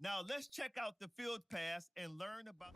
Now let's check out the field pass and learn about.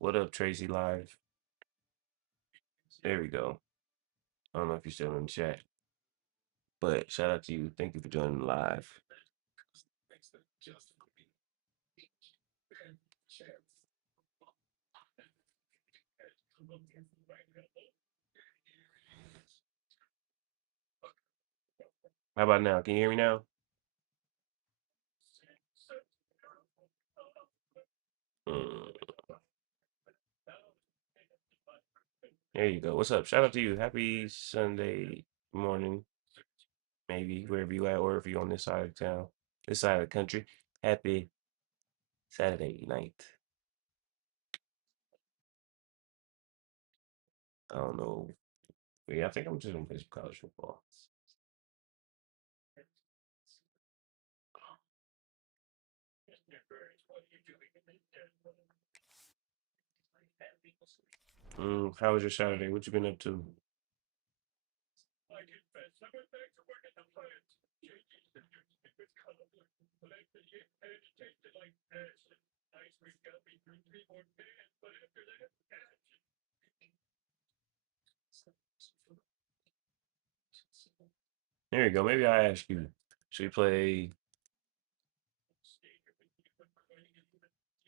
What up, Tracy Live? There we go. I don't know if you're still in the chat, but shout out to you. Thank you for joining live. How about now? Can you hear me now? Mm, there you go. What's up? Shout out to you. Happy Sunday morning, maybe wherever you at, or if you're on this side of town, this side of the country. Happy Saturday night. I don't know. Yeah, I think I'm just gonna play some college football. How was your Saturday? What you been up to? There you go. Maybe I ask you. Should we play?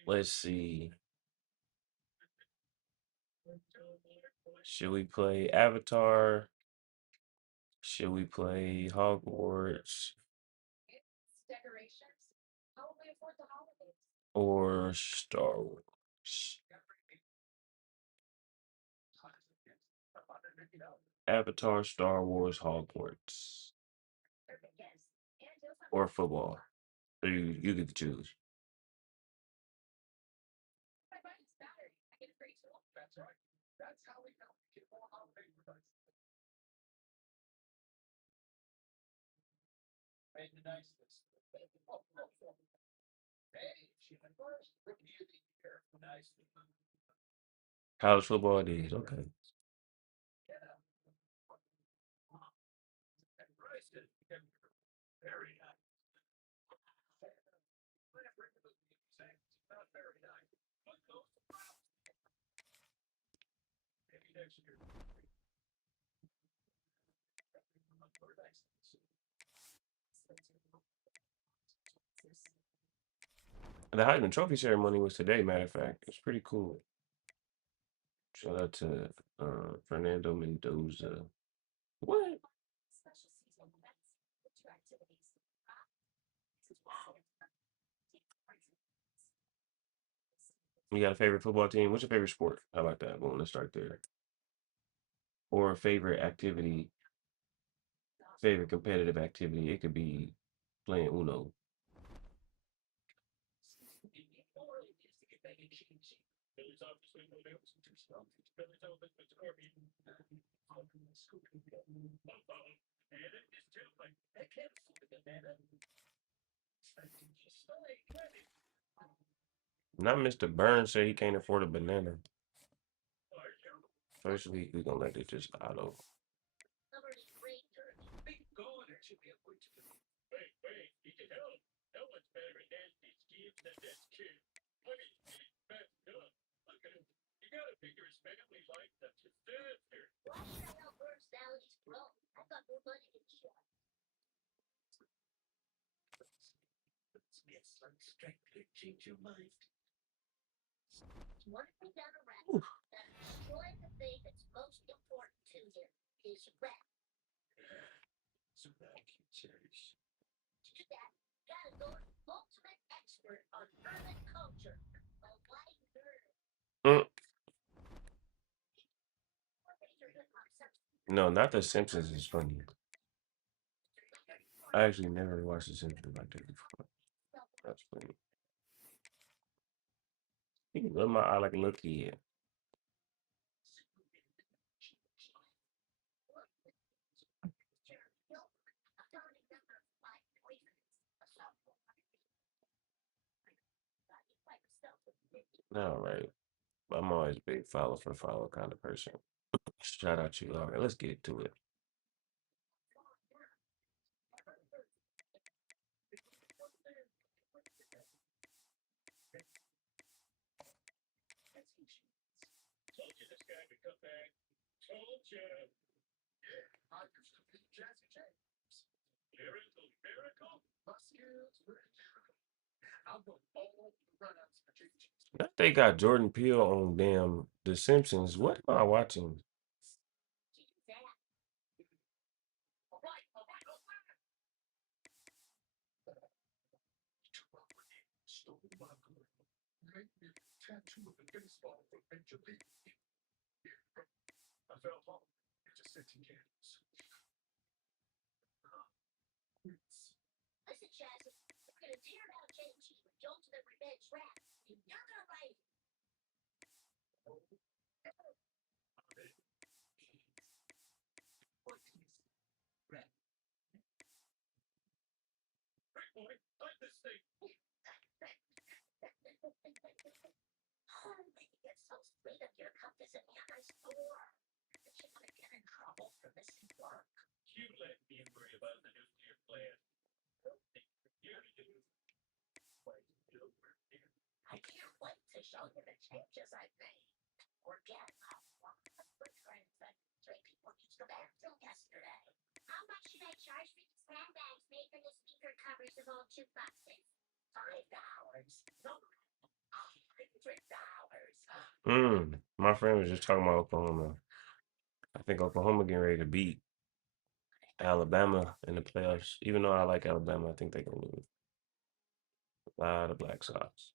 Let's see. Should we play Avatar? Should we play Hogwarts or Star Wars? Avatar, Star Wars, Hogwarts, or football. You get to choose. College football it is. Okay. The Heisman Trophy ceremony was today. Matter of fact, it's pretty cool. Shout out to Fernando Mendoza. What? You got a favorite football team? What's your favorite sport? How about that? Well, let's start there. Or a favorite activity, favorite competitive activity. It could be playing Uno. Not Mr. Burns say he can't afford a banana. First week, we gonna let it just auto. Oof. Mm. No, not The Simpsons is funny. I actually never watched The Simpsons like that before. That's funny. You can rub my eye like a little kid. All right. I'm always a big follow for follow kind of person. Shout out to you. All right, let's get to it. They got Jordan Peele on damn The Simpsons. What am I watching? My friend was just talking about Oklahoma. I think Oklahoma getting ready to beat Alabama in the playoffs. Even though I like Alabama, I think they're gonna lose. A lot of Black Sox.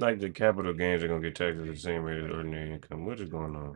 Like the capital gains are gonna get taxed at the same rate as ordinary income. What is going on?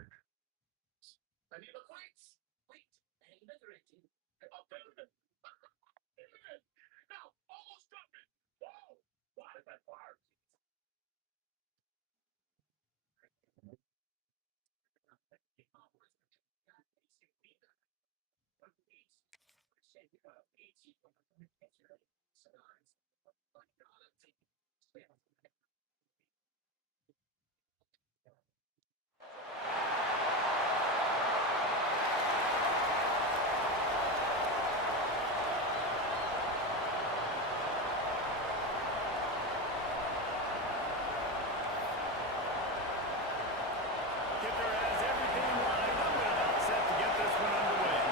Kicker has everything lined up and about set to get this one underway.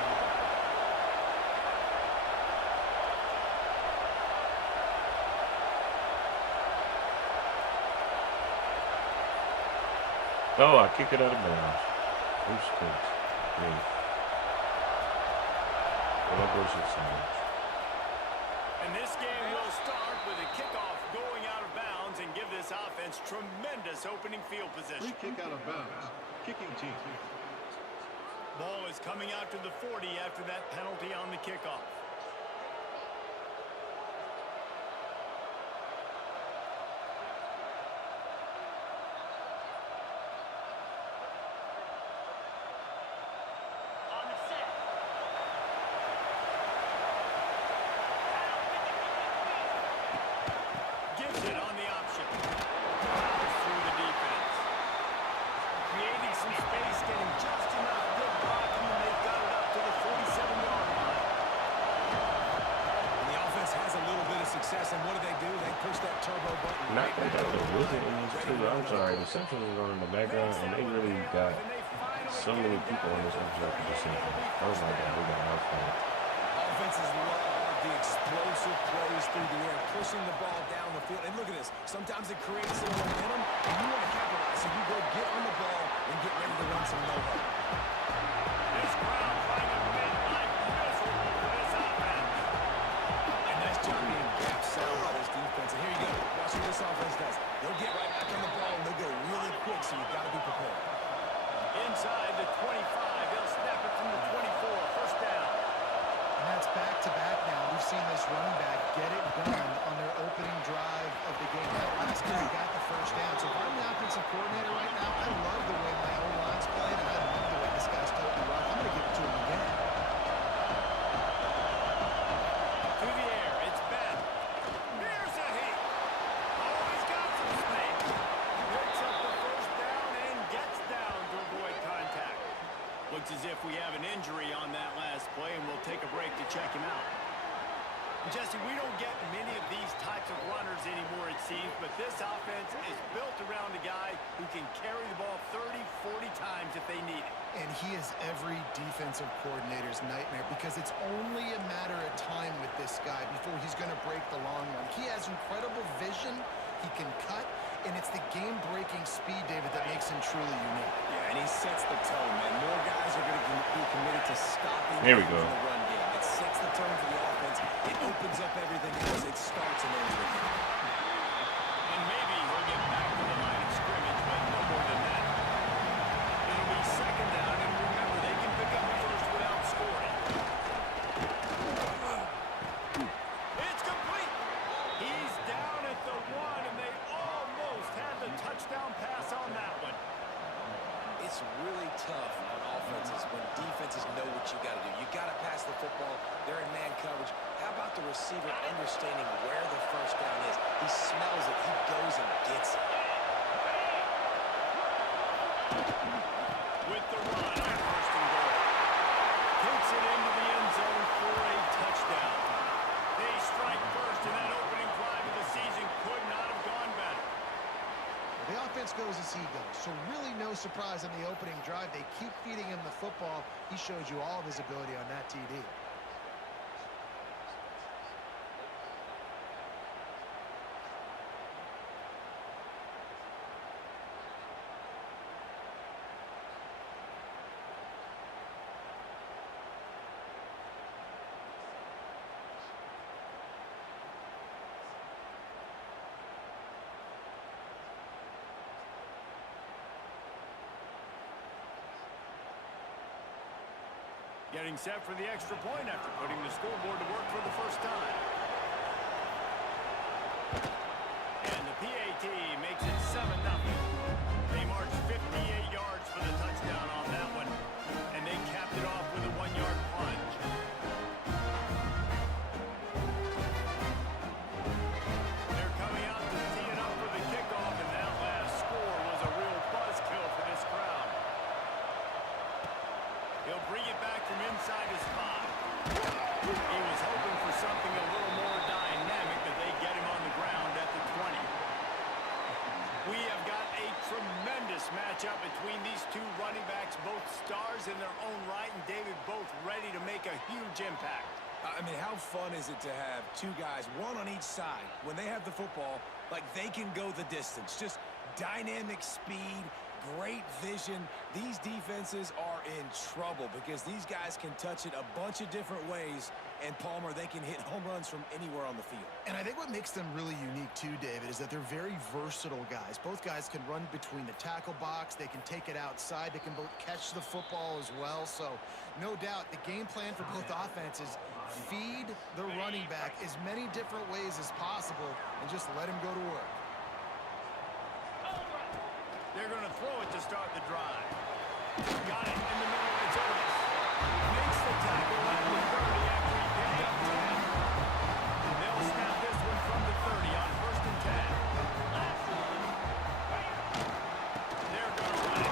Oh, I kick it out of bounds. Who stinks? Me. Well, I'll go shoot someone. And this game will start with a kickoff going out of bounds and give this offense tremendous opening field position. Free kick out of bounds. Kicking team. Ball is coming out to the 40 after that penalty on the kickoff. Gives it on the option. Powers through the defense. Creating some space, getting just enough good blocking, and they've got it up to the 47-yard line. And the offense has a little bit of success, and what do? They push that turbo button. Not that they were losing in these two. I'm sorry, the Simpsons is on in the background, and they really got so many people on this episode for the Simpsons. Oh my God, we got our fun. Offenses love the explosive plays through the air, pushing the ball down the field. And look at this. Sometimes it creates some momentum, and you want to capitalize. So you go get on the ball and get ready to run some no-huddle. This crowd trying to make life miserable for this offense. And nice job being gap sound by this defense. And here running back get it done on their opening drive of the game. That last guy got the first down. So if I'm the offensive coordinator right now, I love the way my O-line's playing, and I love the way this guy's totally rough. I'm going to give it to him again. Through the air, it's Ben. Here's a hit. Oh, he's got some space. Picks up the first down and gets down to avoid contact. Looks as if we have an injury on that last play, and we'll take a break to check him out. Jesse, we don't get many of these types of runners anymore, it seems, but this offense is built around a guy who can carry the ball 30, 40 times if they need it. And he is every defensive coordinator's nightmare because it's only a matter of time with this guy before he's going to break the long run. He has incredible vision. He can cut, and it's the game-breaking speed, David, that makes him truly unique. Yeah, and he sets the tone, man. More guys are going to be committed to stopping There we him go. in the run game. It sets the tone for the offense. It opens up everything else. It starts and ends with him. And maybe he'll get back to the line of scrimmage, but no more than that. It'll be second down, and remember, they can pick up the first without scoring. It's complete. He's down at the 1, and they almost had the touchdown pass on that one. It's really tough on offenses when defenses know what you got to do. You got to pass the football. They're in man coverage. How about the receiver understanding where the first down is? He smells it. He goes and gets it. With the run on first and goal. Takes it into the end zone for a touchdown. They strike first, and that opening drive of the season could not have gone better. The offense goes as he goes, so really no surprise on the opening drive. They keep feeding him the football. He shows you all of his ability on that TD. Getting set for the extra point after putting the scoreboard to work for the first time. And the PAT makes it 7-0. They marched 58 yards for the touchdown on that one, and they capped it off with a 1-yard plunge. They're coming out to tee it up for the kickoff, and that last score was a real buzzkill for this crowd. He'll bring it back from inside his 5. He was hoping for something a little more dynamic, but they get him on the ground at the 20. We have got a tremendous matchup between these two running backs, both stars in their own right, and David, both ready to make a huge impact. I mean, how fun is it to have two guys, one on each side, when they have the football, like they can go the distance. Just dynamic speed, great vision. These defenses are in trouble because these guys can touch it a bunch of different ways, and Palmer, they can hit home runs from anywhere on the field. And I think what makes them really unique too, David, is that they're very versatile guys. Both guys can run between the tackle box. They can take it outside. They can both catch the football as well. So no doubt the game plan for both offenses, feed the running back as many different ways as possible and just let him go to work. They're going to throw it to start the drive. Got it in the middle. It's Otis. Makes the tackle at the 30 after he picked up 10. They'll snap this one from the 30 on first and 10. They're going to run it.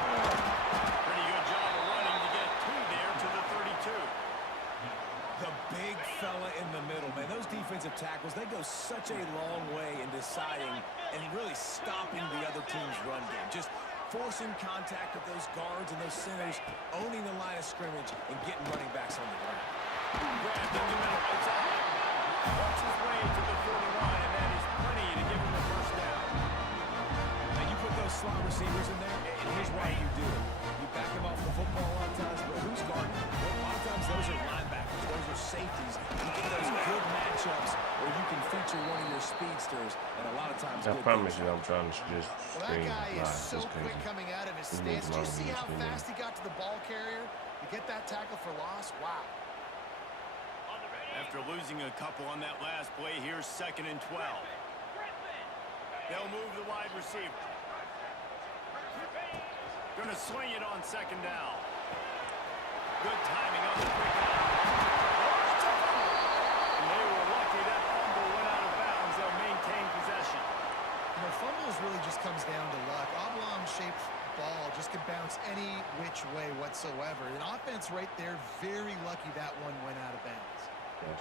Pretty good job of running to get 2 there to the 32. The big fella in the middle, man. Those defensive tackles, they go such a long way in deciding and really stopping the other team's run game. Just forcing contact with those guards and those centers, owning the line of scrimmage, and getting running backs on the ground. Grabbed in the middle. It's out. Works his way to the 41, and that is plenty to give him the first down. And you put those slot receivers in there, and here's why you do it. You back them off the football a lot of times, but who's guarding them? Well, a lot of times those are linebackers. Those are safeties. You get those good matchups where you can feature one of your speedsters, and a lot of times I promise you, I'm trying to just Well, that screen guy is live. so It's quick crazy. coming out of his He needs stance. Do you a lot of see how moves, fast he got to the ball carrier to get that tackle for loss? Wow. On the ready. After losing a couple on that last play, here's 2nd and 12. They'll move the wide receiver. Gonna swing it on 2nd down. Good timing on the quick out. And they were lucky that fumble went out of bounds. They'll maintain possession. You know, fumbles really just comes down to luck. Oblong-shaped ball just could bounce any which way whatsoever. The offense right there, very lucky that one went out of bounds. That's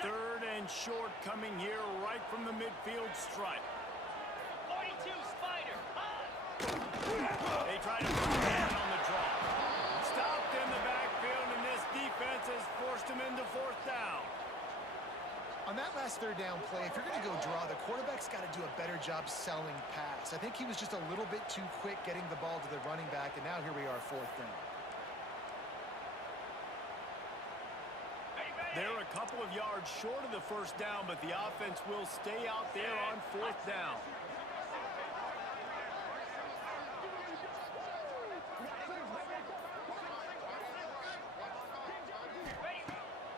Third and short coming here right from the midfield stripe. 42 Spider. They try to put it on the draw. Stopped in the backfield, and this defense has forced him into 4th down. On that last 3rd down play, if you're going to go draw, the quarterback's got to do a better job selling pass. I think he was just a little bit too quick getting the ball to the running back, and now here we are, 4th down. They're a couple of yards short of the 1st down, but the offense will stay out there on 4th down.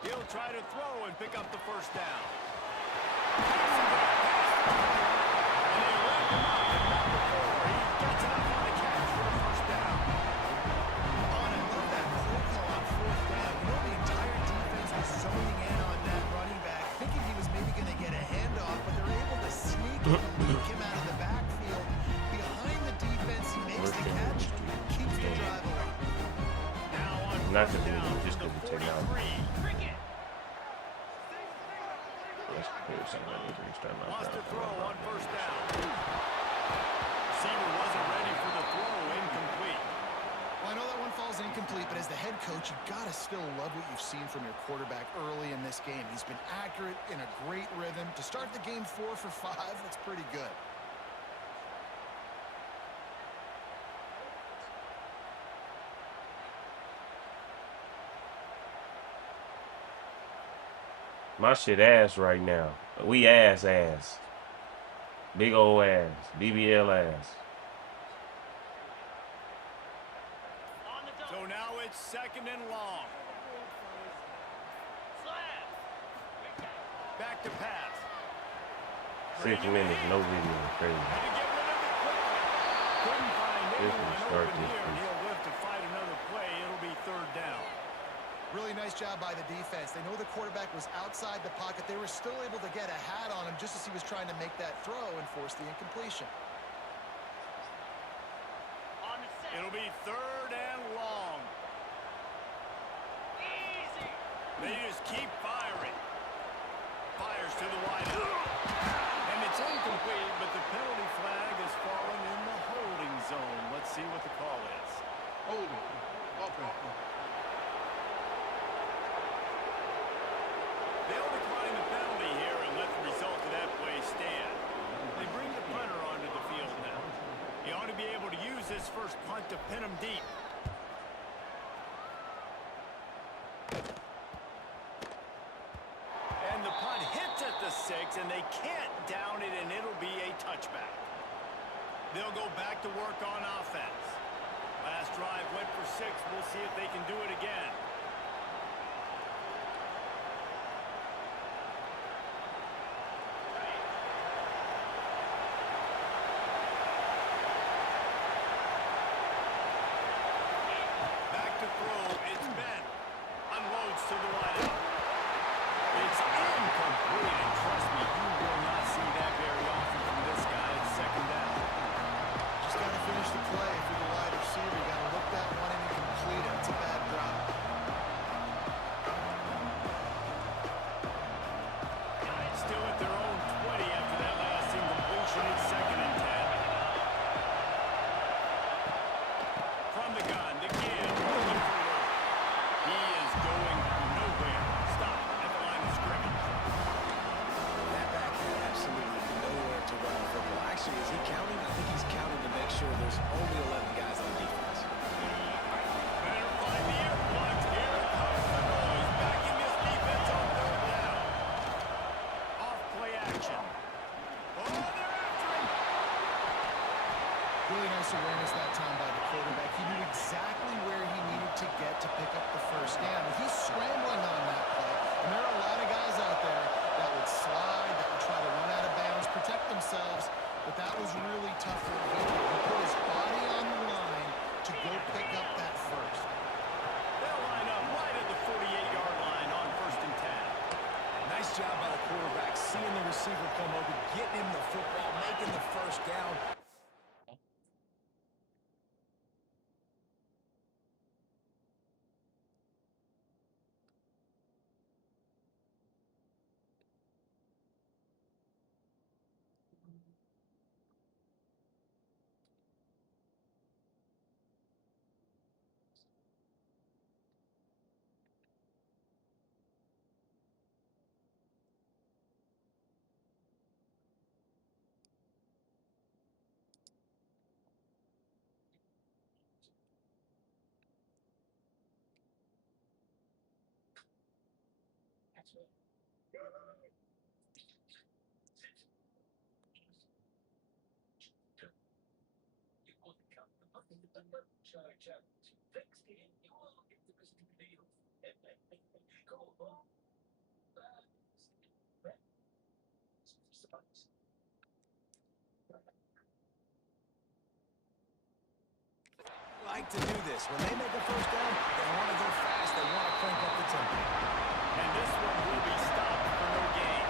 He'll try to throw and pick up the 1st down. And they wrap him up at number 4. He gets enough on the catch for the 1st down. On and love that play call on 4th down. You know, the entire defense was zoning in on that running back, thinking he was maybe going to get a handoff, but they're able to sneak him and leak him out of the backfield. Behind the defense, he makes the catch, keeps the drive alive. Now on not 4th because down just from because the of technology. 43. That's clear. Something like this. Wants to throw on 1st down. Receiver wasn't ready for the throw, incomplete. Well, I know that one falls incomplete, but as the head coach, you've got to still love what you've seen from your quarterback early in this game. He's been accurate, in a great rhythm. To start the game 4 for 5, that's pretty good. My shit ass right now. We ass. Big old ass. BBL ass. So now it's 2nd and long. Back to pass. 6 minutes, no video. Crazy. Had to get rid of it quickly. Couldn't find This anyone will start open this here, and piece. he'll live to fight another play. It'll be 3rd down. Really nice job by the defense. They know the quarterback was outside the pocket. They were still able to get a hat on him just as he was trying to make that throw and force the incompletion. It'll be 3rd and long. Easy. They just keep firing. Fires to the wideout. And it's incomplete, but the penalty flag has fallen in the holding zone. Let's see what the call is. Holding. Offense. They'll decline the penalty here and let the result of that play stand. They bring the punter onto the field now. He ought to be able to use this first punt to pin him deep. And the punt hits at the 6, and they can't down it, and it'll be a touchback. They'll go back to work on offense. Last drive went for 6. We'll see if they can do it again. Back to throw. It's Ben. Unloads to the wideout. It's incomplete, and trust me, you will not see that very often from this guy. It's 2nd down. Just got to finish the play. If you're the wide receiver, you got to look that one in and complete it. It's a bad drop. Still at their own 20 after that last incompletion. It's 2nd and 10. From the gun, the kid, looking for work. He is going nowhere. Stop at the line of scrimmage. That back had absolutely nowhere to run the football. Actually, is he counting? I think he's counting to make sure there's only 11 guys on defense. Better find the airport. Here comes the noise. Backing this defense on 3rd down. receiver come over, getting him the football, making the first down. Like to do this. When they make a first down, they want to go fast. They want to crank up the tempo. And this one will be stopped for no gain.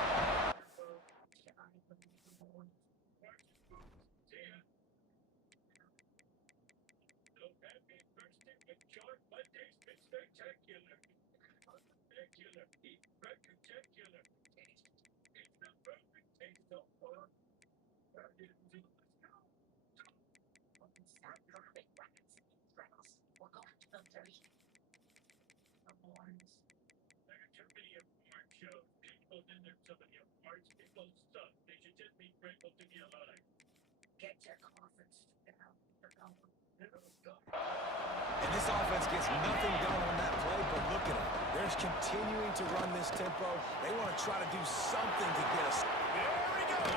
And this offense gets nothing done on that play, but look at them. They're continuing to run this tempo. They want to try to do something to get us. There he goes.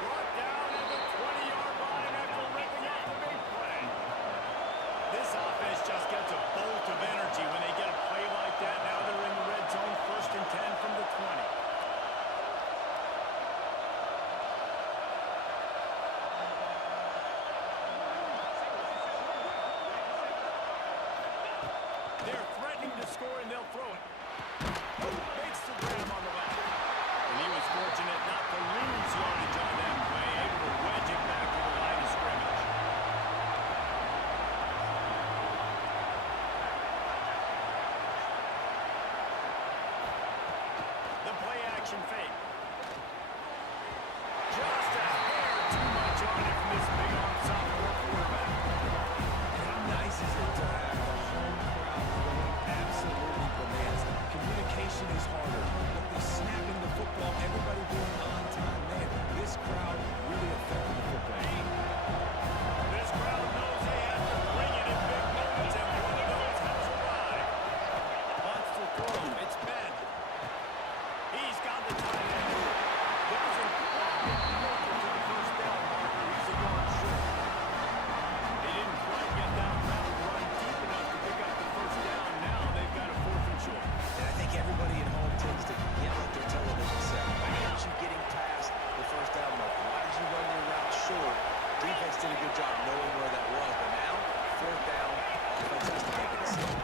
Brought down at the 20-yard line after ripping up the big play. This offense just gets a bolt of energy when they get a play like that. Now they're in the red zone, 1st and 10 from the 20. They're threatening to score, and they'll throw it. Makes the grab on the left. And he was fortunate not to lose yardage on that play, able to wedge it back to the line of scrimmage. The play action fake. Just a hair too much on it from this big arm sophomore quarterback. How nice is it to have the home crowd going absolutely bananas? Communication is harder, but the snapping the football, everybody being on time, man, this crowd really affected the football. This crowd knows they have to bring it in big moments, and one of those has arrived. Wants to throw. It's Ben. He's got the tight end. Doesn't quite make it to the first down marker. He's a yard short. He didn't quite get that route run deep enough to pick up the first down. Now they've got a 4th and short. And I think everybody at home tends to yell at their television set. Why aren't you getting past the first down marker? Why did you run your route short? Defense did a good job knowing where that was, but now, 4th down, offense has to make a decision.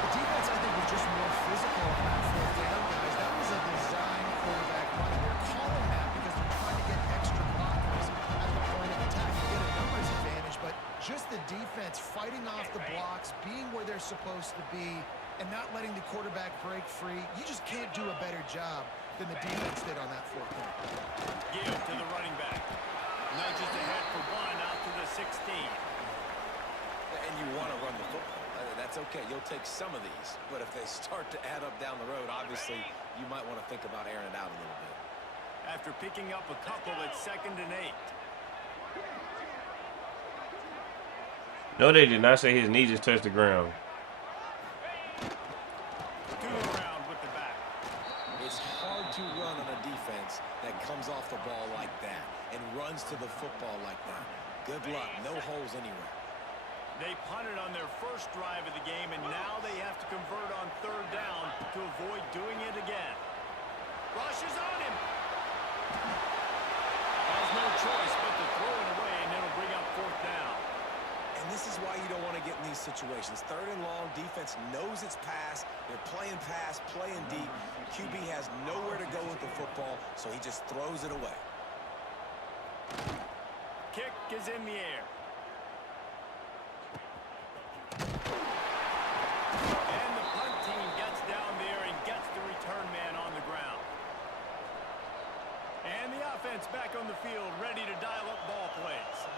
The defense, I think, was just more physical on that 4th down, guys. That was a design quarterback run. They're calling that because they're trying to get extra blockers at the point of attack to get a numbers advantage, but just the defense fighting off the blocks, being where they're supposed to be, and not letting the quarterback break free. You just can't do a better job than the defense did on that 4th down. Give to the running back. Nudges ahead for 1 out to the 16. And you want to run the football. That's okay. You'll take some of these. But if they start to add up down the road, obviously, you might want to think about airing it out a little bit. After picking up a couple at 2nd and 8. No, they did not say his knee just touched the ground. To the ground with the back. It's hard to run on a defense that comes off the ball like that and runs to the football like that. Good luck. No holes anywhere. They punted on their first drive of the game, and now they have to convert on 3rd down to avoid doing it again. Rushes on him. Has no choice but to throw it away, and it'll bring up 4th down. And And this is why you don't want to get in these situations. Third and long, defense knows it's pass. They're playing pass, playing deep. QB has nowhere to go with the football, so he just throws it away. Kick is in the air. And the punt team gets down there and gets the return man on the ground. And the offense back on the field, ready to dial up ball plays.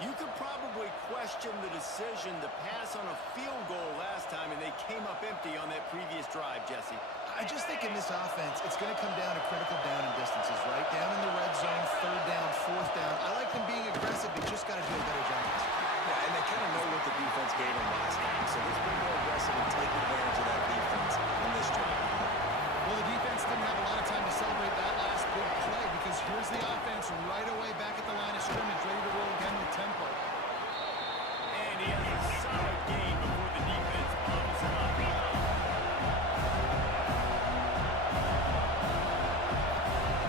You could probably question the decision to pass on a field goal last time, and they came up empty on that previous drive, Jesse. I just think in this offense, it's going to come down to critical down and distances, right? Down in the red zone, third down, fourth down. I like them being aggressive, but just got to do a better job. Yeah, and they kind of know what the defense gave them last game, so let's be more aggressive and take advantage of that defense in this drive. Well, the defense didn't have a lot of time to celebrate that last big play because here's the offense right away back at the line of scrimmage, ready to roll again with tempo. And he has a solid gain before the defense bobbles him up.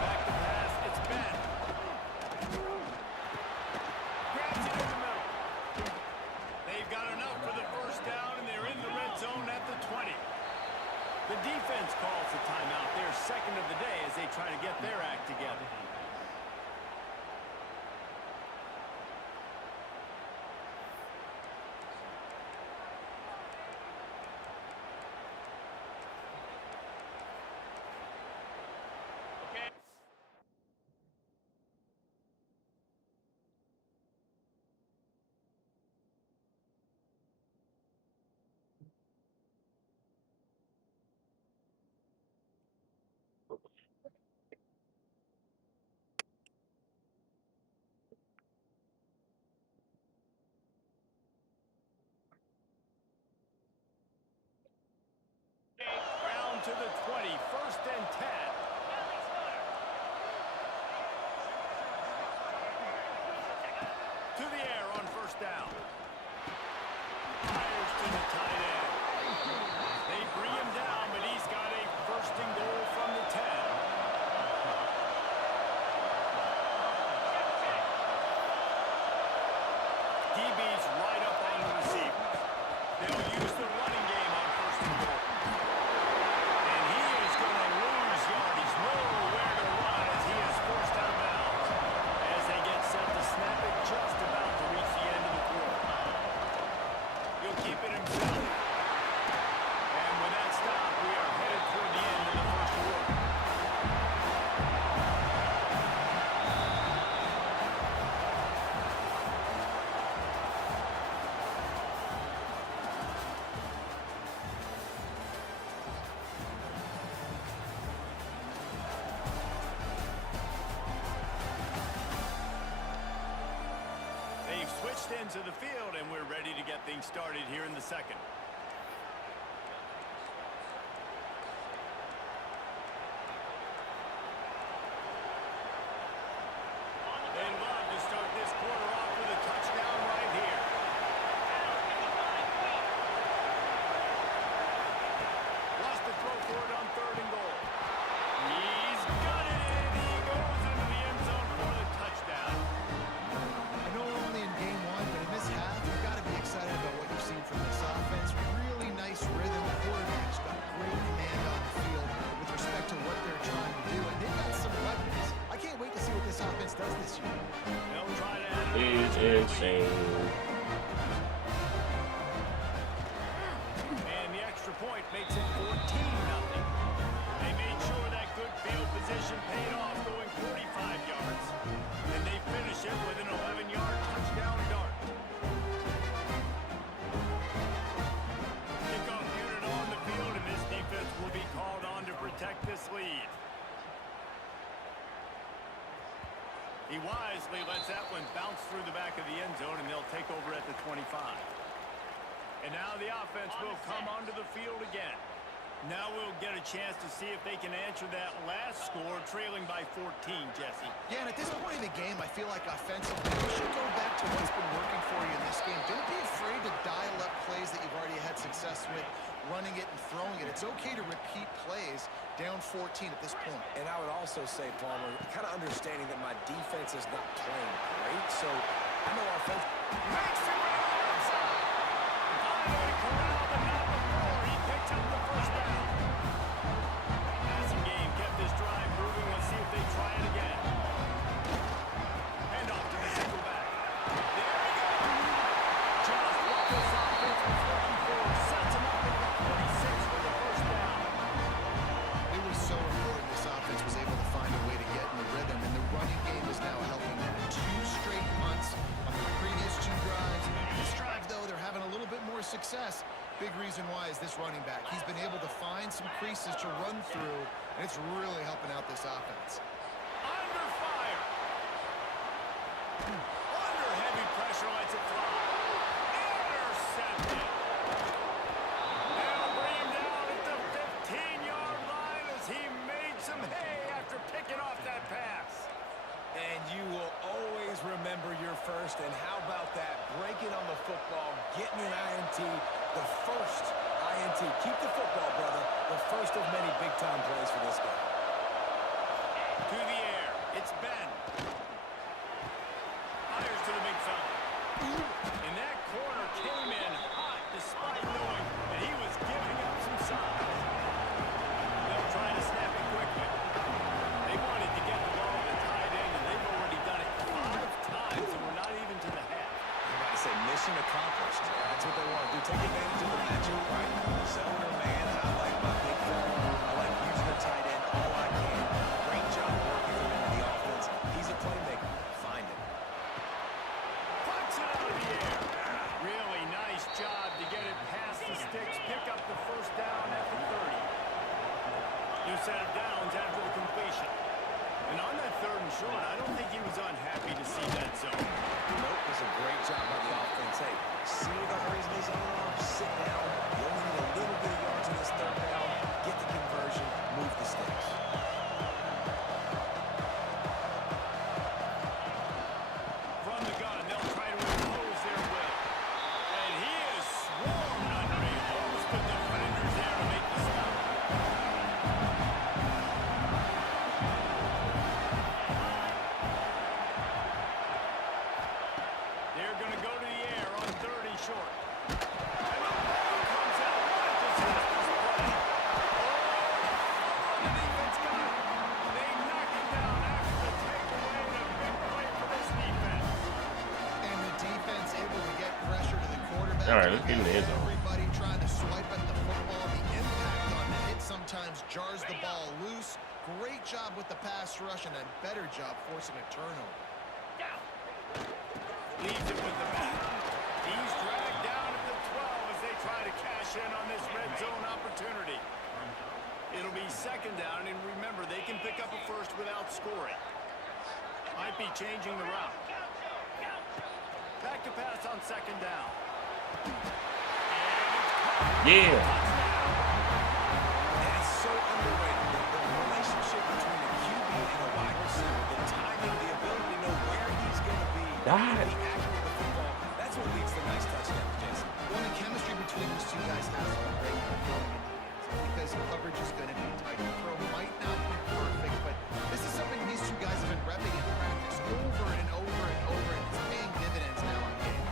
Back to pass, it's Ben. Grabs it in the middle. They've got enough for the first down, and they're in the red zone at the 20. The defense calls the timeout. Their second of the day as they try to get their act together. Round to the 20, first and 10. To the air on first down. Fires to the tight end. They bring him down, but he's got a first and goal from the 10. DB's right up on the receivers. They'll use the running game on first and goal. And he is going to lose yardage. Nowhere to run as he is forced out of bounds. As they get set to snap it, just about to reach the end of the quarter. He'll keep it himself. And with that stop, we are headed toward the end of the first quarter. They've switched into the field, and we're ready to get things started here in the second. They'd love to start this quarter off with a touchdown right here. Lost the throw for it on third and goal. He's got it, and he goes into the end zone for the touchdown. I know we're only in game one, but in this half, you've got to be excited about what you've seen from this offense. Really nice rhythm. The quarterback's got great command on the field with respect to what they're trying to do, and they've got some weapons. I can't wait to see what this offense does this year. They'll try to add It's insane. and the extra point makes it 14-0. They made sure that good field position paid off, going 45 yards. And they finish it with an 11-yard touchdown dart. Kickoff unit on the field, and this defense will be called on to protect this lead. He wisely lets that one bounce through the back of the end zone, and they'll take over at the 25. And now the offense will come onto the field again. Now we'll get a chance to see if they can answer that last score, trailing by 14, Jesse. Yeah, and at this point in the game, I feel like offensively, you should go back to what's been working for you in this game. Don't be afraid to dial up plays that you've already had success with, running it and throwing it. It's okay to repeat plays down 14 at this point. And I would also say, Palmer, kind of understanding that my defense is not playing great, so I know offense. Makes the runs, success. Big reason why is this running back. He's been able to find some creases to run through, and it's really helping out this offense. Under fire. Under heavy pressure, lets it fly. Intercepted. They'll bring him down at the 15-yard line as he made some hay after picking off that pass. And you will always remember your first. And how about that? Breaking on the football, getting an INT, the first INT. Keep the football, brother. The first of many big-time plays for this guy. To the air. It's Ben. Fires to the big fella. And that corner came in hot despite knowing that he was giving up some size. They'll try to snap it quickly. They wanted to get the ball to the tight end, and they've already done it 5 times, and we're not even to the half. I'm about to say mission accomplished. That's what they want to do. Take advantage of the matchup, right? Zone or man. I like my big fella. I like using the tight end all I can. Great job working him into the offense. He's a playmaker. Find him. Puts it out of the air. Really nice job to get it past the sticks, pick up the first down at the 30. New set of downs after the completion. And on that 3rd and short, I don't think he was unhappy to see that zone. Nope, it was a great job by the offense. Hey, see the hurries in the zone are, sit down. You only need a little bit of yards in this 3rd down. Get the conversion, move the sticks. From the gun, they'll try to impose their will. And he is swarmed under a host of defenders there to make the stop. They're going to go to the air on 3rd and short. And the ball comes out. What a disastrous play. Oh, the defense got it. They knock it down after the takeaway, and a big play for this defense. And the defense able to get pressure to the quarterback. All right, let's get in the end zone. Everybody trying to swipe at the football. The impact on the hit sometimes jars the ball loose. Great job with the pass rush and a better job forcing a turnover. Leaves it with the back. He's dragged down at the 12 as they try to cash in on this red zone opportunity. It'll be 2nd down, and remember, they can pick up a first without scoring. Might be changing the route. Back to pass on 2nd down. Yeah. And it's so underrated. The relationship between a QB and a wide receiver, the timing, the ability to know where he's going to be, God. be accurate with the football, that's what leads to nice touchdowns, Jason. Well, the chemistry between these two guys has to be great when throwing in the end zone because coverage is going to be tight. The throw might not be perfect, but this is something these two guys have been repping in practice over and over and over, and it's paying dividends now in game.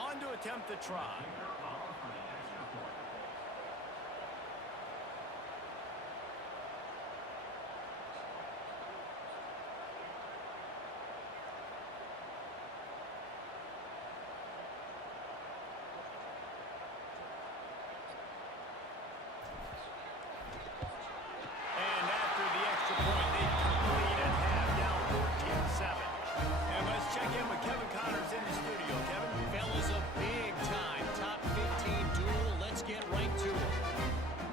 On to attempt the try. And after the extra point, they cut the lead at half, down 14-7. And let's check in with Kevin Connors in the studio. Kevin? Fellas, a big-time top 15 duel. Let's get right to it.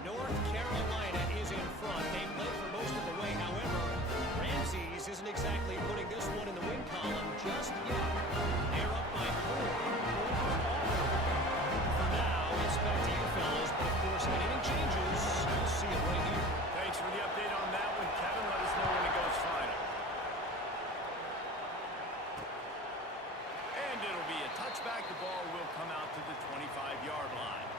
North Carolina is in front. They led for most of the way. However, Ramses isn't exactly putting this one in the win column just yet. They're up by 4 over Auburn. For now, it's back to you fellas. But of course, if anything changes, you'll see it right here. Thanks for the update on that one, Kevin. Let us know when it goes final. And it'll be a touchback. The ball will come out to the 25-yard line.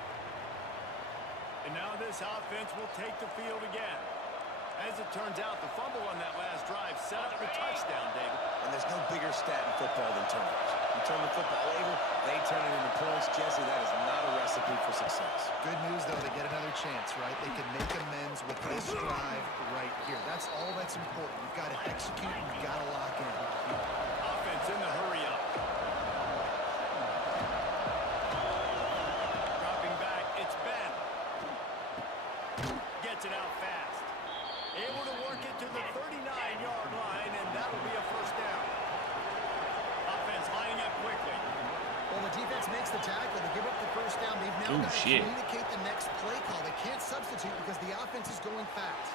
And now this offense will take the field again. As it turns out, the fumble on that last drive set up the touchdown, David. And there's no bigger stat in football than turnovers. You turn the football over, they turn it into points. Jesse, that is not a recipe for success. Good news, though, they get another chance, right? They can make amends with this drive right here. That's all that's important. You've got to execute, and you've got to lock in. Offense in the hurry up. Dropping back, it's Ben. Gets it out fast. Able to work it to the 39-yard line, and that'll be a first down. the tackle to give up the first down. They've now Ooh, got to shit. communicate the next play call. They can't substitute because the offense is going fast.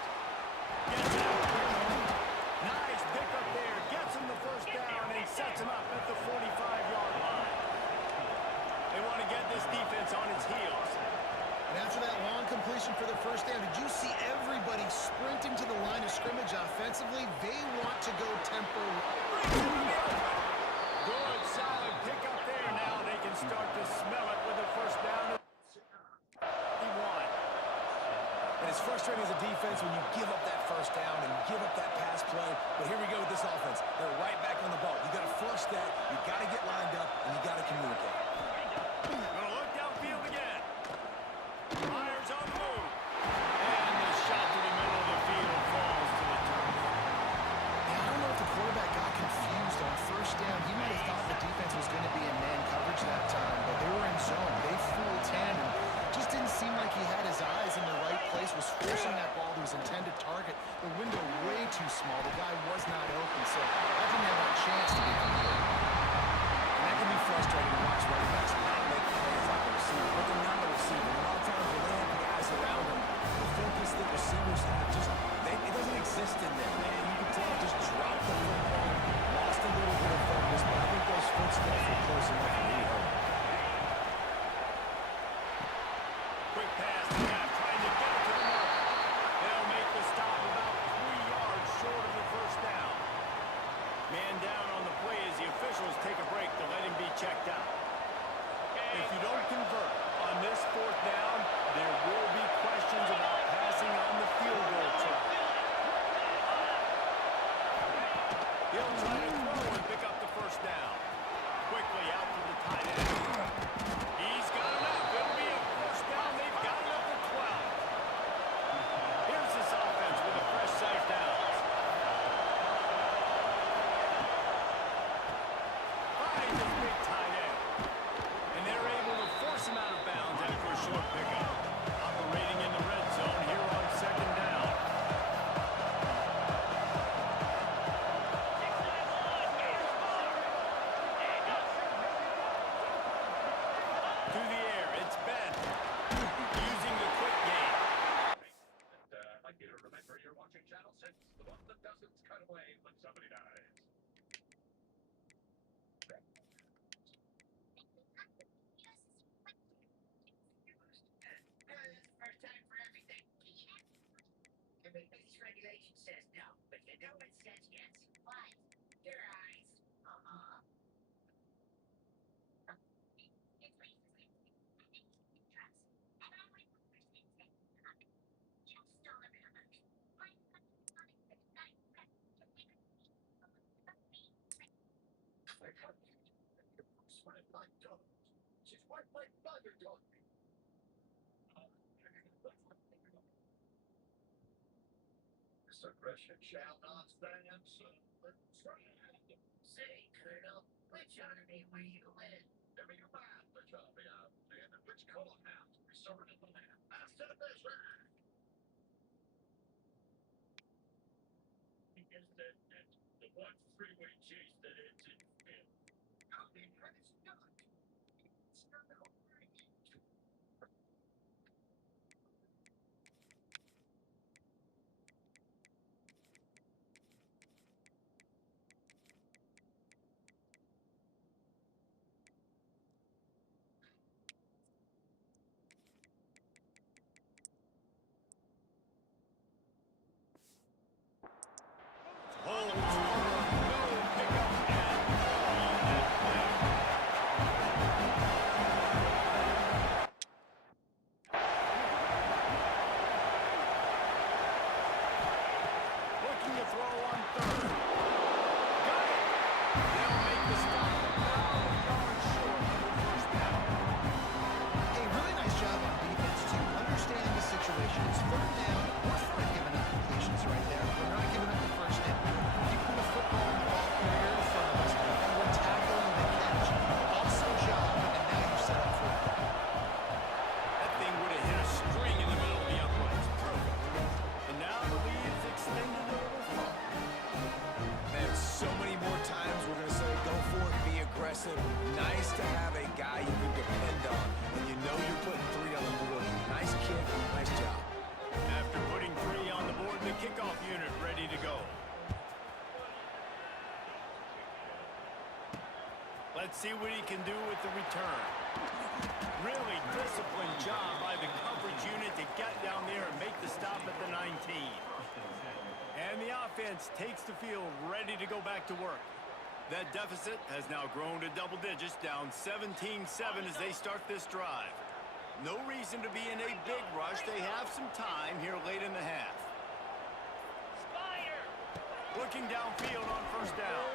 Gets out. Nice pick up there. Gets him the first down and sets him up at the 45-yard line. They want to get this defense on its heels. And after that long completion for the first down, did you see everybody sprinting to the line of scrimmage offensively? They want to go tempo. Good, solid pick up there. Now they can start to smell it with a first down. He won. And it's frustrating as a defense when you give up that first down and give up that pass play. But here we go with this offense. They're right back on the ball. You got to force that. You got to get lined up, and you got to communicate. Gonna look downfield again. Myers on the move. And the shot to the middle of the field falls to the turf. Yeah, I don't know if the quarterback got confused on first down. He might have thought the defense was going to be in man coverage that time, but they were in zone. They fooled him and just didn't seem like he had his eyes in the right place, was forcing that ball to his intended target. The window way too small. The guy was not open, so I didn't have a chance to get complete. And that can be frustrating to watch running backs not make plays like a receiver, but they're not a receiver. A lot of times when they have the guys around them, the focus that receivers have just, it doesn't exist in them. And you can tell just dropped the football, lost a little bit of focus, but I think those footsteps were close enough for me to hurt. Quick pass to Jeff, trying to get it to the mark. They'll make the stop about 3 yards short of the first down. Man down on the play as the officials take a break to let him be checked out. If you don't convert on this fourth down, there will be questions about passing on the field goal try. He'll try to throw and pick up the first down. Quickly out to the tight end. He's got enough. It'll be a first down. They've got it up to 12. Here's this offense with a fresh set of downs. Finds his big tight end. And they're able to force him out of bounds after a short pickup. Operating in the red zone here on second down. Through the air, it's Ben. Using the quick game. I'd like you to remember you're watching Channel 6, the one that doesn't cut away when somebody dies. First time for everything. Everybody's regulation says no, but you know what says yes? What? Your eyes. Uh-huh. She's what my mother taught me. This aggression shall not stand, so let's try it. Say, Colonel, which army were you in? Give me your mind, which army I'm in, and which courthouse we sorted the land. Master business. Because the one freeway chase that ends in film. How big are this dog? It's not over again. Holds forward, no pickup at all on that play. Let's see what he can do with the return. Really disciplined job by the coverage unit to get down there and make the stop at the 19. And the offense takes the field ready to go back to work. That deficit has now grown to double digits, down 17-7 as they start this drive. No reason to be in a big rush. They have some time here late in the half. Looking downfield on first down.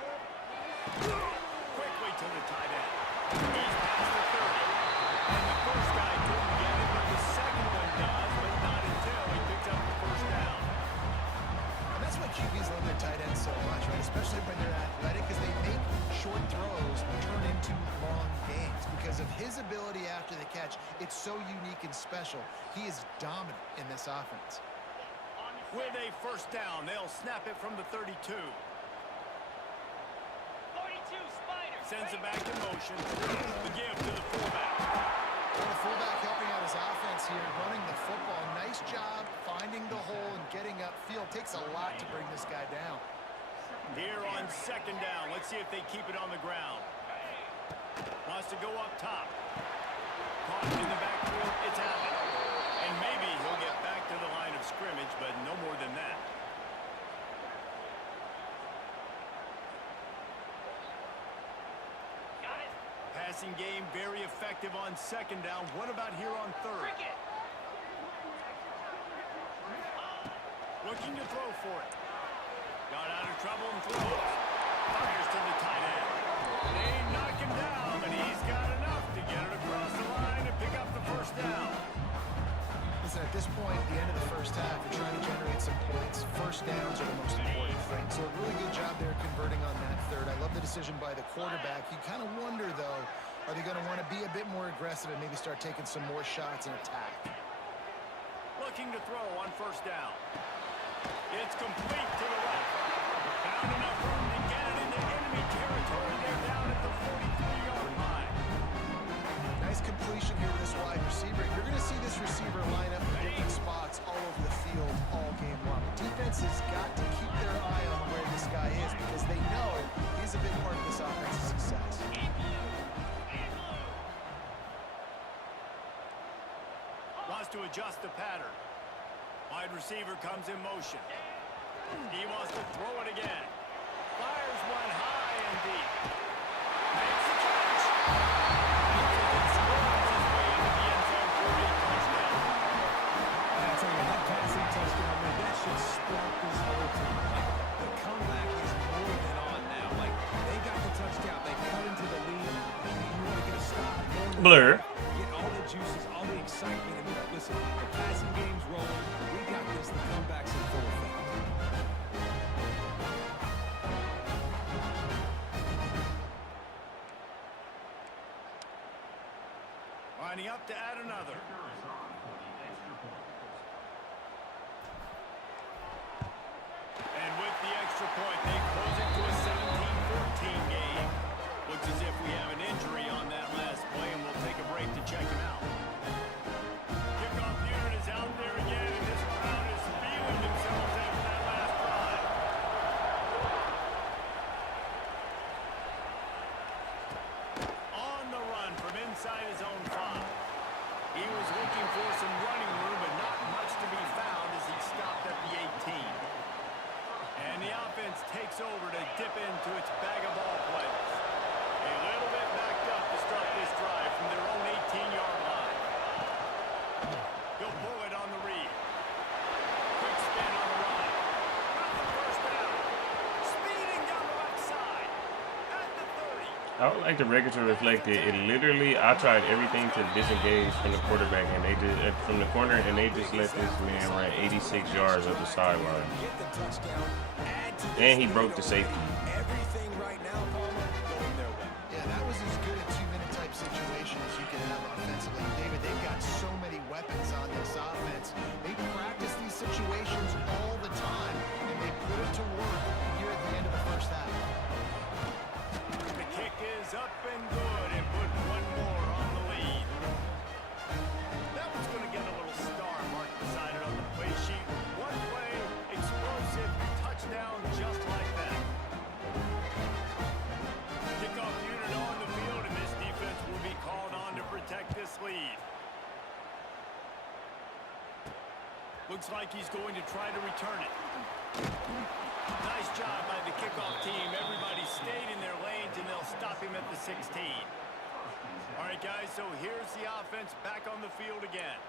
Quickly to the tight end. He's past the 30. And the first guy couldn't get it, but the second one does, but not until he picks up the first down. And that's why QBs love their tight ends so much, right? Especially when they're athletic, because they make short throws turn into long games. Because of his ability after the catch, it's so unique and special. He is dominant in this offense. With a first down, they'll snap it from the 32. 42 Spider. Sends it back in motion. The give to the fullback. Well, the fullback helping out his offense here, running the football. Nice job finding the hole and getting upfield. Takes a lot to bring this guy down. Here on second down, let's see if they keep it on the ground. Wants to go up top. Caught in the backfield, it's happened. And maybe he'll get back to the line of scrimmage, but no more than that. Got it. Passing game very effective on second down. What about here on third? Cricket. Looking to throw for it. Got out of trouble and throws. Fires to the tight end. They knock him down, but he's got enough to get it across the line and pick up the first down. Listen, at this point, the end of the first half, you're trying to generate some points. First downs are the most important thing. So a really good job there converting on that third. I love the decision by the quarterback. You kind of wonder, though, are they going to want to be a bit more aggressive and maybe start taking some more shots and attack? Looking to throw on first down. It's complete to the left. Found enough room to get it into enemy territory. They're down at the 43-yard line. Nice completion here to this wide receiver. You're going to see this receiver line up in different spots all over the field all game long. Defense has got to keep their eye on where this guy is because they know he's a big part of this offense's success. Wants to adjust the pattern. Wide receiver comes in motion. He wants to throw it again. Fires one high and deep. Makes the catch. Scores his way into the end zone for a touchdown. I tell you, that passing touchdown, man, that should spark this whole team. Like, the comeback is more than on now. Like, they got the touchdown. They cut into the lead. You want to get a stop. Blur. Get all the juices, all the excitement. And listen, the passing game's rolling. We got this. The comeback's in full effect. Lining up to add another. And with the extra point, they close it to a 17-14 game. Looks as if we have an injury on that last play, and we'll take a break to check him out. Kickoff unit is out there again, and this crowd is feeling themselves after that last drive. On the run from inside his own 5. He was looking for some running room, but not much to be found as he stopped at the 18. And the offense takes over to dip into its bag of ball players. A little bit backed up to start this drive from their own 18-yard line. He'll pull it on the read. Quick spin on the run. Got the first down. Speeding down the right side. At the 30. I would like the record to reflect it. It literally, I tried everything to disengage from the quarterback, and they did from the corner, and they just let this man run 86 yards up the sideline. Get the touchdown. Add to And he broke the safety. everything right now, Palmer, going their way. Yeah, that was as good a two-minute type situation as you can have offensively. David, they've got so many weapons on this offense. They practice these situations all the time, and they put it to work here at the end of the first half. The kick is up and good and put one more on the lead. That one's going to get a little star mark beside it on the play sheet. One play, explosive, touchdown just like that. Looks like he's going to try to return it. Nice job by the kickoff team. Everybody stayed in their lanes, and they'll stop him at the 16. All right, guys, so here's the offense back on the field again.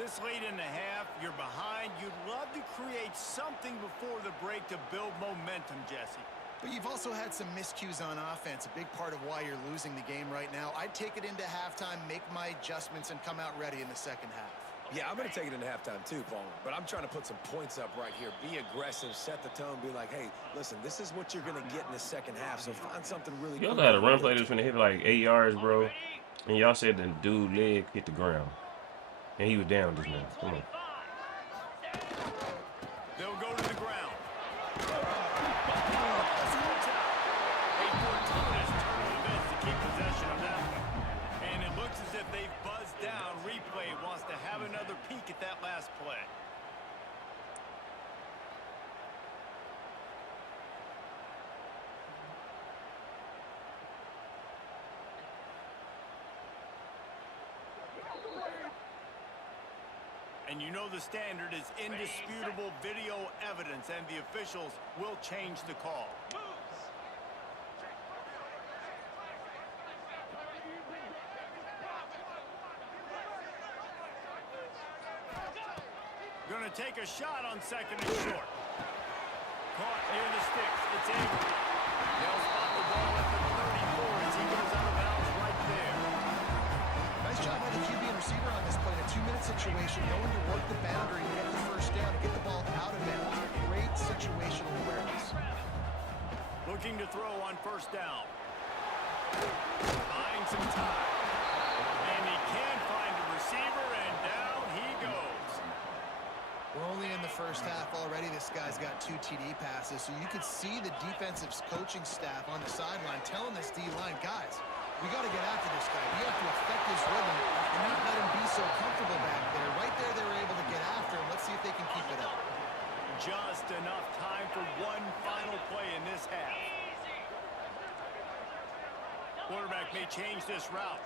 This late in the half, you're behind. You'd love to create something before the break to build momentum, Jesse. But you've also had some miscues on offense, a big part of why you're losing the game right now. I'd take it into halftime, make my adjustments, and come out ready in the second half. Yeah, I'm going to take it into halftime too, Paul. But I'm trying to put some points up right here. Be aggressive, set the tone, be like, hey, listen, this is what you're going to get in the second half, so find something really Y'all quick had a to run do. play that's gonna hit like 8 yards, bro. And y'all said the dude leg hit the ground. And he was down just now. Come on. They'll go to the ground. A fortuitous turn of events to keep possession of that one. And it looks as if they've buzzed down. Replay wants to have another peek at that last play. And you know the standard is indisputable video evidence, and the officials will change the call. Going to take a shot on second and short. Caught near the sticks. It's Avery. They'll spot the ball at the 34 as he goes out of bounds right there. Nice job by the QB and receiver on this play in a 2-minute situation, knowing to work the boundary and get the first down and get the ball out of bounds. Great situational awareness. Looking to throw on first down. Buying some time. And he can find a receiver, and down he goes. We're only in the first half already. This guy's got 2 TD passes, so you could see the defensive coaching staff on the sideline telling this D-line, guys, we got to get after this guy. We have to affect his rhythm and not let him be so comfortable back there. Right there, they were able to get after him. Let's see if they can keep it up. Just enough time for one final play in this half. Quarterback may change this route.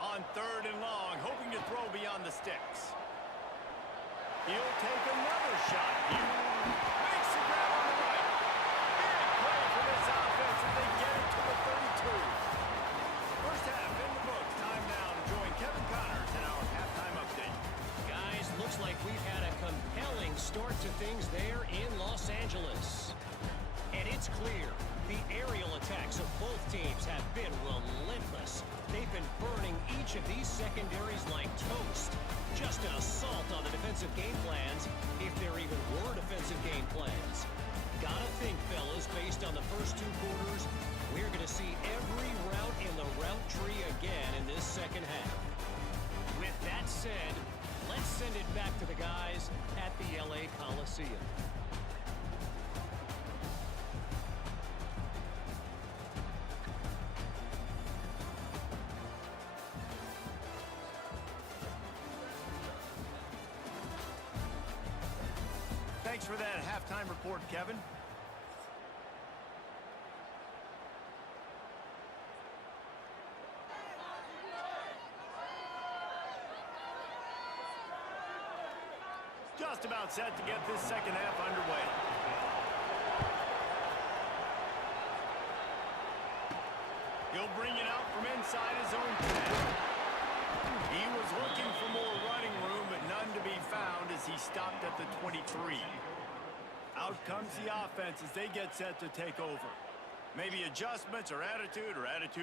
On third and long, hoping to throw beyond the sticks. He'll take another shot here. Makes the grab on the right. Big play for this offense as they get it to the 32. First half in the books. Time now to join Kevin Connors in our halftime update. Guys, looks like we've had a compelling start to things there in Los Angeles. And it's clear, the aerial attacks of both teams have been relentless. They've been burning each of these secondaries like toast. Just an assault on the defensive game plans, if there even were defensive game plans. Gotta think, fellas, based on the first 2 quarters, we're going to see every route in the route tree again in this second half. With that said, let's send it back to the guys at the LA Coliseum. Thanks for that halftime report, Kevin. Just about set to get this second half underway. He'll bring it out from inside his own 10. He was looking for more running room, but none to be found as he stopped at the 23. Out comes the offense as they get set to take over. Maybe adjustments or attitude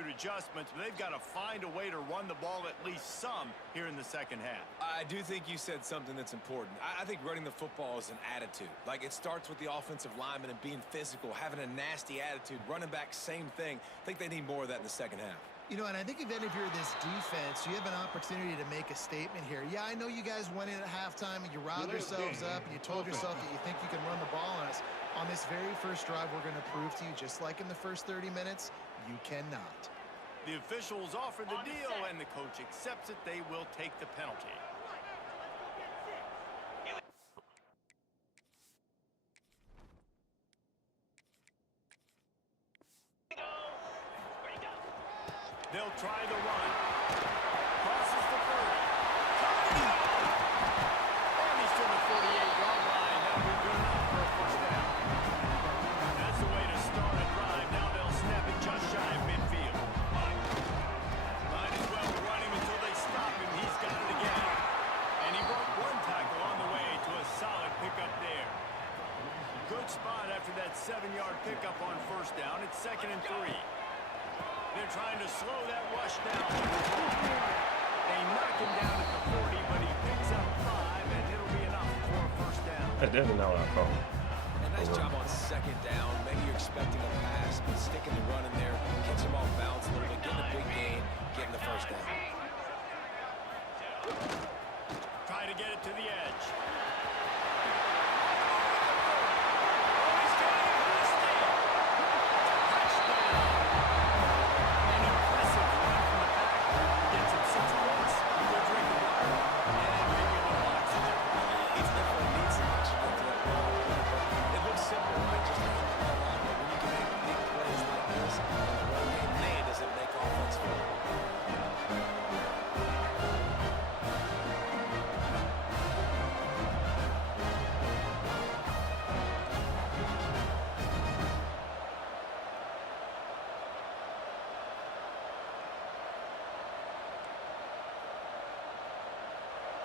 adjustments, but they've got to find a way to run the ball at least some here in the second half. I do think you said something that's important. I think running the football is an attitude. Like, it starts with the offensive lineman and being physical, having a nasty attitude. Running back, same thing. I think they need more of that in the second half. You know, and I think then if you're this defense, you have an opportunity to make a statement here. Yeah, I know you guys went in at halftime and you riled yourselves up and you told yourself that you think you can run the ball on us. On this very first drive, we're going to prove to you, just like in the first 30 minutes, you cannot. The officials offer the deal, and the coach accepts it. They will take the penalty. They'll try the run. Crosses the 30. 7-yard pickup on first down. It's 2nd and 3. They're trying to slow that rush down. They knock him down at the 40, but he picks up 5, and it'll be enough for a first down. That's definitely not what I call. A nice job on 2nd down. Maybe you're expecting a pass, but sticking the run in there, catch him off balance a little bit, getting a big gain, getting the first down. Try to get it to the edge.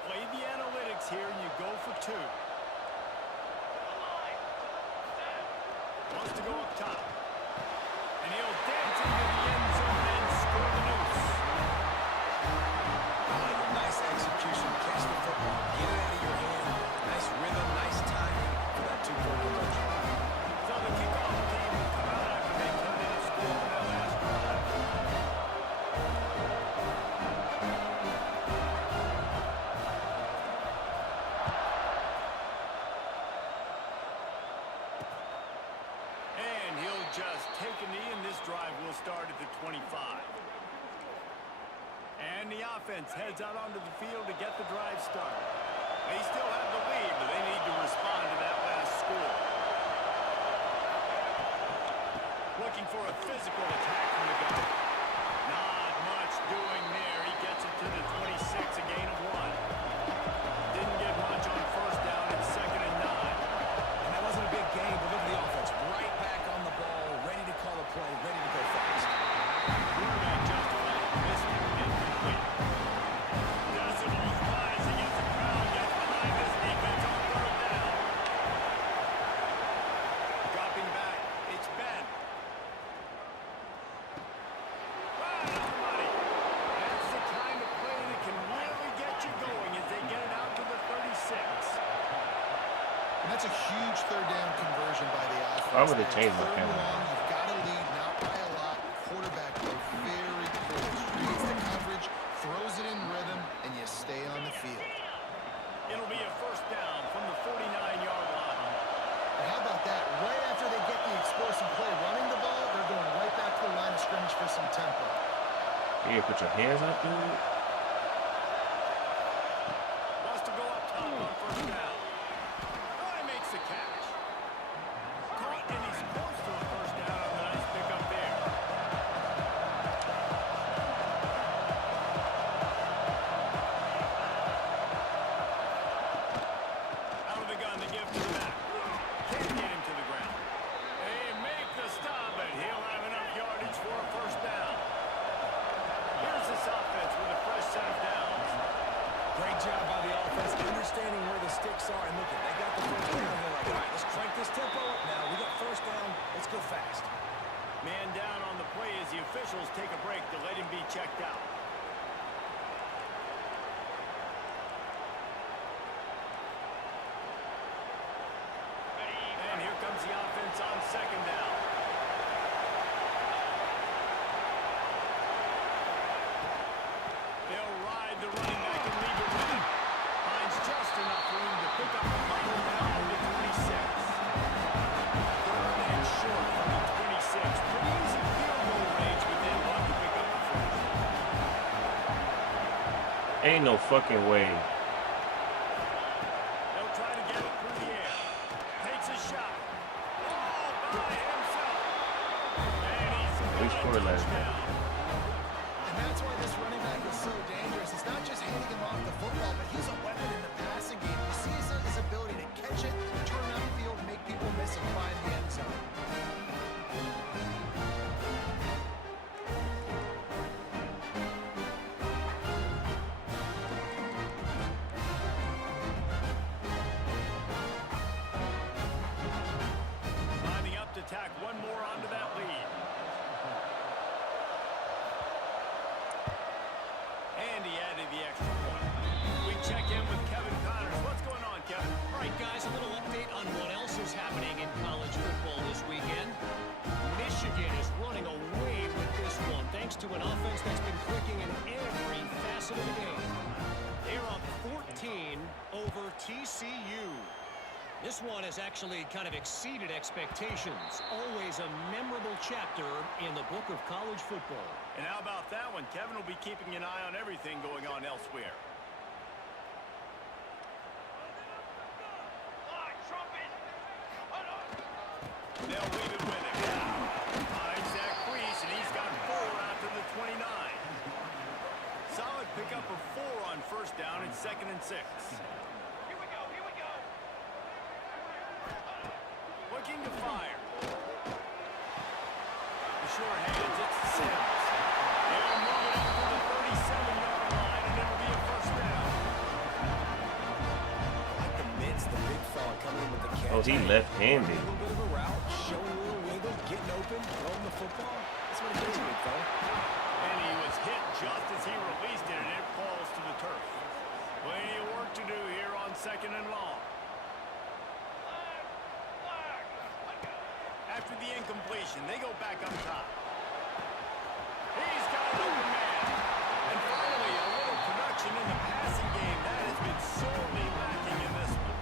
Play the analytics here, and you go for 2. Wants to go up top. And he'll dance into the end zone and score the noose. Nice execution. Catch the football. Get it out of your hand. Nice rhythm, nice timing for that 2-point conversion. So the kickoff team will come out after they turned in a score on that last drive. And he'll just take a knee, and this drive will start at the 25. And the offense heads out onto the field to get the drive started. They still have the lead, but they need to respond to that last score. Looking for a physical attack from the gun. Not much doing there. He gets it to the 26, a gain of 1. Didn't get much on first down. It's 2nd and 9. And that wasn't a big game, but look at the offense. Right back on the ball, ready to call a play, ready to go fast. Quarterback just missed it. Incomplete. Decibels rising as the crowd gets behind this defense on 3rd down. Dropping back. It's Ben. Right on the money. That's the kind of play that can really get you going as they get it out to the 36. And that's a huge 3rd down conversion by the offense. I would have there. changed my 3rd camera. and long, you've got to lead, not by a lot. Quarterback, though, very poised. Reads the coverage, throws it in rhythm, and you stay on the field. It'll be a first down from the 49-yard line. And how about that? Right after they get the explosive play running the ball, they're going right back to the line of scrimmage for some tempo. You put your hands up, dude. Wants to go up top on first down. Oh, he makes the catch. Caught, and he's close to a first down on the nice pickup there. Out of the gun to give to the back. Can't get him to the ground. They make the stop, and he'll have enough yardage for a first down. Here's this offense with a fresh set of downs. Great job by the offense, understanding where the sticks are. And look, they got the first down. They're like, all right, let's crank this tempo up now. We got first down. Let's go fast. Man down on the play as the officials take a break to let him be checked out. And here comes the offense on 2nd down. They'll ride the running back and leave it with him. Finds just enough room to pick up the final down from the 26. 3rd and short from the 26. Pretty easy field goal range, but they'll want to pick up the first. Ain't no fucking way. They'll try to get it through the air. Takes a shot. All by himself. And he's We scored last night. touchdown. And that's why this running back is so dangerous. It's not just handing him off the football, but he's a weapon in the passing game. You see his ability to catch it, turn upfield, make people miss, and find the end zone. Lining up to tackle one more onto that lead. And he added the extra point. We check in with Kevin Connors. What's going on, Kevin? All right, guys, a little update on what else is happening in college football this weekend. Michigan is running away with this one, thanks to an offense that's been clicking in every facet of the game. They're up 14 over TCU. This one has actually kind of exceeded expectations. Always a memorable chapter in the book of college football. And how about that one? Kevin will be keeping an eye on everything going on elsewhere. They'll leave it with him. Finds Zach Priest, and he's got 4 out to the 29. Solid pickup of 4 on first down and 2nd and 6. Here we go. Looking to fire. The short hands, it's Sims. They'll move it up to the 37-yard line, and it'll be a first down. Like the mitts, the big fella coming in with the catch. Oh, he left-handed. A little bit of a route, showing a little wiggle, getting open, throwing the football. That's what it does, big fella. And he was hit just as he released it, and it falls to the turf. Plenty of work to do here on 2nd and long. After the incompletion, they go back up top. He's got an open man. And finally, a little production in the passing game. That has been sorely lacking in this one.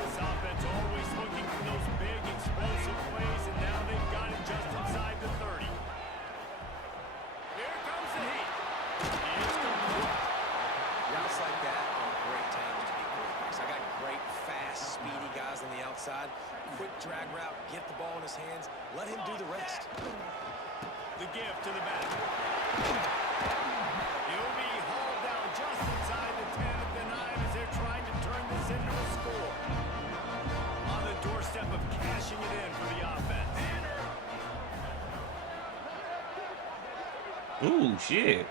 This offense always looking for those big, explosive plays, and now they've got it just inside the 30. Here comes the heat. It's complete. Routes like that are great times to be quarterbacks. I got great, fast, speedy guys on the outside. Quick drag route, get the ball in his hands, let him do the rest. The give to the back. He'll be hauled down just inside the 10 at the 9 as they're trying to turn this into a score. On the doorstep of cashing it in for the offense. Ooh, shit.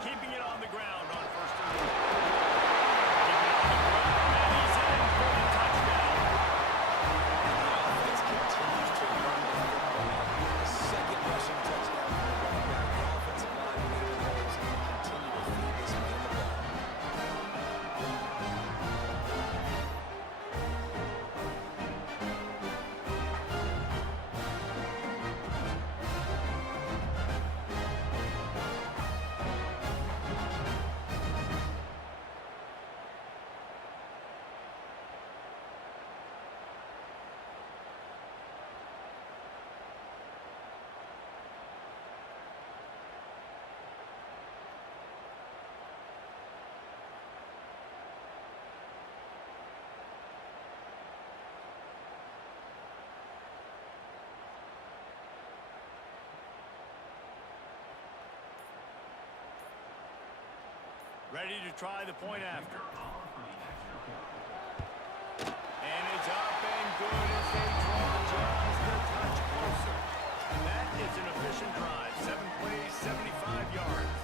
Keeping it on the ground on first and goal. Keeping it on the ground, and he's in for the touchdown. Offense continues to run the football. A second rushing touchdown for the running back. The offensive line leading the holes and continue to feed this man the ball. Ready to try the point after. And it's up and good as they draw just a touch closer. That is an efficient drive. 7 plays, 75 yards.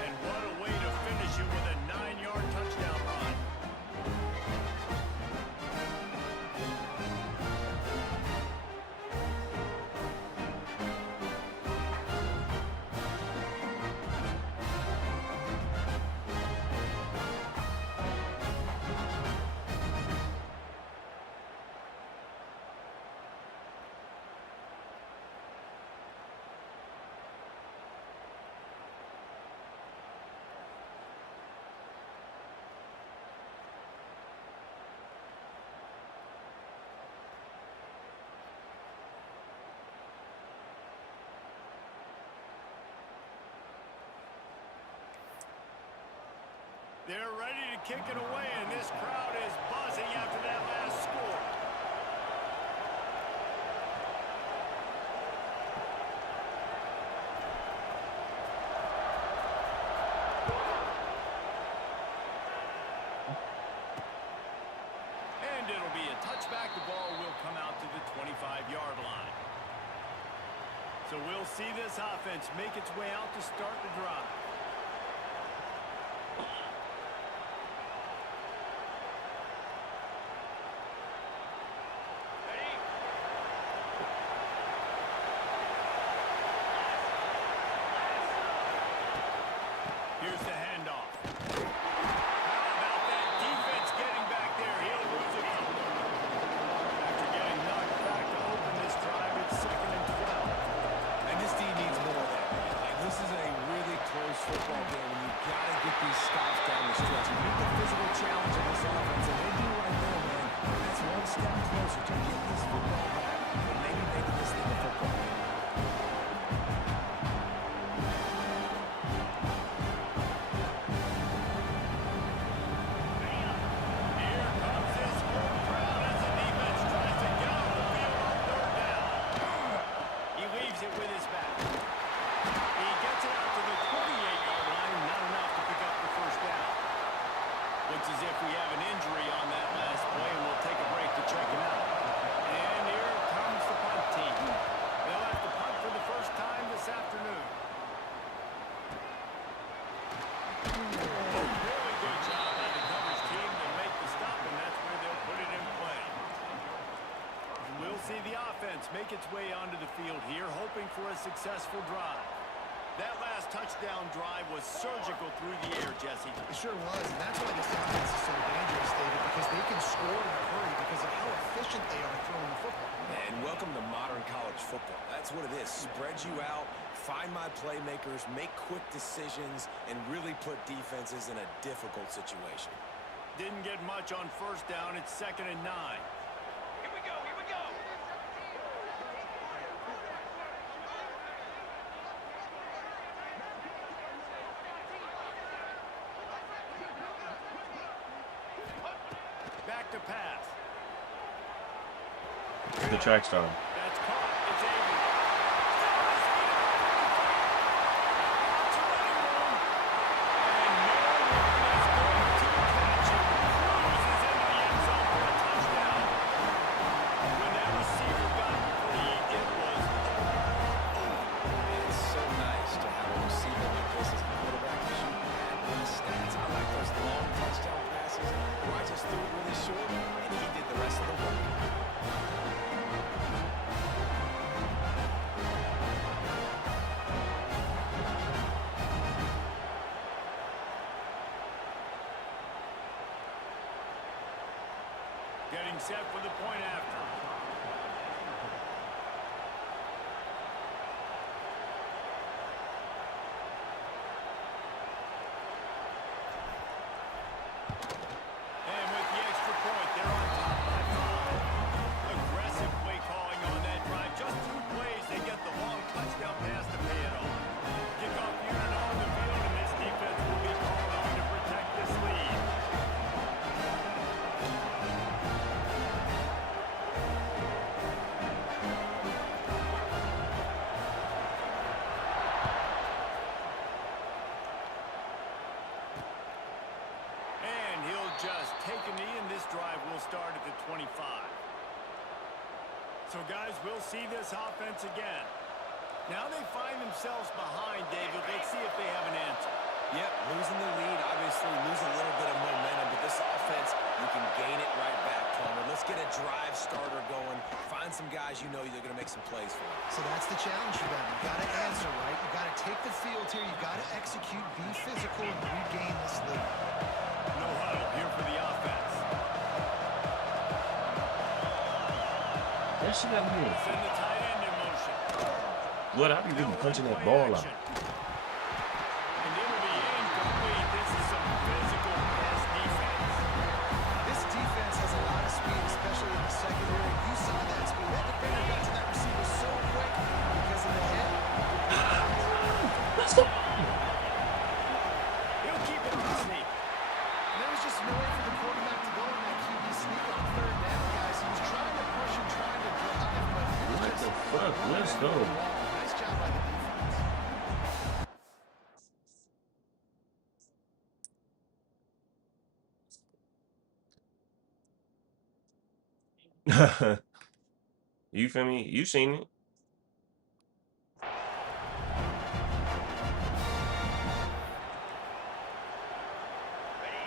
And what a way to finish it with a 9-yard touchdown run. They're ready to kick it away, and this crowd is buzzing after that last score. And it'll be a touchback. The ball will come out to the 25-yard line. So we'll see this offense make its way out to start the drive. see the offense make its way onto the field here, hoping for a successful drive. That last touchdown drive was surgical through the air, Jesse. It sure was, and that's why this offense is so dangerous, David, because they can score in a hurry because of how efficient they are throwing the football. And welcome to modern college football. That's what it is. Spread you out, find my playmakers, make quick decisions, and really put defenses in a difficult situation. Didn't get much on first down. It's 2nd and 9. Here we go, here we go. Back to pass. The track star. That's caught. It's Avery. And no one is going to catch him. Cruises into the end zone for a touchdown. When that receiver got free, it was It's so nice to have a receiver like this as a quarterback to shoot bad stats. I like those long touchdown passes where I just threw it really short and he did the rest of the work. getting set for the point after. And with the extra point, they're on top by 5. Aggressive play calling on that drive. Just 2 plays, they get the long touchdown pass to pay it off. Kickoff unit on the field, and this defense will be called on to protect this lead. And he'll just take a knee, and this drive will start at the 25. So, guys, we'll see this offense again. Now they find themselves behind, David. Let's see if they have an answer. Yep, losing the lead, obviously lose a little bit of momentum, but this offense, you can gain it right back, Palmer. Let's get a drive starter going. Find some guys you know they're going to make some plays for. So that's the challenge for them. You got to answer, right? You got to take the field here. You got to execute, be physical, and regain this lead. No huddle here for the offense. That shit out here. Send the tight end in motion. What? I be really punching that ball out. And it'll be incomplete. This is some physical pass defense. This defense has a lot of speed, especially in the secondary. You saw that speed. That defender got to that receiver so quick because of the hit. Let's go. He'll keep it on the sneak. And there was just no way for the quarterback to go on that QB sneak on 3rd down, guys. He was trying to push and trying to drive, but it was What just the fuck? Let's go. nice job by the defense. You feel me? You seen it.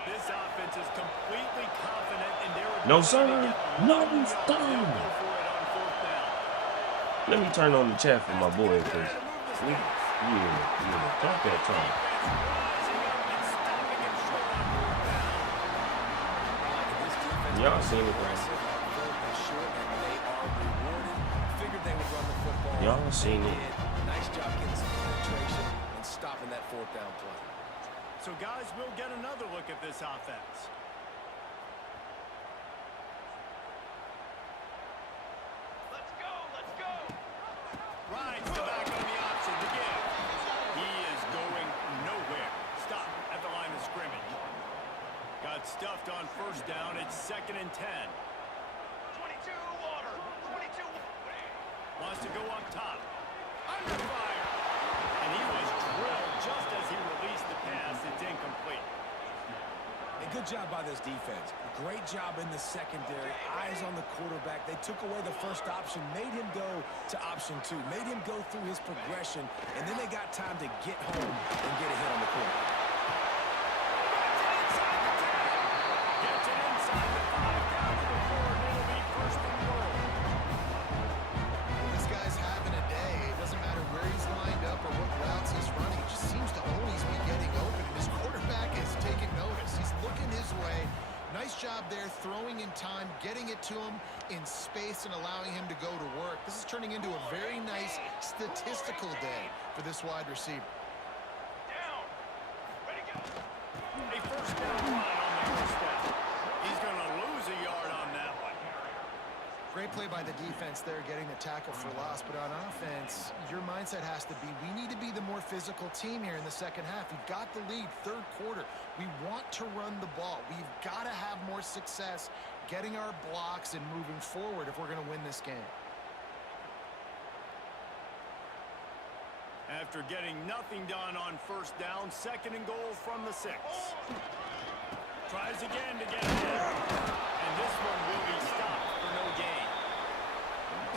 This offense is completely confident in their No, ability sir. to get No, running up. stop. They'll go for it on 4th down. Let me turn on the chat for my boy, cause Trying to move the we, sticks. yeah, talk that talk. Rising up and stopping him short on 4th down. This defense Y'all is seen it. aggressive on 4th and short, and they are rewarded. Figured they would run the football. Y'all seen They it. did. Nice job getting some penetration and stopping that 4th down play. So, guys, we'll get another look at this offense. Let's go, let's go. Rides the back on the option to give. He is going nowhere. Stop at the line of scrimmage. Got stuffed on 1st down. It's 2nd and 10. 22 water, 22. Wants to go up top. Under fire. And he was drilled just as he released the pass. It's incomplete. A good job by this defense. Great job in the secondary. Eyes on the quarterback. They took away the first option, made him go to option 2, made him go through his progression, and then they got time to get home and get a hit on the quarterback. Gets it inside the 5, down to the 4, and it'll be 1st and goal. in time, getting it to him in space, and allowing him to go to work. This is turning into a very nice statistical day for this wide receiver. A first down run on the first down. He's going to lose a yard on that one. Great play by the defense there, getting the tackle for loss. But on offense, your mindset has to be, we need to be the more physical team here in the second half. We've got the lead, third quarter. We want to run the ball. We've got to have more success getting our blocks and moving forward if we're going to win this game. After getting nothing done on first down, second and goal from the 6. Tries again to get ahead. And this one will be stopped for no gain.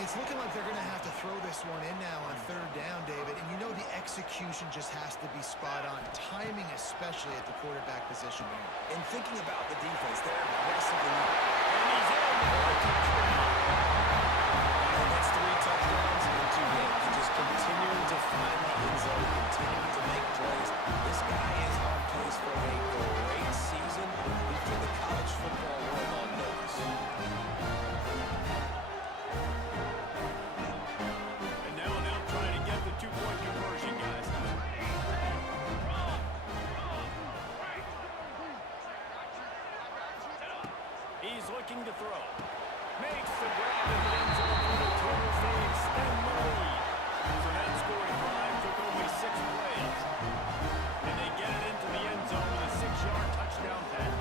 It's looking like they're going to have to throw this one in now on third down, David. And you know the execution just has to be spot on. Timing especially at the quarterback position here. And thinking about the defense, they're aggressively. And he's in for a touchdown. And that's 3 touchdowns in 2 games. Just continuing to find the end zone, continuing to make plays. This guy is on pace for a great season. He put the college football world on notice. And now they'll try to get the 2-point conversion, guys. He's looking to throw. Makes the grab in the end zone for the Turtles. They extend the lead. So that scoring drive took only 6 plays. And they get it into the end zone with a 6-yard touchdown pass.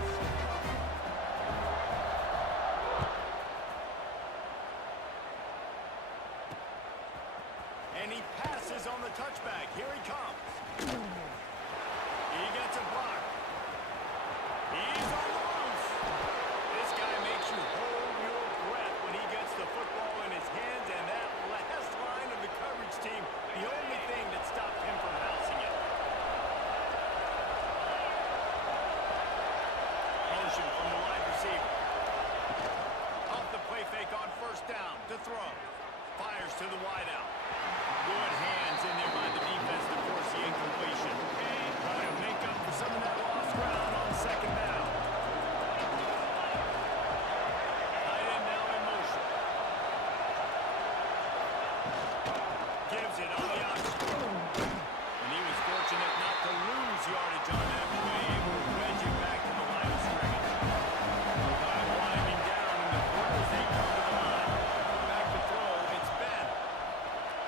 And he passes on the touchback. Here he comes. He gets a block. He's on the loose. This guy makes you hold your breath when he gets the football in his hands, and that last line of the coverage team, the only thing that stopped him from housing it. Motion from the wide receiver. Off the play fake on first down to throw. Fires to the wideout. Good hands in there by the defense to force the incompletion. Trying to make up for some of that lost ground on second down. Tight end now in motion. Gives it on the option. And he was fortunate not to lose yardage on that play. Able to wedge it back to the line of scrimmage. Time winding down in the quarter as they come to the line. Back to throw. It's Ben.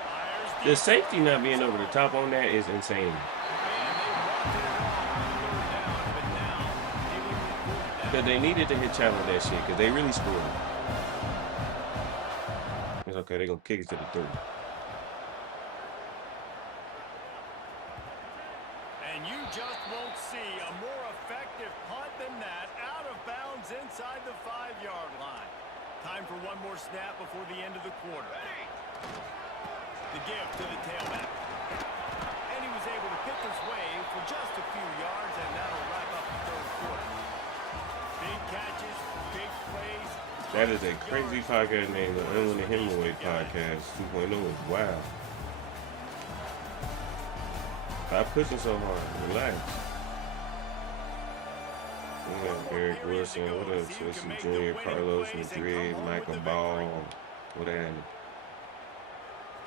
Fires The deep. safety not being over the top on that is insane. Man, they walked it on third down, but now they would report that. Because they needed to hit challenge that shit, because they really scored. It's okay, they're going to kick it to the 30. And you just won't see a more effective punt than that, out of bounds inside the 5-yard line. Time for one more snap before the end of the quarter. The give to the tailback. And he was able to pick his way for just a few yards, and that'll wrap up the third quarter. Big catches, big plays. That is a crazy podcast named the Unwin and Hemingway Podcast 2.0 is wild. Stop pushing so hard. Relax. We got Eric Wilson, what else? Wilson Jr., Carlos Madrid, Michael Ball. What happened?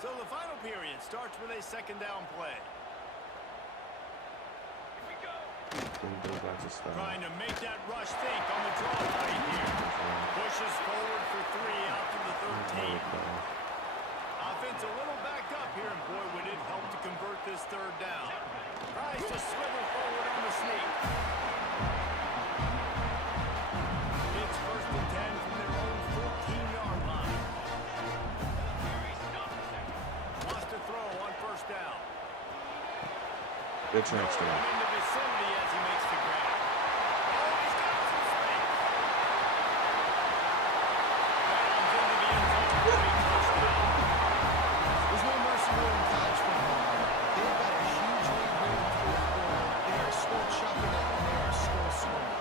So the final period starts with a second down play. Trying to make that rush think on the draw right here. Pushes forward for 3 out to the 13. Offense a little backed up here, and boy, would it help to convert this third down. Tries to swivel forward on the sneak. It's first and 10 from their own 14-yard line. Wants to throw on first down. Good track start. In the vicinity as he makes the grab. Oh, he's got some space. Bounds into the end zone for a touchdown. There's no mercy rule in college football. They've got a huge lead here in the fourth quarter. They are still chucking it, and they are still scoring.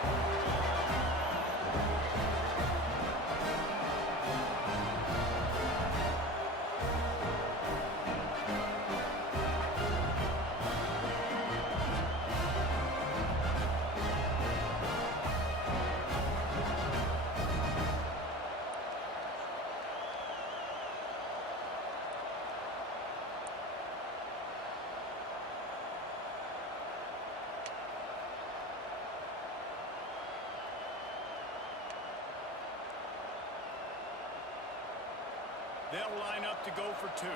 They'll line up to go for 2.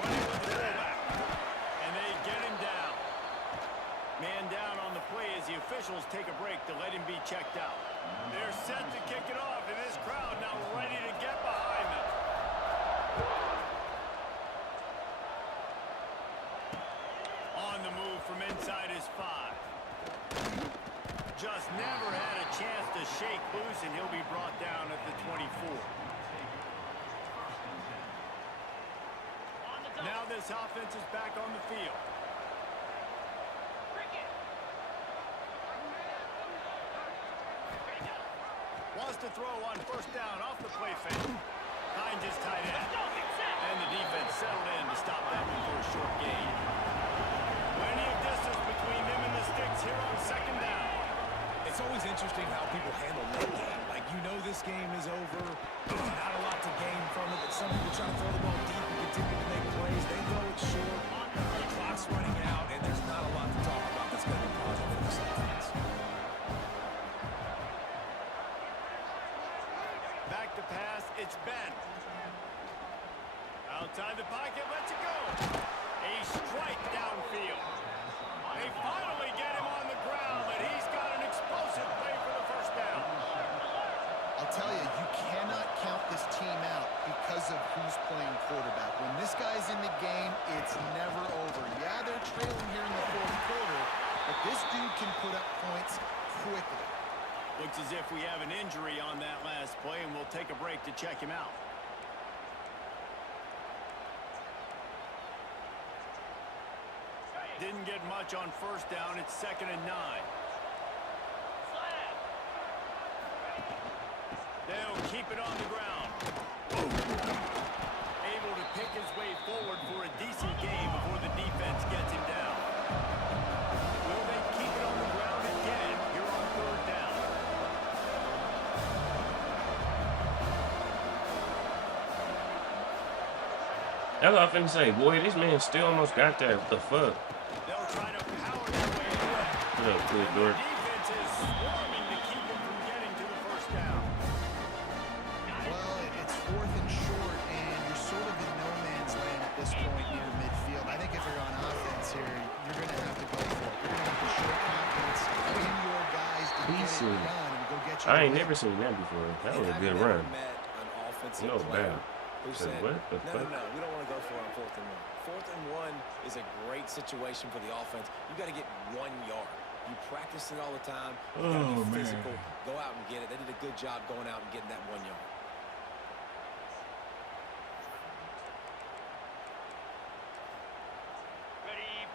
Running with the fullback. And they get him down. Man down on the play as the officials take a break to let him be checked out. They're set to kick it off, and this crowd now ready to get behind them. On the move from inside his 5. Just never had a chance to shake loose, and he'll be brought down at the 24. Now this offense is back on the field. Wants to throw on first down off the play fake. Finds his tight end. And the defense settled in to stop that one for a short gain. Plenty of distance between them and the sticks here on second down. It's always interesting how people handle late game. Like, you know this game is over. Not a lot to gain from it, but some people try to throw the ball deep and continue to make plays. They throw it short. The clock's running out, and there's not a lot to talk about that's going to be positive for this offense. Back to pass, it's Ben. Outside the pocket, lets it go. A strike downfield. They finally get him on the ground, and he's got an explosive play for the first down. I'll tell you, you cannot count this team out because of who's playing quarterback. When this guy's in the game, it's never over. Yeah, they're trailing here in the fourth quarter, but this dude can put up points quickly. Looks as if we have an injury on that last play, and we'll take a break to check him out. Didn't get much on first down. It's 2nd and 9. They'll keep it on the ground. Able to pick his way forward for a decent gain before the defense gets him down. Will they keep it on the ground again here on 3rd down? That's what I finna say. Boy, this man still almost got there. What the fuck? They'll try to power their way through it. What up, good The Dork? defense is swarming to keep him from getting to the first down. Well, it's 4th and short, and you're sort of in no man's land at this point near midfield. I think if you're on offense here, you're going to have to go for it. You're going to have to show confidence in your guys to get it done and go get your I ain't never seen that before. That was a good run. No bad. Who Said said, what the no, fuck? no, we don't want to go for it on 4th and 1. 4th and 1 is a great situation for the offense. You got to get 1 yard. You practice it all the time. You got to be physical. Go out and get it. They did a good job going out and getting that 1 yard.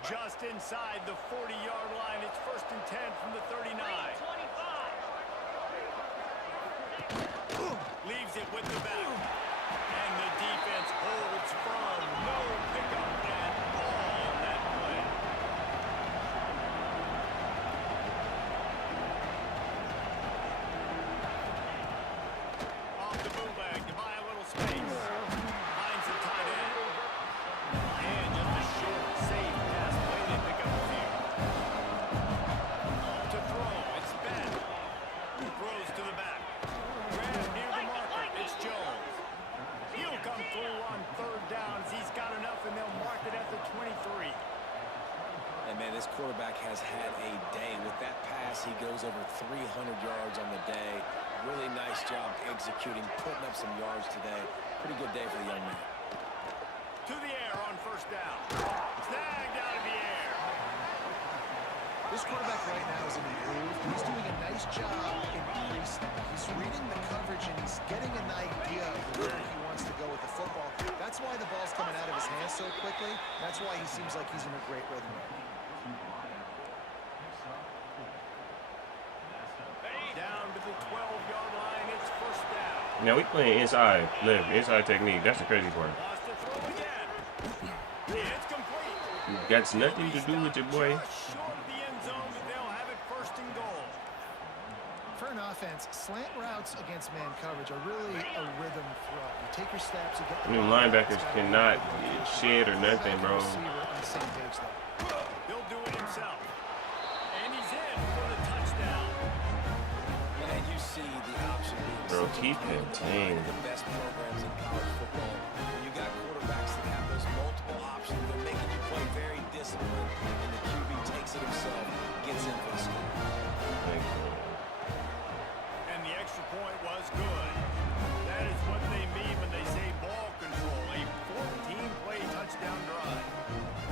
Just inside the 40-yard line. It's 1st and 10 from the 39. Leaves it with the back. And the defense holds firm. No pickup at all on that play. Off the bootleg to buy a little space. Finds the tight end. And just a short, safe pass play. They pick up a few. To throw, it's Ben. Who throws to the back. Grab near the marker. It's Jones. He'll come through on 3rd down as he's got enough, and they'll mark it at the 23. And, man, this quarterback has had a day. With that pass, he goes over 300 yards on the day. Really nice job executing, putting up some yards today. Pretty good day for the young man. To the air on 1st down. Snagged out of the air. This quarterback right now is in the groove. He's doing a nice job in pre-snap. He's reading the coverage, and he's getting an idea of where he wants to go with the football. That's why the ball's coming out of his hands so quickly. That's why he seems like he's in a great rhythm right now. Down to the 12-yard line. It's 1st down. Now we playing inside, live inside technique. That's the crazy part. Lost to throw again. It's complete. You got nothing to do with your boy. Just short of the end zone, but they'll have it 1st and goal. For an offense, slant routes against man coverage are really a rhythm throw. You take your steps, you get the Them ball, linebackers it's got cannot to be get shit or nothing, bro. receiver on the same page there. He'll do it himself. And he's in for the touchdown. And you see the Bro, keep one contained. of the best programs in college football. When you got quarterbacks that have those multiple options, they're making you play very disciplined, and the QB takes it himself, gets in for the score. And the extra point was good. That is what they mean when they say ball control. A 14-play touchdown drive.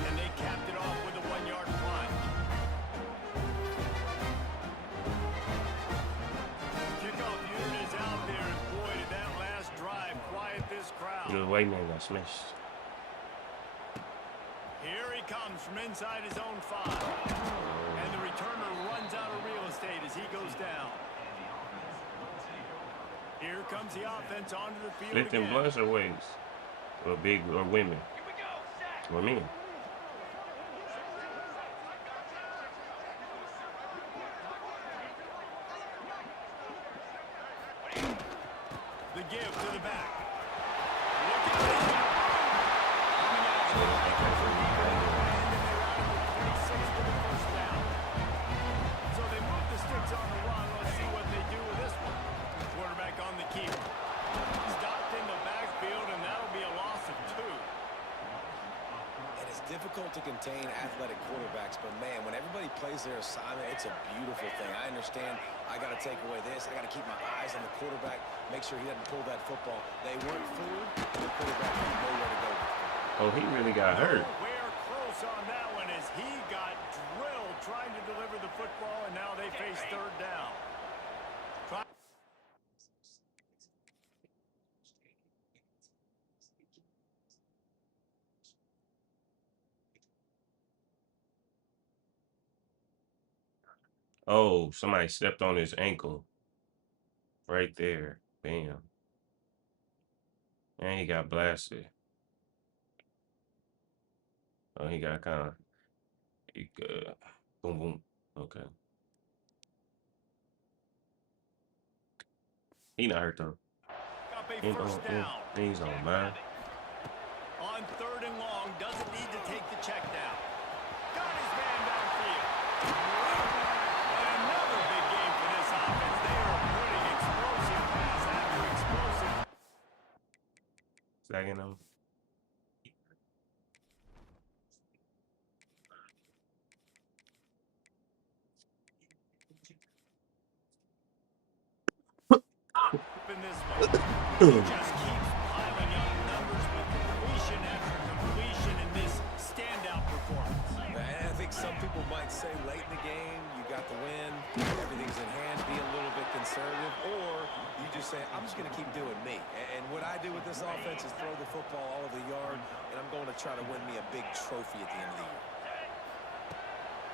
And they capped it off with a 1-yard plunge. Kickoff unit is out there, and boy, did that last drive quiet this crowd. The white man got smashed. Here he comes from inside his own 5. And the returner runs out of real estate as he goes down. Here comes the offense onto the field Lifting again. bloods or weights? Or big or women? Or men? The give to the back. Look at this. Coming out of the back for the and they round him with 26 for the first down. So they move the sticks on the run. Let's see what they do with this one. Quarterback on the keeper. Stopped in the backfield, and that'll be a loss of 2. And it's difficult to contain athletic quarterbacks, but man, when everybody plays their assignment, it's a beautiful thing. I understand I got to take away this. I got to keep my eyes on the quarterback, make sure he doesn't pull that football. They weren't fooled, and the quarterback had nowhere to go. Oh, he really got hurt. We're close on that one as he got drilled trying to deliver the football, and now they face 3rd down. Oh, somebody stepped on his ankle. Right there. Bam. And he got blasted. Oh, he got kind of... boom, boom. Okay. He not hurt, though. Up a first down. He's on, man. On 3rd and long, doesn't need to take the check down. Got his man downfield. And another big game for this offense. They are putting explosive pass after explosive. Sagging him. In this one. He just keeps piling up numbers with completion after completion in this standout performance. And I think some people might say late in the game, you got the win, everything's in hand, be a little bit conservative, or you just say, I'm just going to keep doing me. And what I do with this offense is throw the football all over the yard, and I'm going to try to win me a big trophy at the end of the year.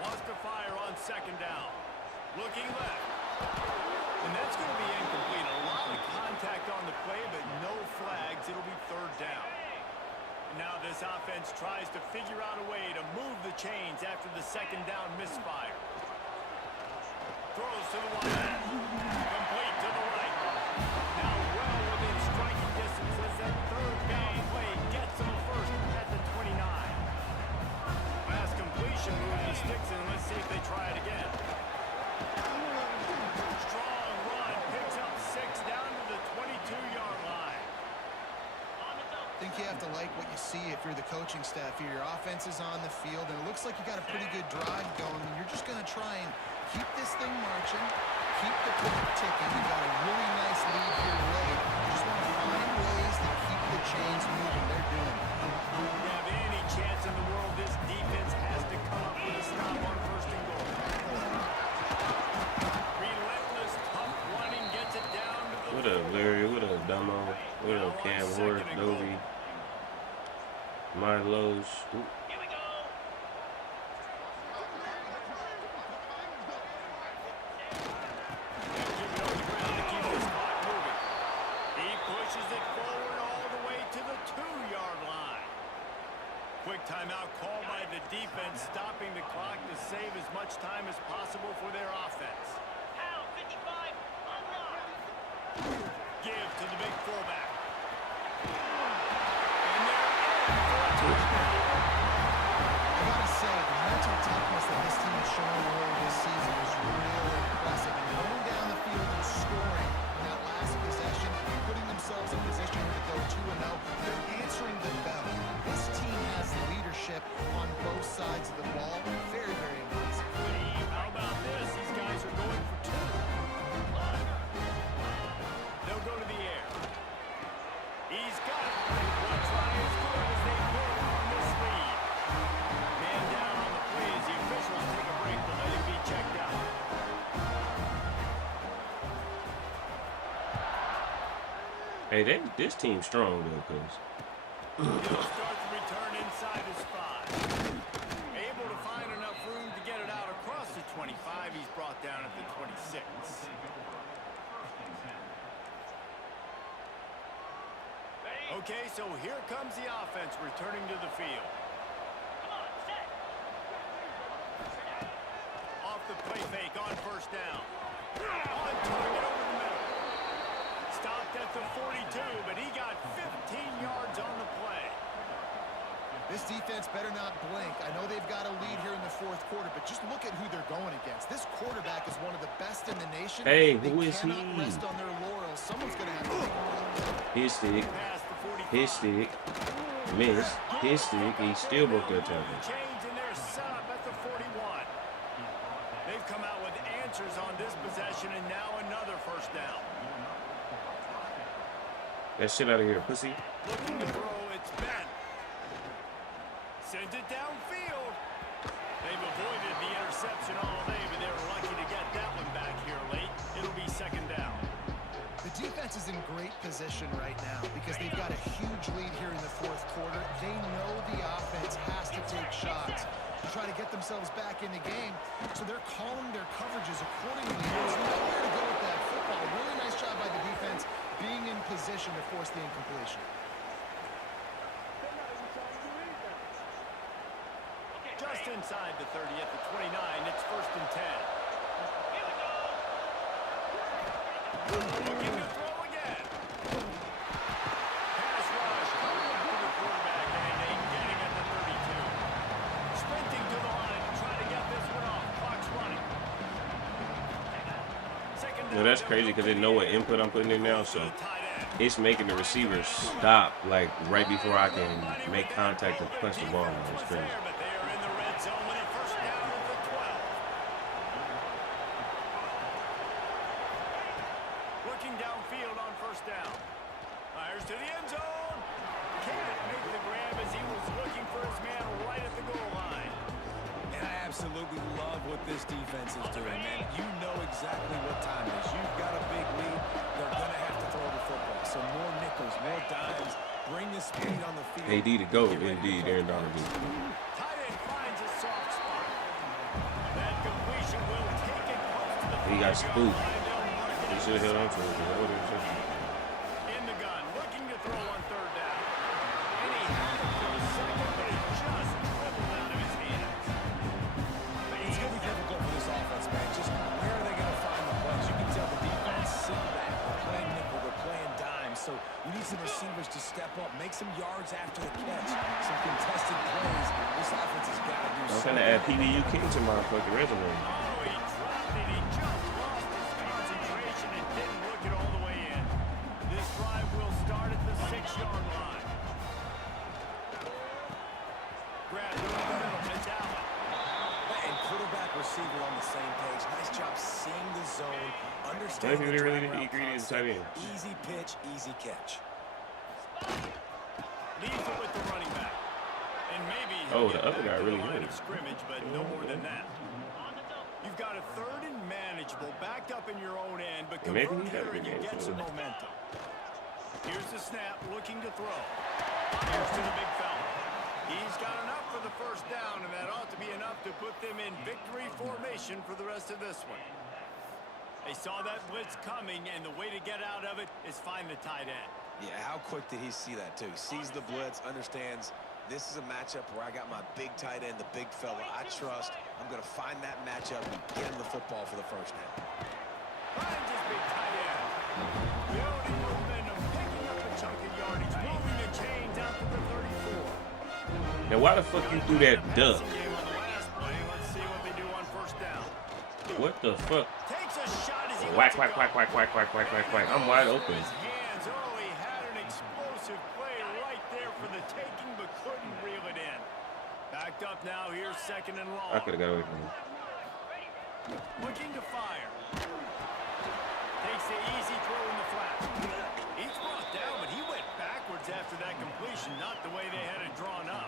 Wants to fire on 2nd down. Looking left. And that's going to be incomplete. A lot of contact on the play, but no flags. It'll be 3rd down. Now this offense tries to figure out a way to move the chains after the 2nd down misfire. Throws to the wide. Complete to the right. Now well within striking distance as that 3rd down play gets him first at the 29. Pass completion, moving the sticks in. Let's see if they try it again. Strong run, picks up 6 down to the 22-yard line. I think you have to like what you see if you're the coaching staff here. Your offense is on the field, and it looks like you got a pretty good drive going. And you're just going to try and keep this thing marching, keep the clock ticking. You got a really nice lead here late. You just want to find ways to keep the chains moving. They're doing it. If you have any chance in the world, this defense has to come up with a stop on 1st and goal. Relentless, tough running gets it down to the... What up, Larry? What up, Dumbo? What up, Cam Horse, Dovey, Milo's? Here we go. Keep it on the ground to keep this clock moving. He pushes it forward all the way to the 2-yard line. Quick timeout call by the defense, stopping the clock to save as much time as possible for their offense. Pound 55. Unlock. Give to the big fullback. And they're in for a touchdown. I gotta say, the mental toughness that this team has shown earlier this season is really impressive. And going down the field and scoring in that last possession Hey, this team's strong though, cause He'll start the return inside his 5. Able to find enough room to get it out across the 25. He's brought down at the 26. Okay, so here comes the offense returning to the field. Off the play fake on first down. On target over the middle. Stopped at the 42, but he got 15 yards on the play. This defense better not blink. I know they've got a lead here in the fourth quarter, but just look at who they're going against. This quarterback is one of the best in the nation. Hey, they who is he? cannot rest on their laurels. Someone's going to have to. his stick, Past the 45. his stick, miss, his stick. He still broke that tackle. Change in their setup at the 41. They've come out with answers on this possession, and now another first down. That shit out of here, pussy. Looking to throw, it's bent. Sends it downfield. They've avoided the interception all day, but they were lucky to get that one back here late. It'll be second down. The defense is in great position right now because they've got a huge lead here in the fourth quarter. They know the offense has to take shots to try to get themselves back in the game, so they're calling their coverages accordingly. There's nowhere to go with that football. Really nice job by the defense being in position to force the incompletion. Just inside the 30 at the 29, it's first and 10. Looking to throw again. Pass rush coming after the quarterback, and they get him at the 32. Sprinting to the line to try to get this one off. Clock's running. Second down. No, that's crazy because they know what input I'm putting in now, so it's making the receiver stop like right before I can make contact and punch the ball. It's crazy. But they are in the red zone with a first down at the 12. Looking downfield on first down. Fires to the end zone. Can't make the grab as he was looking for his man right at the goal line. And I absolutely love what this defense is doing, man. You know exactly what time it is. You've got a big lead. They're going to have to throw the football. So more nickels, more dimes. Bring the speed on the field. AD to go, indeed, Aaron Donald. Tight end finds a soft spot. That completion will take it close to the He got 5-yard spooked. line. They'll mark it He up should have held on to it. in the gun, looking to throw on third down. And he had it for a second, but it just dribbled out of his hands. It's going to be difficult for this offense, man. Just where are they going to find the plays? You can tell the defense sitting back. They're playing nickel. They're playing dime. So you need some receivers to step up, make some yards after the catch, some contested plays. This offense has got to do I'm something. trying to add PBU King to my fucking resume. Oh, he dropped it. He just lost his concentration and didn't look it all the way in. This drive will start at the 6-yard line. Grabbed over the middle. It's Allen. And quarterback receiver on the same page. Nice job seeing the zone, I understanding think the they really drag route agree to concept. tight end. Easy pitch, easy catch. Leaves it with the running back. And maybe Oh, he'll the get other back guy to really the line hurt. of scrimmage, but no more than that. You've got a third and manageable, backed up in your own end, but And maybe convert he got a here good and you game, get too. some momentum. Here's the snap, looking to throw. Fires to the big fella. He's got enough for the first down, and that ought to be enough to put them in victory formation for the rest of this one. They saw that blitz coming, and the way to get out of it is find the tight end. Yeah, how quick did he see that, too? Sees the blitz, understands this is a matchup where I got my big tight end, the big fella I trust. I'm going to find that matchup and get him the football for the first down. Finds his big tight end. Building momentum, picking up a chunk of yardage, moving the chains out to the 34. Now, why the fuck you threw that duck? Game on the last play. Let's see what they do on first down. What the fuck? Takes a shot as he Whack, lets it whack, go. whack, whack, whack, whack, whack, whack, whack. I'm wide open. His hands. Oh, he had an explosive play right there for the taking, but couldn't reel it in. Backed up now. Here's second and long. I could have got away from him. Looking to fire. Takes the easy throw in the flat. He's brought down, but he went backwards after that completion, not the way they had it drawn up.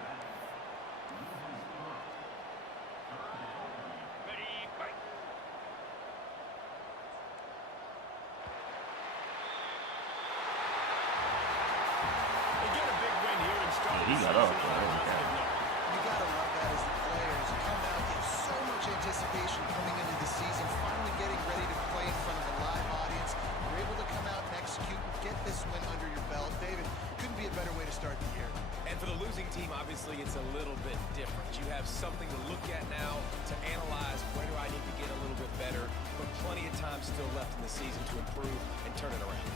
team, obviously, it's a little bit different. You have something to look at now to analyze where do I need to get a little bit better, but plenty of time still left in the season to improve and turn it around.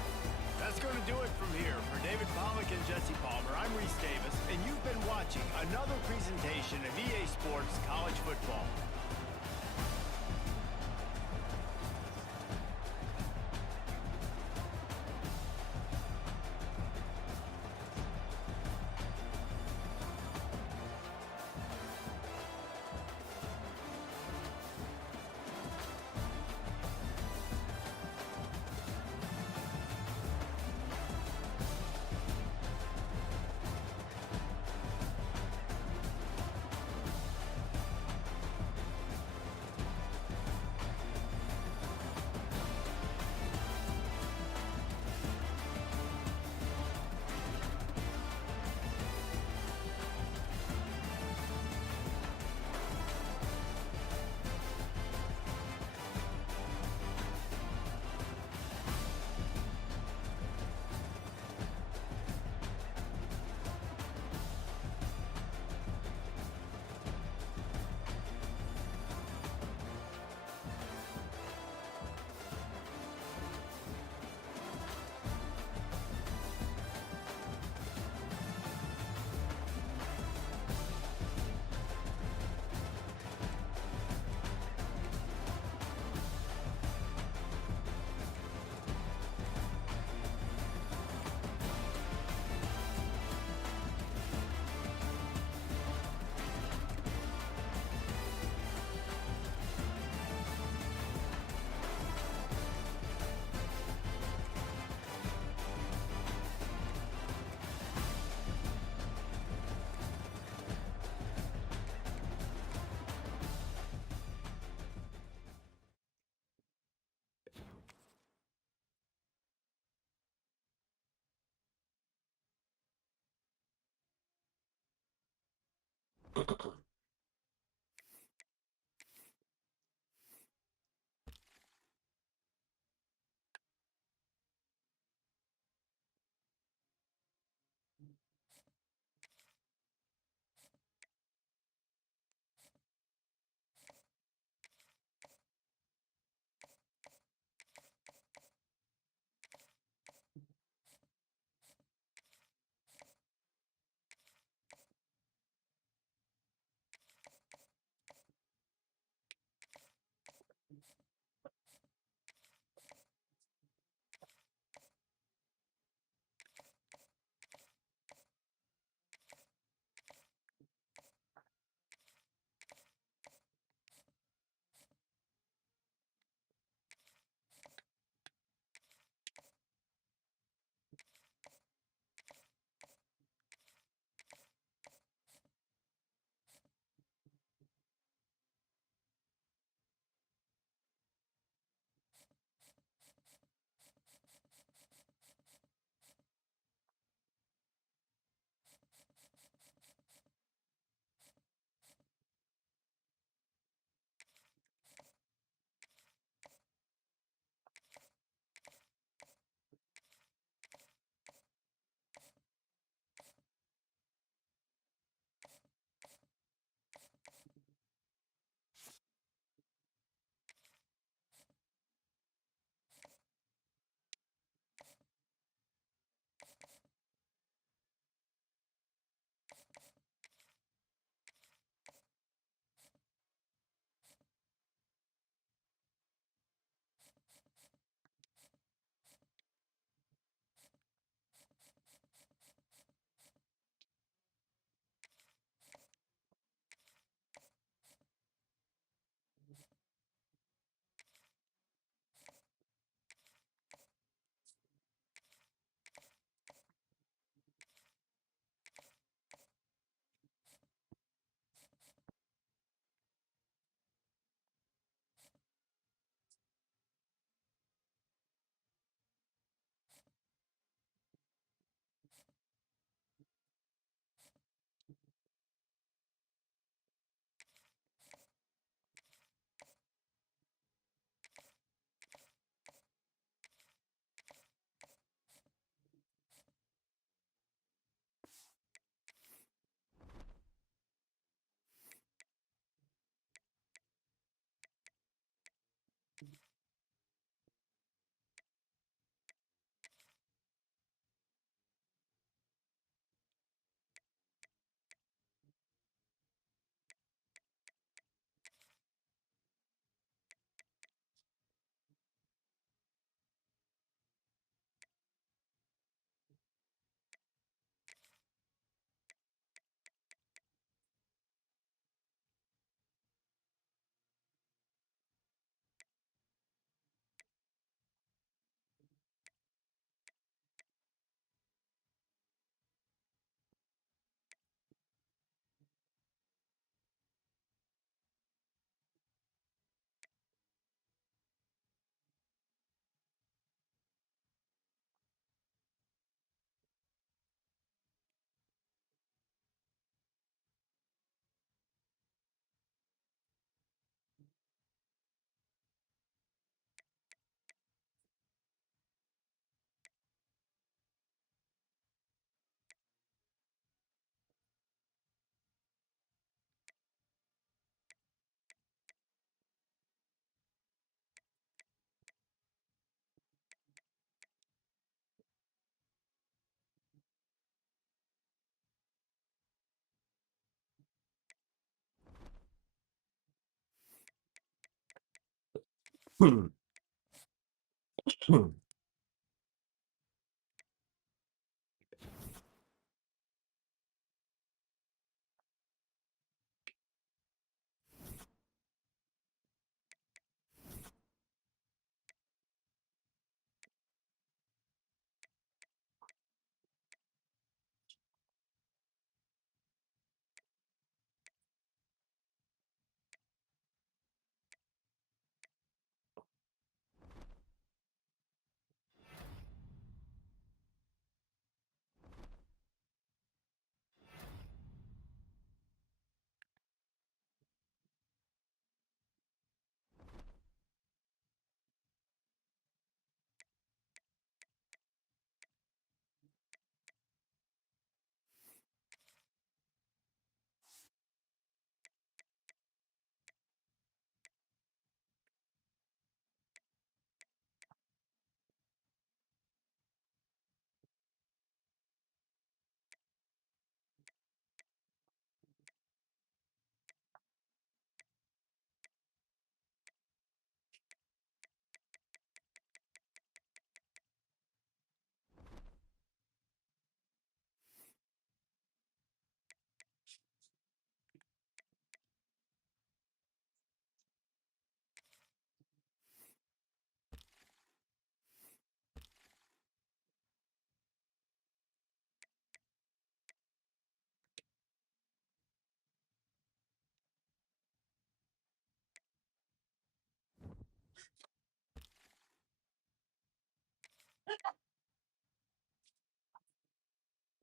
That's going to do it from here. For David Pollack and Jesse Palmer, I'm Reese Davis, and you've been watching another presentation of EA Sports College Football.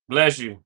Bless you.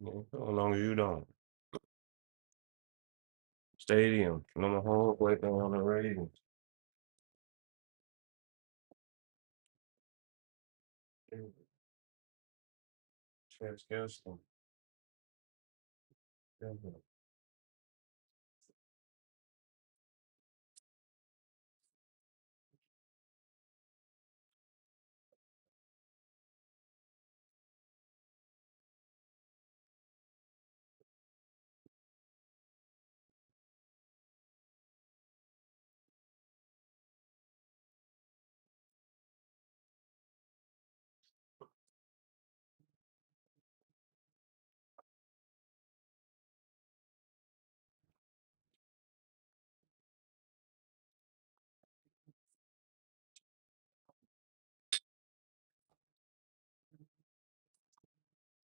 Yeah, so long as you don't. Stadium. On the whole way down the Ravens. Travis Kelce.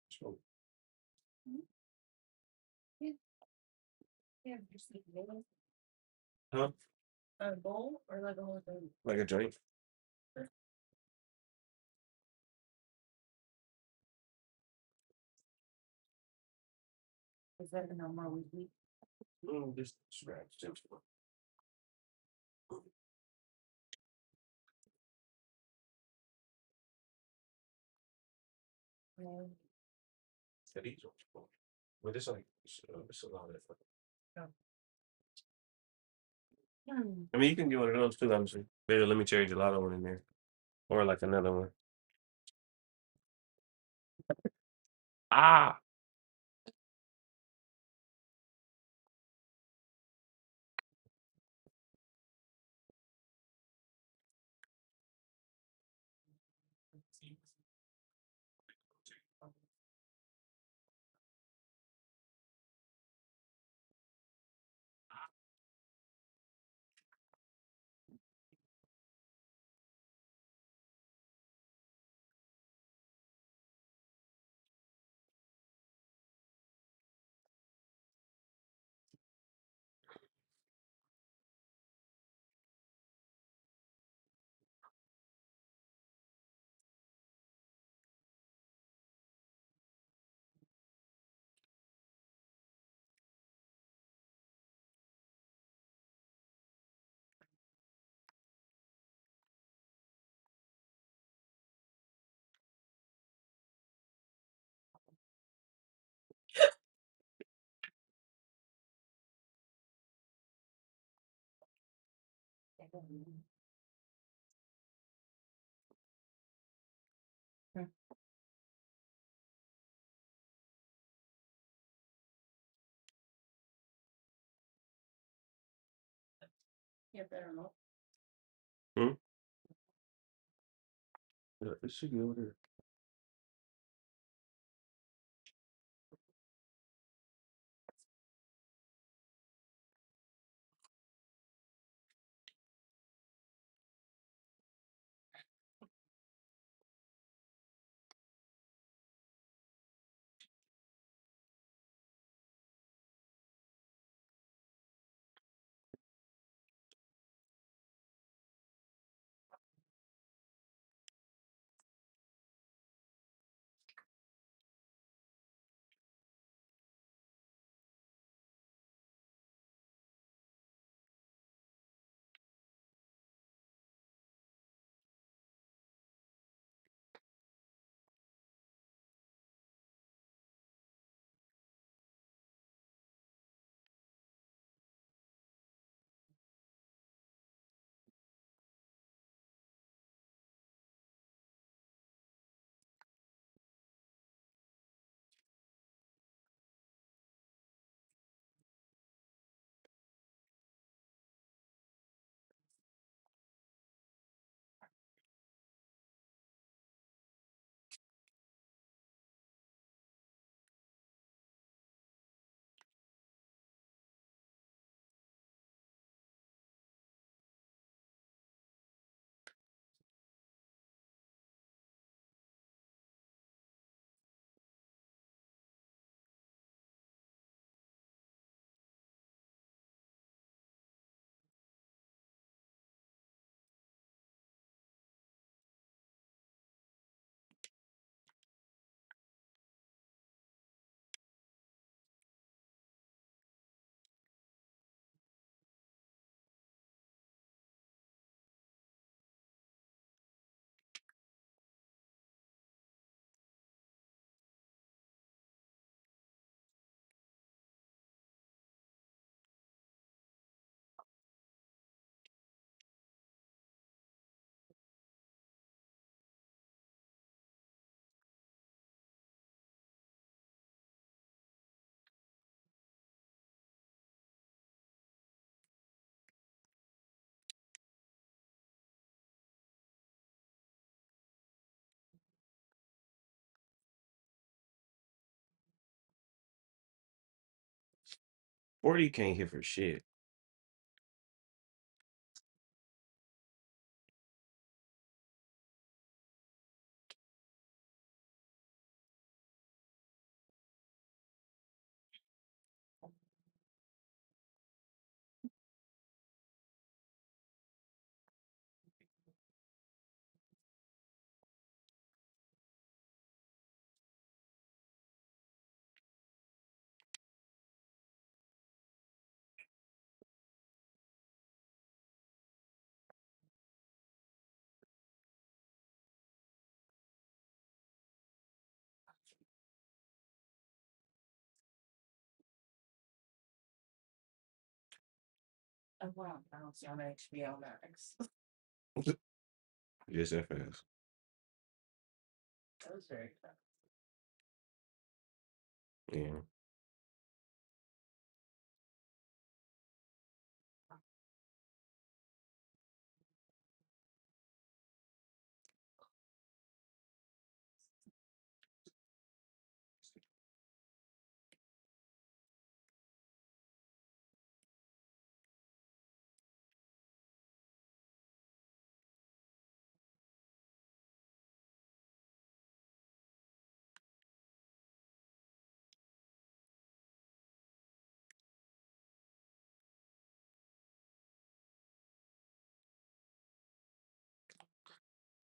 So, Yeah, just like a bowl. huh? A bowl or like a whole thing? Like a drink? Is that the number we eat? Just scratch. Yeah. These ones. But it's like it's a lot of different. I mean, you can get one of those too, obviously. Better let me cherry gelato one in there, or like another one. Ah, Yeah, better not. yeah, it should be over there. 40 can't hit for shit. I want to bounce on HBO Max. Just that fast. That was very fun. Yeah.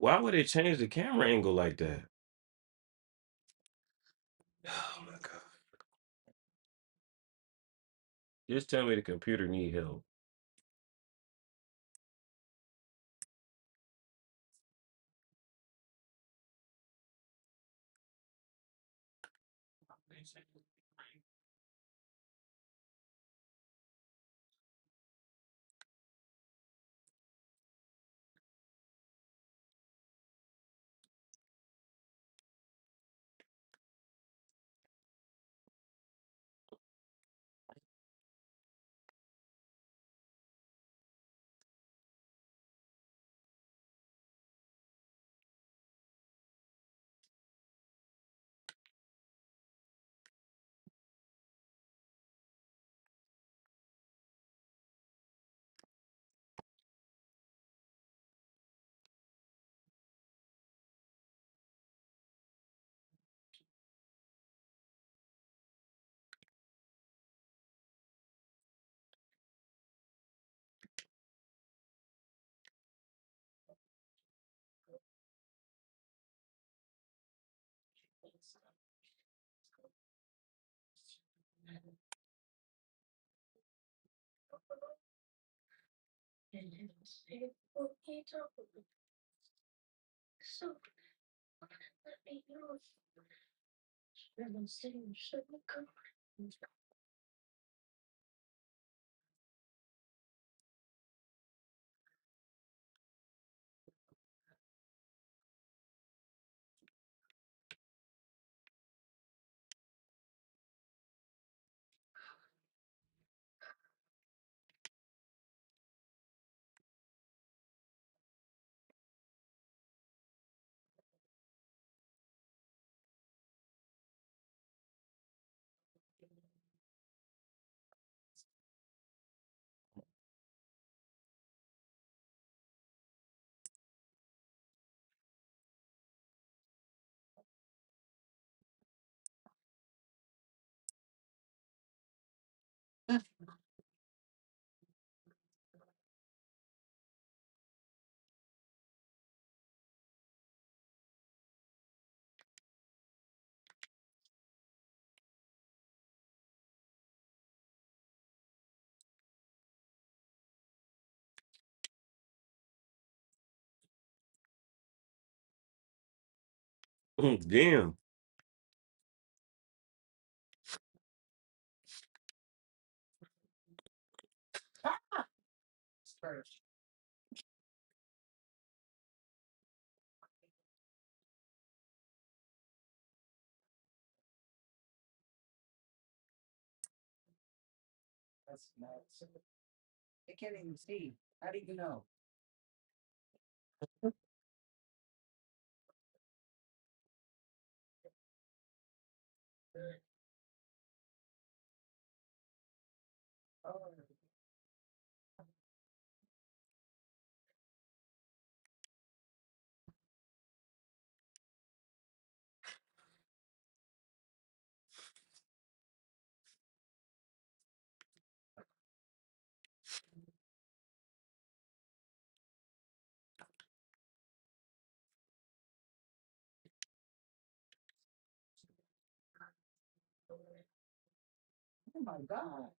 Why would it change the camera angle like that? Oh my god. Just tell me the computer need help. And it was able to talk with me. So, let me know. And I'm saying, should we come? Damn. First. That's nuts. I can't even see. How do you know? Oh my God.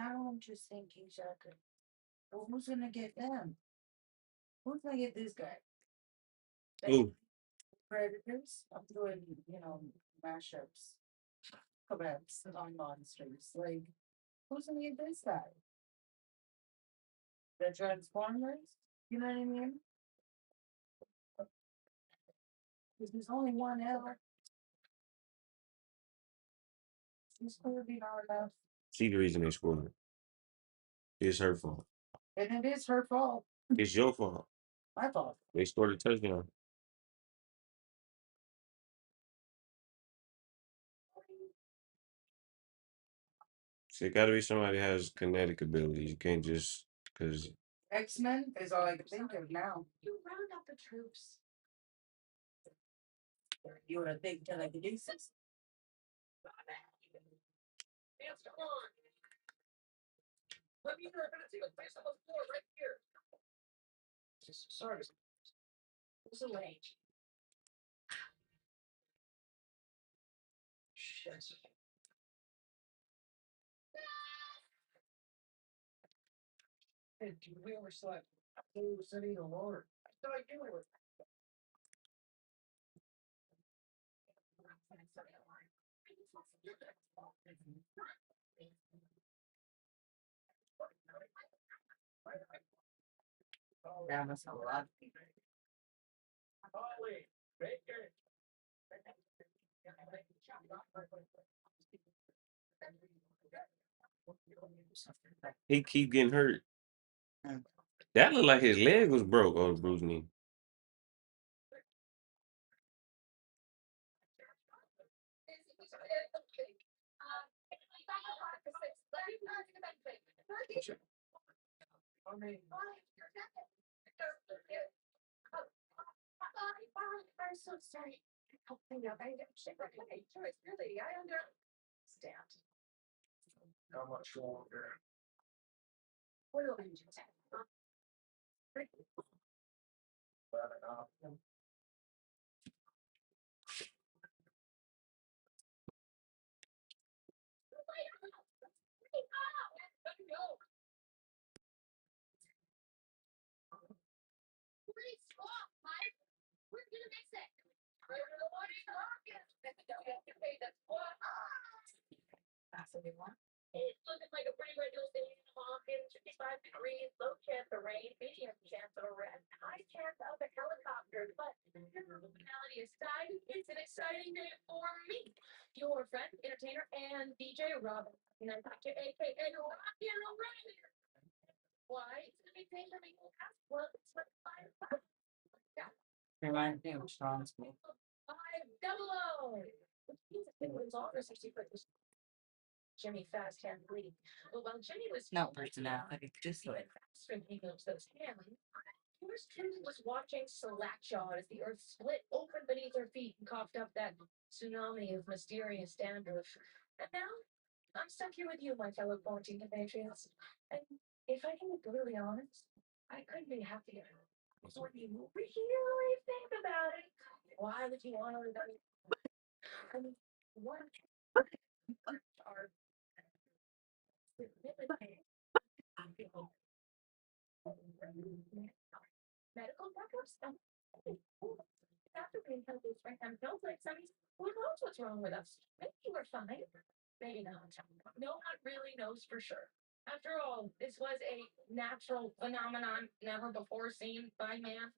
Now I'm just thinking, Shaka, well, who's gonna get them? Who's gonna get this guy? Ooh, Predators? I'm doing, mashups, collabs on monsters. Like, who's gonna get this guy? The Transformers? You know what I mean? Because there's only one ever. It's clearly not enough. she the reason they scored. It's her fault. And it is her fault. It's your fault. My fault. They scored a touchdown. So it got to be somebody that has kinetic abilities. You can't just because X-Men is all I can think of now. You round up the troops. You would have think till I could do this. Sorry. What's the range? Shit. Hey, we overslept. We were sitting in water. I thought I knew it. Yeah, that's a lot. He keep getting hurt. Mm. That looked like his leg was broke on the bruised knee. I'm so sorry. Oh, I know. I should recognize choice. Really, I understand. How much longer? What do I do? Bad enough. We're gonna miss it. I don't know what he's talking. That's a new one. It's looking like a pretty regular day in Hawkins, 55 degrees, low chance of rain, medium chance of a red, high chance of a helicopter. But personality aside, it's an exciting day for me. Your friend, entertainer, and DJ Robin. And I got you, aka Rocky and O'Reilly. Why? It's a big day for me. Well, it's like 5 o'clock. Yeah. Reminds me of Strong School. 500. It was all for 60 foot. Jimmy Fast Hand Lee. But while Jimmy was No personality, just even like faster when he moves those hands, yours truly was watching Slackjaw as the earth split open beneath her feet and coughed up that tsunami of mysterious dandruff. And now I'm stuck here with you, my fellow quarantine compatriots. And if I can be brutally honest, I couldn't be happier. When you really think about it, why would you want to live? I mean, what are medical backups? After being healthy for him, feels like some who knows what's wrong with us? Maybe we're fine. Maybe not. No one really knows for sure. After all, this was a natural phenomenon never before seen by man.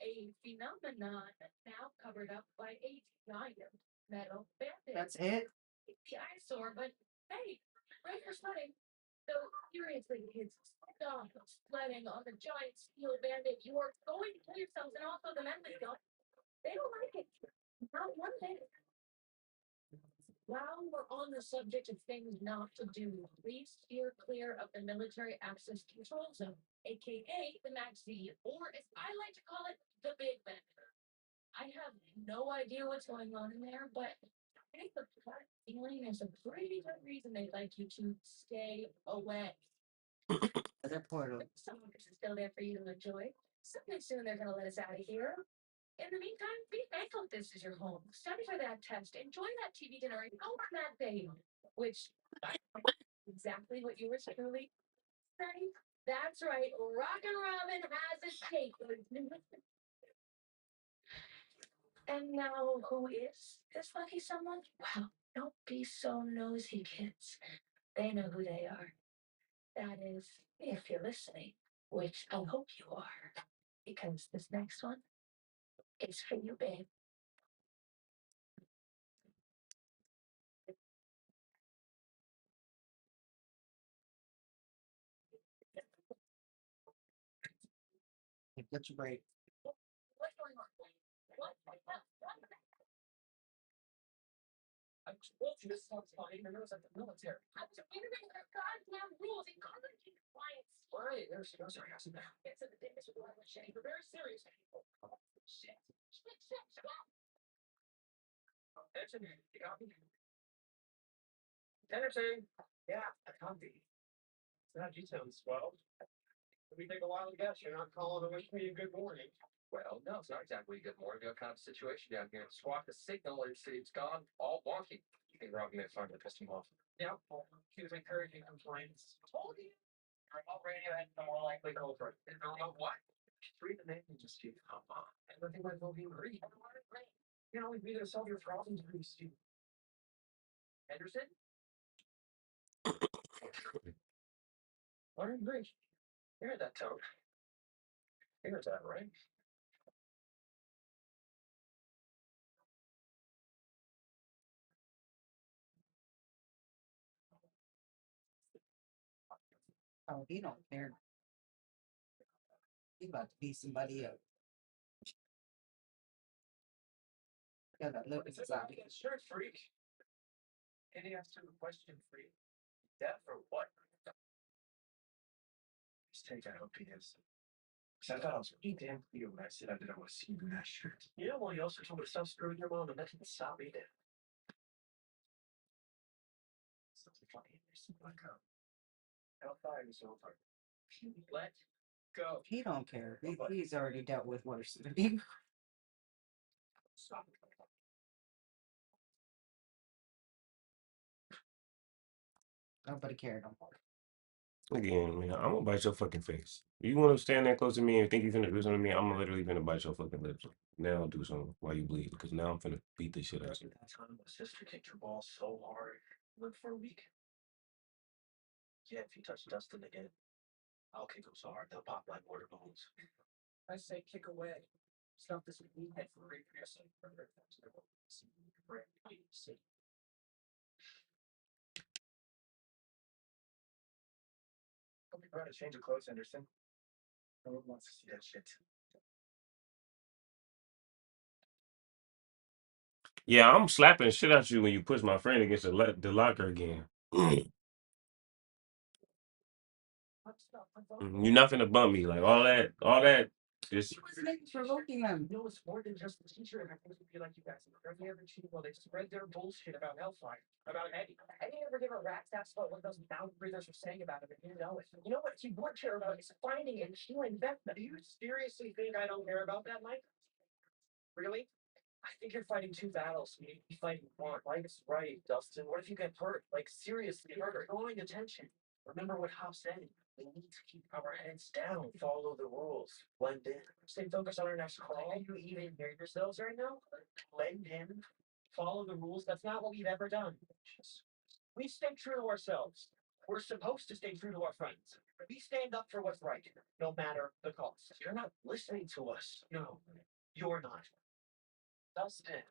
A phenomenon now covered up by a giant metal bandage. that's it. The eyesore, but hey, right for sledding. So seriously, kids, stop sledding on the giant steel bandit. You are going to kill yourselves and also the mentally ill. They don't like it. Not one bit. While we're on the subject of things not to do, please steer clear of the military access control zone, aka the MACZ, or as I like to call it, the Big Ben. I have no idea what's going on in there, but I get the gut feeling there's a pretty good reason they'd like you to stay away. Other portal. Some of this is still there for you to enjoy. Someday soon they're gonna let us out of here. In the meantime, be thankful this is your home. Study for that test. Enjoy that TV dinner and go on that date. Which exactly what yours truly saying. That's right. Rockin' Robin has a date. And now, who is this lucky someone? Well, don't be so nosy, kids. They know who they are. That is, if you're listening, which I hope you are, because this next one is for you, babe. Get your break. What's going on? What? I told you this sounds funny. Remember, it's like the military. I was interviewing their goddamn rules and college compliance. Right, there's no sarcasm there. It's a thing that's really shitty. You're very serious, people. Shit. Attention, you got me. Attention. Yeah, I copy. It's not details, 12. Let me take a wild guess. You're not calling to wish me a good morning. Well, no, it's not exactly a good morning. We got kind of a situation down here. Squawk the signal, it's gone all wonky. You think Rob may have started to piss him off? Yeah, well, he was encouraging complaints. Told you. Remote radio had the more likely culprit. And remote what? Just read the name and just see. Come on. Everything might well be read. You can always be there to solve your problems, pretty Steve. Anderson? Learn Greek. Hear that tone. Here's that, right? Oh, he don't care. He about to beat somebody up. Got that look inside. Shirt freak. And he asked him a question freak. That for what? Let's take that OPS. Because I thought I was pretty damn clear when I said I didn't want to see you in that shirt. Yeah, well, you also told me to stop screwing your mom, and that didn't stop me then. Something funny in there. Something like Hellfire is over. Let go. He don't care. He's already dealt with worse. He Stop. nobody cared no more. Again, man, I'm gonna bite your fucking face. You want to stand that close to me and think you finna do something to me? I'm literally gonna bite your fucking lips. Now do something while you bleed, because now I'm finna beat the shit out of you. That time my sister kicked her ball so hard, went for a week. Yeah, if you touch Dustin again, I'll kick him so hard they'll pop like water bones. I say kick away. Stop this head for yourself. Don't be trying to change your clothes, Anderson. No one wants to see that shit. Yeah, I'm slapping the shit out of you when you push my friend against the locker again. You're not finna bump me like all that. Just He wasn't even provoking them. You know, it's more than just the teacher, and I think it'd be like you guys. Every other team, well, they spread their bullshit about Hellfire, about Eddie. Eddie never give a rat's ass about what those mouth breathers are saying about him, and you know it. You know what he would care about is finding and healing Vecna. Do you seriously think I don't care about that, Mike? Really? I think you're fighting two battles. You need to be fighting one. Mike's right, Dustin. What if you get hurt? Like, seriously hurt or drawing attention? Remember what Hop said. We need to keep our heads down, follow the rules, blend in, stay focused on our next call. Can you even hear yourselves right now? Blend in, follow the rules. That's not what we've ever done. We stay true to ourselves. We're supposed to stay true to our friends. We stand up for what's right, no matter the cost. You're not listening to us. No, you're not. Dustin.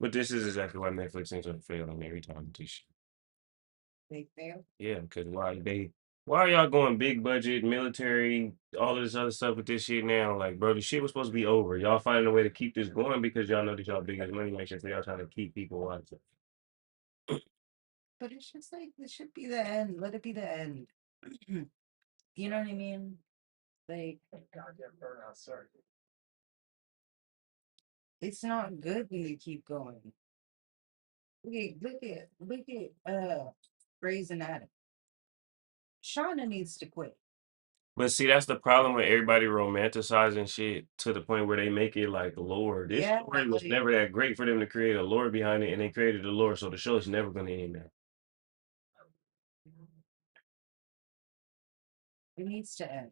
But this is exactly why Netflix ends up failing every time with this shit. They fail. Yeah, because why are y'all going big budget, military, all of this other stuff with this shit now? Like, bro, the shit was supposed to be over. Y'all finding a way to keep this going because y'all know that y'all biggest money makers, so y'all trying to keep people watching. But it's just like this should be the end. Let it be the end. You know what I mean? Like Goddamn burnout, sorry. it's not good when you keep going. Look at Grey's Anatomy. Shauna needs to quit. But see, that's the problem with everybody romanticizing shit to the point where they make it like lore. This Yeah, story was like never that great for them to create a lore behind it, and they created the lore, so the show is never going to end there. it needs to end.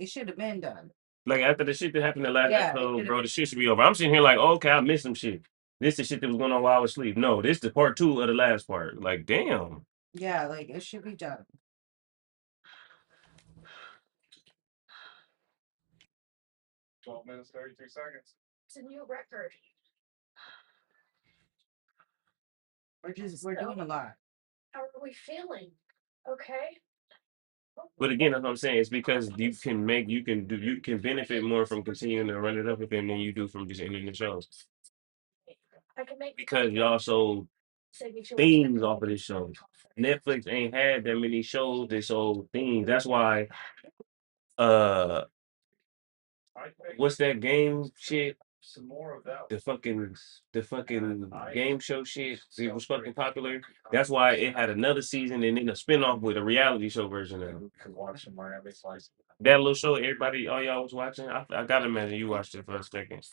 It should have been done. Like after the shit that happened in the last Yeah, it episode, should've bro, been. the shit should be over. I'm sitting here like, oh, okay, I missed some shit. This the shit that was going on while I was asleep. No, this the part 2 of the last part. Like, damn. Yeah, like it should be done. 12 minutes, 32 seconds. It's a new record. We're doing a lot. How are we feeling? Okay. But again, that's what I'm saying. It's because you can benefit more from continuing to run it up with them than you do from just ending the shows. I can make Because y'all sold themes off of this show. Netflix ain't had that many shows that sold themes. That's why what's that game shit? some more of that. The fucking game show shit. It was fucking popular. That's why it had another season and then a spinoff with a reality show version of it. Could watch some Miami Slice. That little show everybody, all y'all was watching. I gotta imagine you watched it for a second.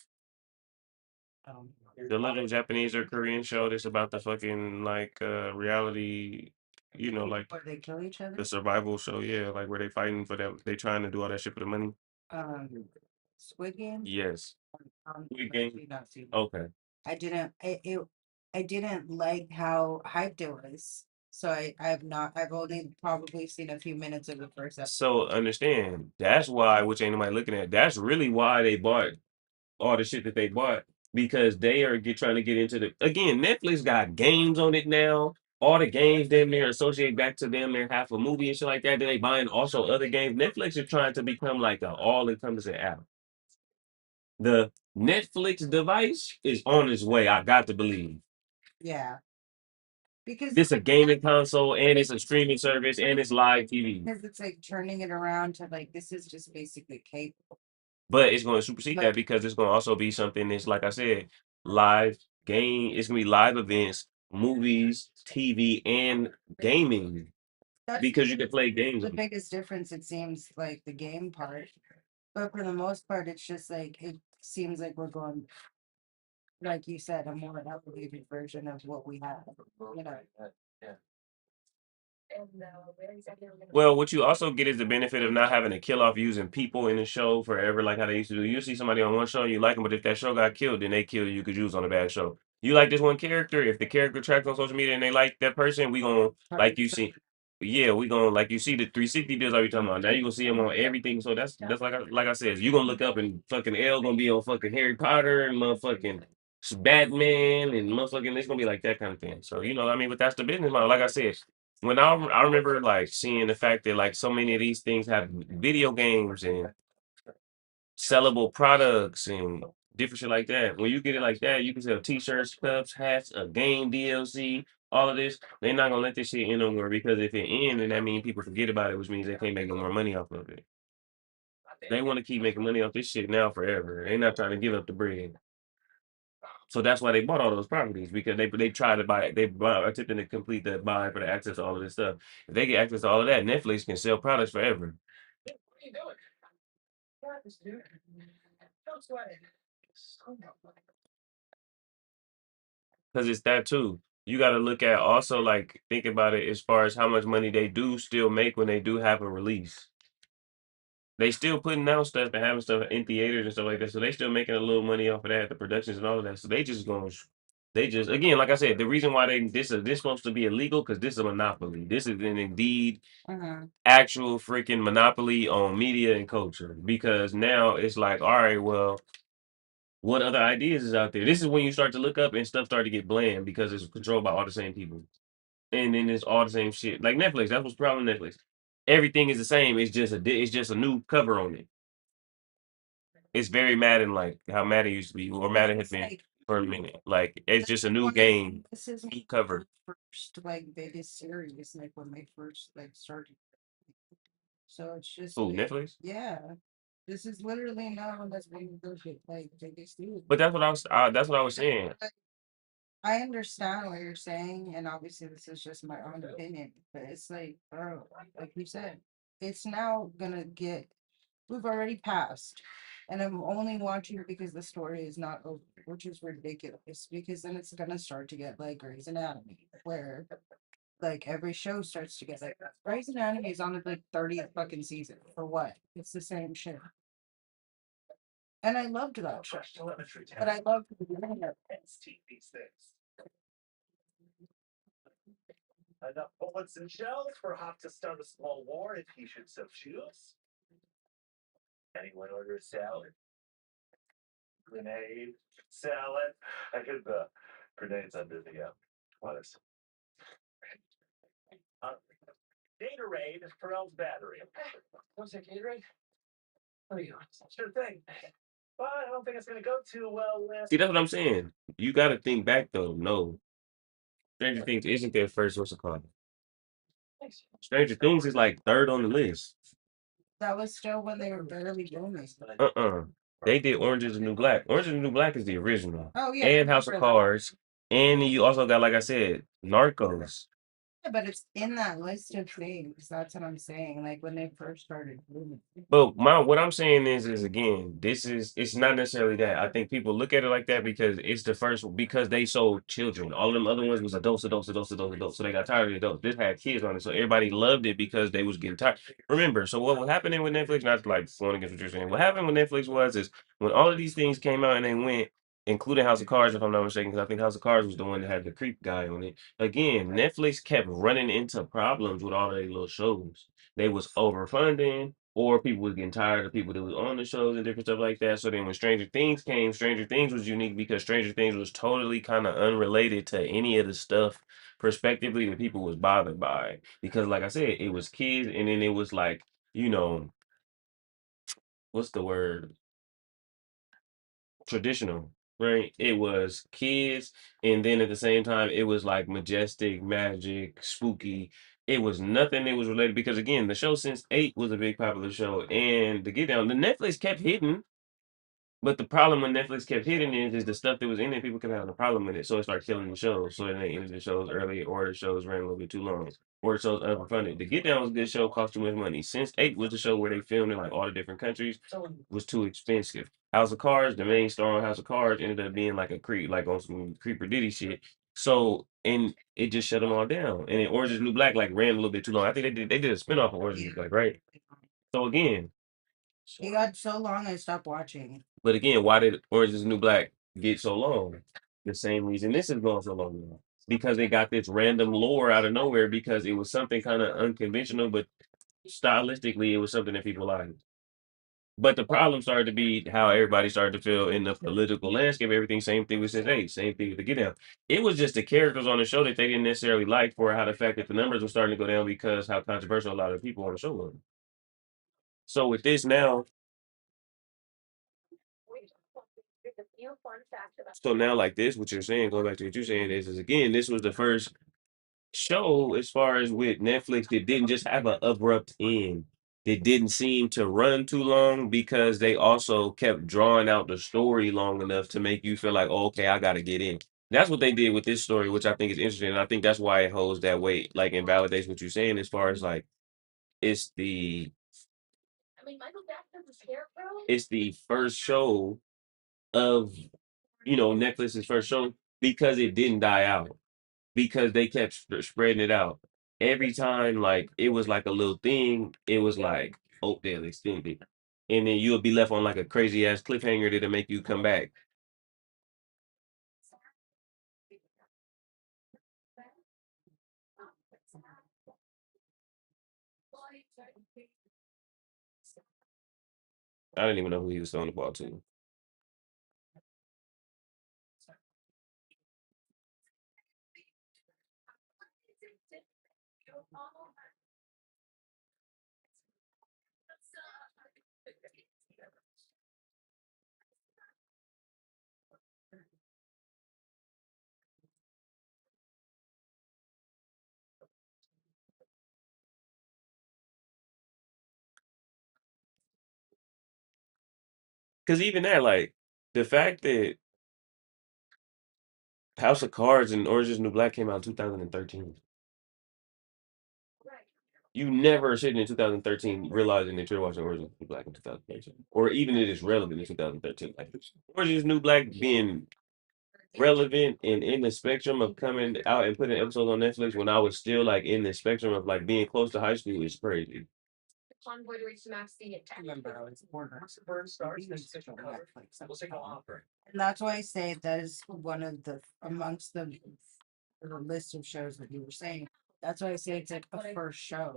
The little Japanese or Korean show that's about the fucking like reality, like Where they kill each other. the survival show. Yeah, like where they fighting for that. They trying to do all that shit for the money. Um, Squid Game. Yes. Squid I've Game. actually not seen it. Okay. I didn't. I didn't like how hyped it was. So I've only probably seen a few minutes of the first episode. So understand that's why, which ain't nobody looking at. That's really why they bought all the shit that they bought because they are trying to get into the again. Netflix got games on it now. All the games damn near associate back to them. They're half a movie and shit like that. Then they buying also other games. Netflix is trying to become like an all-encompassing app. The Netflix device is on its way. I got to believe. Yeah, because It's a gaming console and it's a streaming service and it's live TV. because it's like turning it around to like this is just basically cable. But it's going to supersede that because it's going to also be something that's like I said, live game. It's going to be live events, movies, TV, and gaming That's because you can play games. the on it. biggest difference. It seems like the game part, but for the most part, it's just like it seems like we're going, like you said, a more elevated version of what we have. You know, Where exactly are we gonna Well, what you also get is the benefit of not having to kill off using people in the show forever, like how they used to do. You see somebody on one show and you like them, but if that show got killed, then they kill you because you was on a bad show. You like this one character. If the character tracks on social media and they like that person, we gonna like you see. Yeah, we gonna like you see the 360 deals are you talking about. Now you gonna see them on everything. So that's like I said, you gonna look up and fucking L gonna be on fucking Harry Potter and motherfucking Batman and motherfucking it's gonna be like that kind of thing. So I mean, but that's the business model. Like I said, when I remember like seeing the fact that like so many of these things have video games and sellable products and different shit like that. When you get it like that, you can sell t-shirts, cups, hats, a game DLC, all of this. They're not gonna let this shit in no more because if it end, then that means people forget about it, which means they can't make no more money off of it. They want to keep making money off this shit now forever. They're not trying to give up the bread. So that's why they bought all those properties because they try to buy attempting to complete the buy for the access to all of this stuff. If they get access to all of that, Netflix can sell products forever. What are you doing? What is dude? Don't sweat it. Because it's that too. You got to look at also like think about it as far as how much money they do still make when they do have a release. They still putting out stuff and having stuff in theaters and stuff like that. So they still making a little money off of that, the productions and all of that. So they just again, like I said, the reason why this supposed to be illegal because this is a monopoly. This is an indeed actual freaking monopoly on media and culture. Because now it's like, all right, well, what other ideas is out there? This is when you start to look up and stuff start to get bland because it's controlled by all the same people. And then it's all the same shit. Like Netflix, that's what's the problem with Netflix. Everything is the same. It's just a new cover on it. It's very Madden like how Madden used to be, or Madden has been for a minute. Like it's just a new game, this is new cover. first like biggest series like when they first like started. So it's just Ooh, like, Netflix. yeah, this is literally known as being the like biggest series. But that's what I was saying. I understand what you're saying, and obviously this is just my own opinion, but it's like, bro, like you said, it's now gonna get. We've already passed, and I'm only watching it because the story is not over, which is ridiculous. Because then it's gonna start to get like Grey's Anatomy, where like every show starts to get like Grey's Anatomy is on its like 30th fucking season for what? It's the same shit. And I loved that show, but I loved the beginning of it. Enough bullets and shells for Hop to start a small war if he should so choose. Anyone order a salad? Grenade? Salad? I could grenades under the lettuce. Gatorade for El's battery. What's that, Gatorade? What are you? Sure thing. But I don't think it's gonna go too well with. See, that's what I'm saying. You got to think back though. No, Stranger Things isn't their first. What's it called? Thanks. Stranger Things is like third on the list. That was still when they were barely booming. Uh-uh. They did Orange is the New Black. Orange is the New Black is the original. Oh yeah, I And House of remember that. Cards. And you also got, like I said, Narcos. Yeah, but it's in that list of things. That's what I'm saying. Like when they first started doing it. But what I'm saying is again, it's not necessarily that. I think people look at it like that because it's the first because they sold children. All of them other ones was adults, adults, adults, adults, adults. So they got tired of the adults. This had kids on it, so everybody loved it because they was getting tired. Remember, so what was happening with Netflix? Not to, like going against what you're saying. What happened with Netflix was is when all of these things came out and they went, including House of Cards, if I'm not mistaken, because I think House of Cards was the one that had the creep guy on it. Again, Netflix kept running into problems with all of their little shows. They was overfunding, or people was getting tired of people that was on the shows and different stuff like that. So then when Stranger Things came, Stranger Things was unique because Stranger Things was totally kind of unrelated to any of the stuff prospectively that people was bothered by. Because like I said, it was kids and then it was like, you know, what's the word? Traditional, right? It was kids, and then at the same time, it was like majestic, magic, spooky. It was nothing that was related because again, the show since eight was a big popular show, and the Get Down, the Netflix kept hitting, but the problem when Netflix kept hitting is the stuff that was in it, people kept having a problem with it. So it started killing the shows. So then they ended the shows early, or the shows ran a little bit too long, or the shows overfunded. The Get Down was a good show, cost too much money. Since eight was the show where they filmed in like all the different countries, was too expensive. House of Cards, the main star on House of Cards ended up being like a creep, like on some creeper Diddy shit. So and it just shut them all down. And then Orange is the New Black like ran a little bit too long. I think they did a spinoff of Orange is the New Black, right? So again, It got so long I stopped watching. but again, why did Orange is the New Black get so long? The same reason this is going so long now. Because they got this random lore out of nowhere because it was something kind of unconventional, but stylistically it was something that people liked. But the problem started to be how everybody started to feel in the political landscape. Everything, same thing with Sense Eight, same thing with the Get Down. It was just the characters on the show that they didn't necessarily like for how the fact that the numbers were starting to go down because how controversial a lot of people on the show were. So with this now, so now like this, what you're saying, going back to what you're saying is again, this was the first show as far as with Netflix that didn't just have an abrupt end. That didn't seem to run too long because they also kept drawing out the story long enough to make you feel like, oh, okay, I gotta get in. That's what they did with this story, which I think is interesting. And I think that's why it holds that weight, like invalidates what you're saying as far as like it's the it's the first show of Netflix's first show because it didn't die out because they kept spreading it out. Every time, like it was like a little thing, it was like, oh, they'll extend it, and then you'll be left on like a crazy ass cliffhanger that'll make you come back. I didn't even know who he was throwing the ball to. Because even that, like the fact that House of Cards and Orange is the New Black came out in 2013. You never sitting in 2013 realizing that you're watching Orange is the New Black in 2013, or even it is relevant in 2013. Like Orange is the New Black being relevant and in the spectrum of coming out and putting episodes on Netflix when I was still like in the spectrum of like being close to high school is crazy. I remember I was born and that's why I say that is one of the amongst the list of shows that you were saying. That's why I say it's like a first show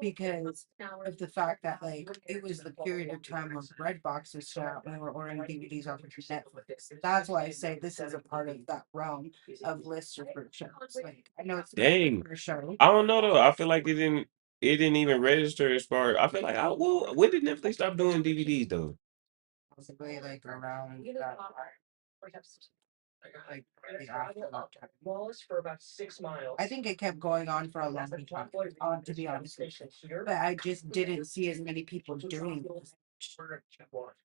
because of the fact that like it was the period of time where Redbox was still out and we were ordering DVDs off of Netflix. That's why I say this is a part of that realm of lists of first shows. Like I know it's Dang, a first show. I don't know though. I feel like it didn't even register as far. I feel like well, when did Netflix stop doing DVDs though? Possibly like around that like really after that time. I think it kept going on for a long time, to be honest with you. But I just didn't see as many people doing this.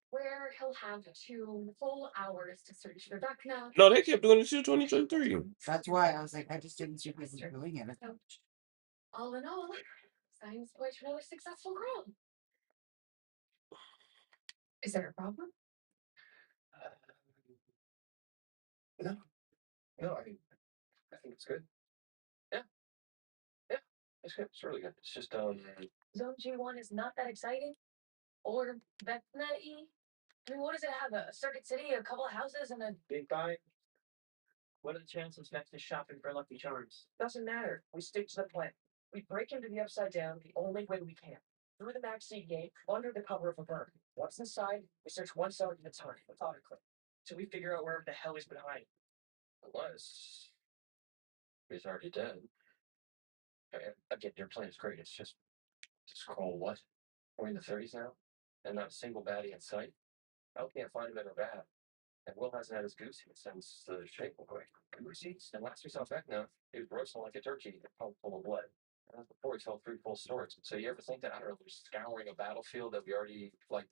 where he'll have 2 full hours to search for Vecna. No, they kept doing it till 2023. That's why I was like, I just didn't see people doing it. So, all in all, Simon's quite another successful girl. Is there a problem? No, no, I think it's good. Yeah, yeah, it's good. It's really good. It's just Zone G1 is not that exciting? Or Vecna-y? I mean, what does it have? A circuit city, a couple of houses, and a big buy. What are the chances next is shopping for Lucky Charms? Doesn't matter. We stick to the plan. We break into the Upside Down the only way we can. Through the Maxine gate, under the cover of a burn. Once inside, we search one cell at a time, methodically, till we figure out wherever the hell he's been hiding. Unless he's already dead. Again, your plan is great. It's just scroll what? We're in the 30s now, and not a single baddie in sight. I can't find him in her bad. And Will hasn't had his goose eat since the shape away. Goose eats, and last we saw Vecna, he was roasting like a turkey, full of blood. And that's before he fell 3 full swords. So you ever think that, I don't know, we're scouring a battlefield that we already, like,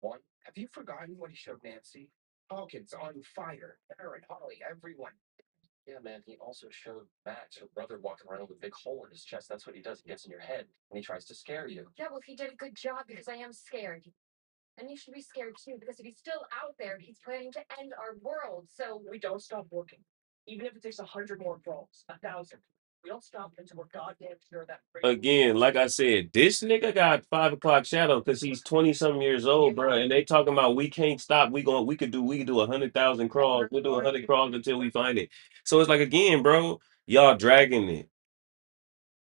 won? Have you forgotten what he showed Nancy? Hawkins on fire. Aaron, Holly, everyone. Yeah, man, he also showed Max, her brother, walking around with a big hole in his chest. That's what he does. He gets in your head, and he tries to scare you. yeah, well, he did a good job because I am scared. And you should be scared too, because if he's still out there, he's planning to end our world. So We don't stop working. Even if it takes 100 more brawls, 1,000. We don't stop until we're goddamn sure that Again, like I said, this nigga got 5 o'clock shadow because he's 20-something years old, bro. And they talking about we can't stop. We could do 100,000 crawls. We'll do 100 crawls until we find it. So it's like again, bro, y'all dragging it.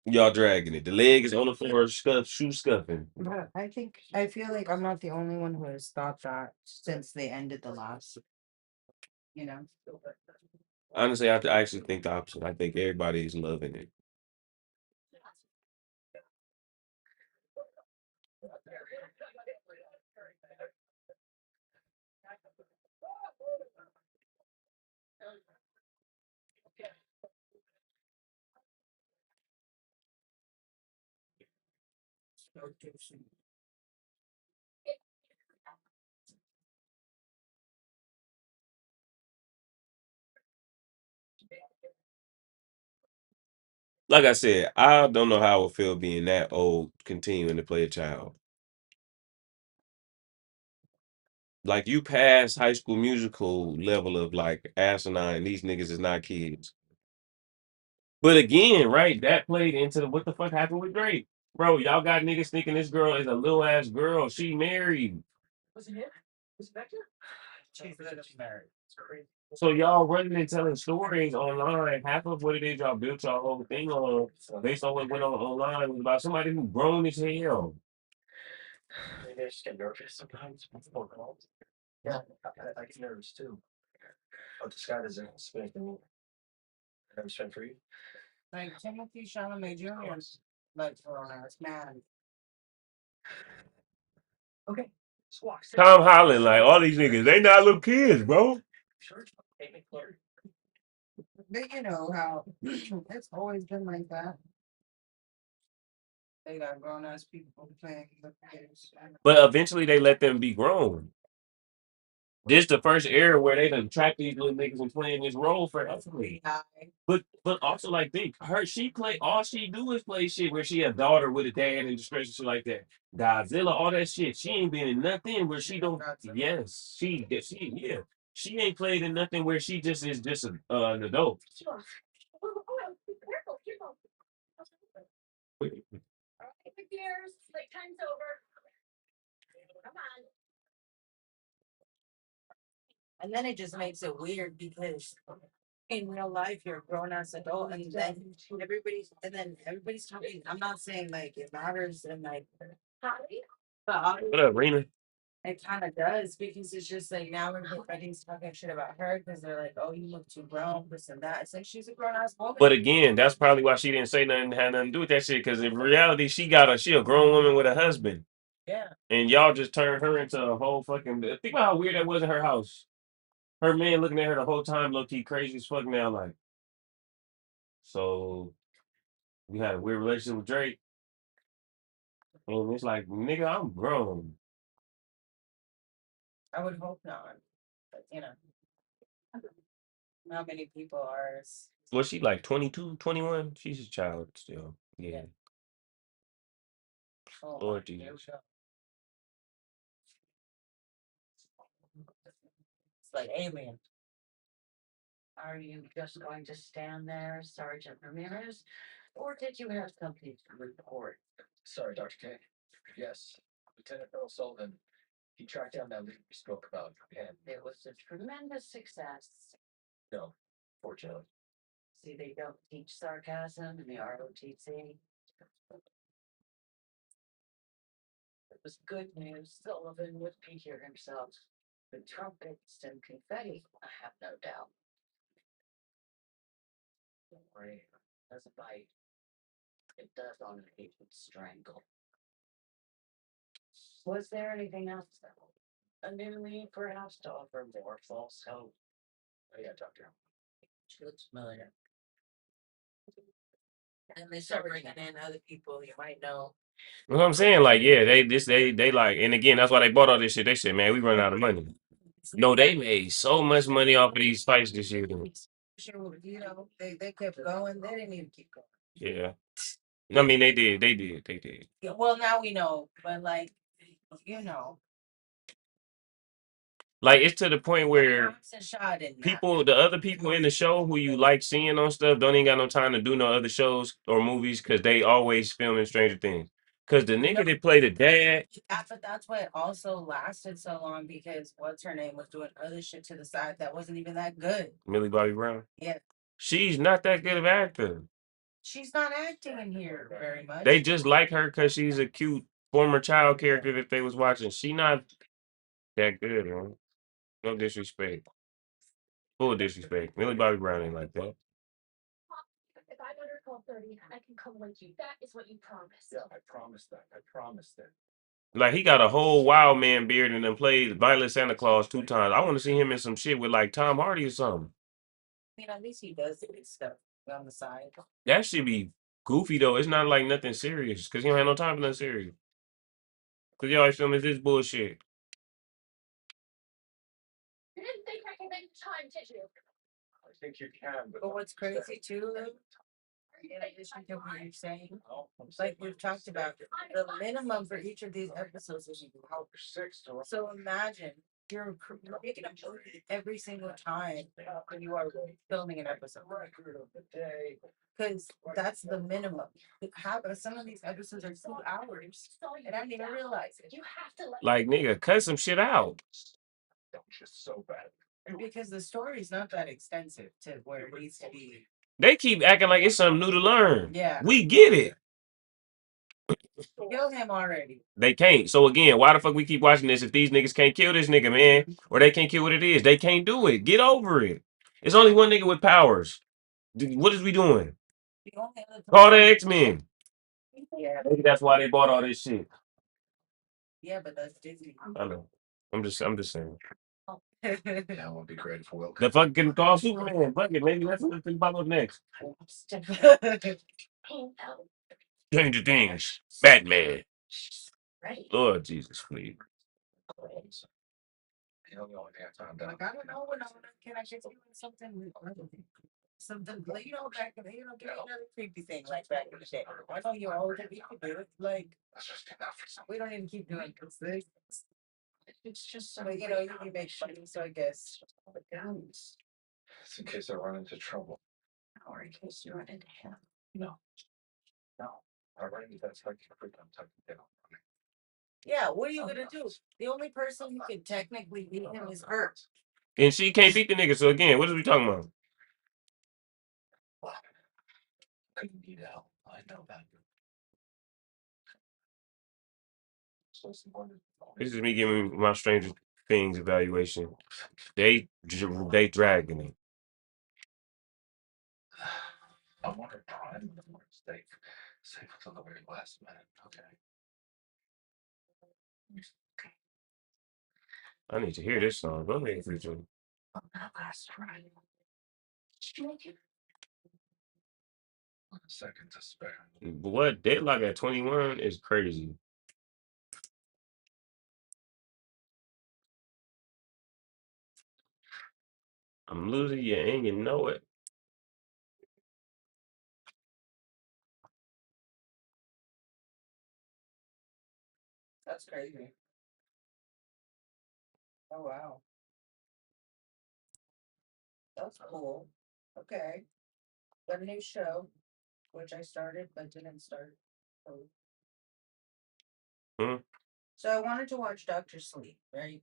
Y'all dragging it. The leg is on the floor, shoe scuffing. But I feel like I'm not the only one who has thought that since they ended the last. You know, Honestly, I actually think the opposite. I think everybody's loving it. Like I said, I don't know how I would feel being that old, continuing to play a child. Like you pass High School Musical level of like asinine. These niggas is not kids. But again, right, that played into what the fuck happened with Drake. Bro, y'all got niggas thinking this girl is a little ass girl. She married. Was it him? Was it Vector? Jeez, that is married. It's crazy. So y'all running and telling stories online. Half of what it is y'all built y'all whole thing on, based on what went on online, was about somebody who grown as hell. Maybe I just get nervous sometimes before calls. Yeah, I get nervous too. Oh, this guy doesn't spin for me. Never spin for you. like Timothy Chalamet Jr. Like for us, man. Okay. Squawk. Tom Holland, like all these niggas, they not little kids, bro. Sure. Hey, McClure. But you know how it's always been like that. They got grown ass people playing with kids. But eventually they let them be grown. This the first era where they done track these little niggas and playing this role for athlete. But also like think she play all she do is play shit where she a daughter with a dad and distress and shit like that. Godzilla, all that shit. She ain't been in nothing where she don't. Yes, yeah. She ain't played in nothing where she just is just an adult. Sure. Be careful, careful. All right, big ears. Like time's over. Come on. And then it just makes it weird because in real life you're a grown ass adult and then everybody's talking. I'm not saying like it matters and like but What up, Rena? it kind of does because it's just like now everybody's talking shit about her because they're like, oh, you look too grown, this and that. It's like she's a grown ass woman. But again, that's probably why she didn't say nothing, had nothing to do with that shit. Because in reality, she a grown woman with a husband. Yeah. And y'all just turned her into a whole fucking. Think about how weird that was in her house. Her man looking at her the whole time, low key crazy as fuck now. Like, so we had a weird relationship with Drake, and it's like, nigga, I'm grown. I would hope not. But not many people are. Was she like 22, 21? She's a child still. Yeah. Oh, Lord here we Jesus. go. It's like alien. Are you just going to stand there, Sergeant Ramirez? Or did you have something to report? Sorry, Dr. K. Yes, Lieutenant Earl Sullivan. He tracked down that lead we spoke about, and It was a tremendous success. no, fortunately. See, they don't teach sarcasm in the ROTC. It was good news. Sullivan would be here himself. With trumpets and confetti, I have no doubt. Don't worry, it doesn't bite. It does on an agent strangle. Was there anything else, though? A new lead, perhaps, to offer more false hope? Oh, yeah, Doctor. She looks familiar. And they start bringing in other people you might know. You know what I'm saying? Like, yeah, they like, and again, that's why they bought all this shit. They said, man, we run out of money. No, they made so much money off of these fights this year. Though. Sure, they kept going. They didn't even keep going. Yeah. I mean, they did. Yeah, well, now we know, but like, you know, Like, it's to the point where Thompson shot in that. people, the other people in the show who you like seeing on stuff, don't even got no time to do no other shows or movies because they always filming Stranger Things. Because the nigga that played the dad, But that's why it also lasted so long because what's her name was doing other shit to the side that wasn't even that good. Millie Bobby Brown, Yeah, she's not that good of an actor. she's not acting in here very much. They just like her because she's a cute former child character that they was watching. She not that good, man. No disrespect. Full disrespect. Millie Bobby Brown ain't like that. If I'm under 12:30, I can come with you. That is what you promised. Yeah, I promised that. I promised it. Like he got a whole wild man beard and then played Violet Santa Claus 2 times. I want to see him in some shit with like Tom Hardy or something. I mean, at least he does his stuff on the side. That should be goofy though. It's not like nothing serious because he don't have no time for nothing serious. Because you always filming this bullshit. You didn't think I could make time, did you? I think you can, But what's crazy too, in addition to what you're saying, like we've talked about, the minimum for each of these episodes is an hour. So imagine you're making a movie every single time when you are filming an episode. Because that's the minimum. Some of these episodes are 2 hours, and I didn't even realize it. You have to let Like nigga, cut some shit out. Just so bad. Because the story's not that extensive to where it needs to be. They keep acting like it's something new to learn. Yeah. We get it. Kill him already. They can't. So again, why the fuck we keep watching this if these niggas can't kill this nigga, man? Or they can't kill what it is. They can't do it. Get over it. It's only one nigga with powers. What is we doing? The only other Call the X-Men. Yeah. Maybe that's why they bought all this shit. Yeah, but that's Disney. I know. I'm just saying. Yeah, it would be great if Will. The fucking call Superman. Fuck it. Maybe that's what we think about next. Stranger Things. Batman. Lord Jesus, please. You know, the only thing I found out. Like, I don't know when can I get you in something something like back in give me another creepy thing like back in the day. I know you always have to do it. Like Let's just do that for some. we don't even keep doing this. It's just so you make money, so I guess the guns. It's in case I run into trouble. Or in case you run into him. No. I run into that psychic freak. I'm tucking down. Yeah, what are you gonna do? The only person who can technically beat him is her. And she can't beat the nigga. So again, what is we talking about? Couldn't need help. I know that. This is me giving my Stranger Things evaluation. They dragging it. I wanted Prime safe until the very last minute. Okay. I need to hear this song. Go ahead, Future. On that last ride. A second to spare. What deadlock at 21 is crazy. I'm losing you and you know it. That's crazy. Oh wow. That's cool. Okay. Got a new show, which I started but didn't start. So, Hmm? so I wanted to watch Doctor Sleep, right?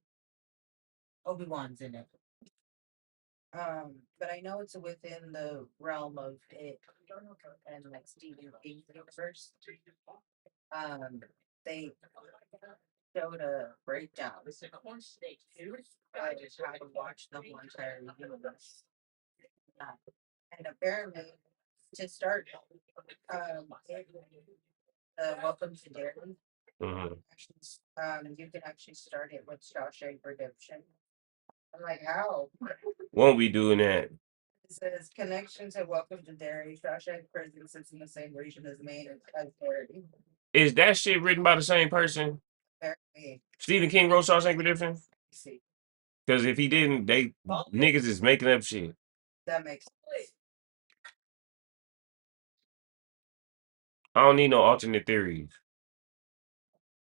Obi-Wan's in it. But I know it's within the realm of it and like Stephen King's universe. They showed a breakdown of how to watch the whole entire universe. And apparently, to start, Welcome to Dairy, Hmm. you can actually start it with Shawshank Redemption. I'm like, how? Won't be doing that. It says connection to Welcome to Dairy. Shawshank Prison sits in the same region as Maine as Dairy. Is that shit written by the same person? Apparently, Stephen King wrote Shawshank Redemption? see, Because if he didn't, they niggas is making up shit. that makes sense. I don't need no alternate theories.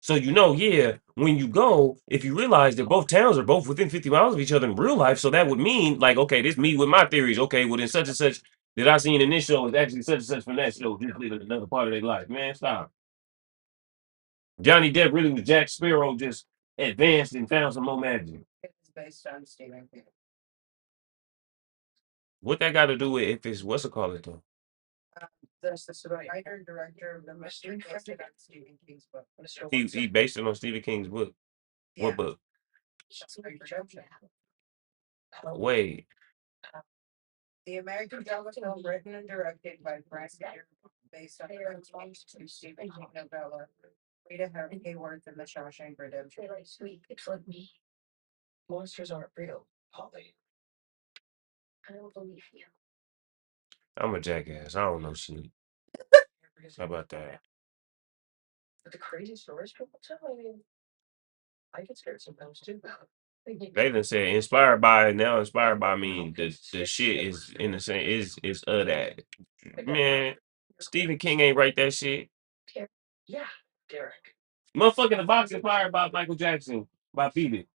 So yeah, when you go, if you realize that both towns are both within 50 miles of each other in real life, so that would mean like, okay, this me with my theories. Okay, well then such and such that I seen in this show is actually such and such from that show, just living another part of their life. Man, stop. Johnny Depp really was Jack Sparrow, just advanced and found some more magic. It's based on Stephen King. What that got to do with if it's what's it called it though? The writer and director of the mystery based it on Stephen King's book. He based it on Stephen King's book. Yeah. What book? Shawshank Redemption. Wait. The American drama film written and directed by Frank Baker, based on the Stephen King novella Rita Hayworth in The Shawshank Redemption. They like sweet. It's like me. Monsters aren't real, Holly. I don't believe you. I'm a jackass. I don't know shit. How about that? But the crazy stories people tell, I mean, I get scared sometimes too. They done said inspired by now. Inspired by me. The shit is in the same is that man. Stephen King ain't write that shit. Yeah, Derek. Motherfucking the box inspired by Michael Jackson by Beat It.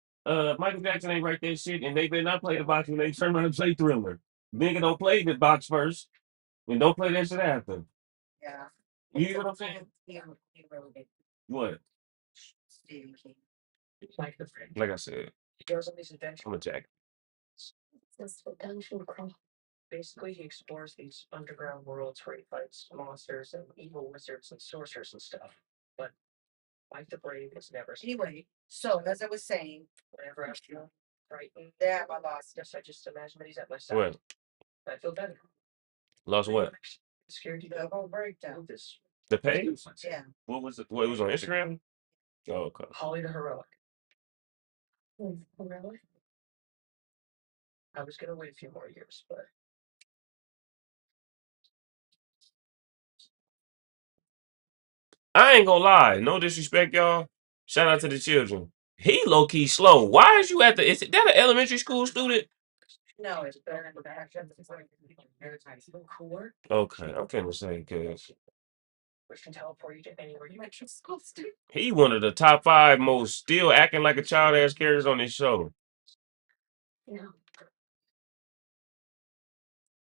Michael Jackson ain't write that shit, and they better not play the box when they turn around and play Thriller. Nigga, don't play the box first, and don't play that shit after. Yeah. You hear what I'm saying? He wrote it. What? Stephen King. Like the friend. Like I said, He goes on these adventures. I'm a jack. It's the dungeon crawl. Basically, he explores these underground worlds where he fights monsters and evil wizards and sorcerers and stuff. But Mike the Brave is never. Anyway, so as I was saying, Whenever I feel frightened, damn, I lost. I just imagine that he's at my side. What? I feel better. Lost what? Scared you The whole breakdown. this. The page? Yeah. What was it? What it was on Instagram? Oh, okay. Holly the Heroic. Really? I was gonna wait a few more years, but I ain't gonna lie. No disrespect, y'all. Shout out to the children. He low key slow. Why is you at the? Is that an elementary school student? No, it's better in the back. cooler, Okay, I'm finna say because which can teleport you to anywhere you want. he one of the top 5 most still acting like a child ass characters on this show. No.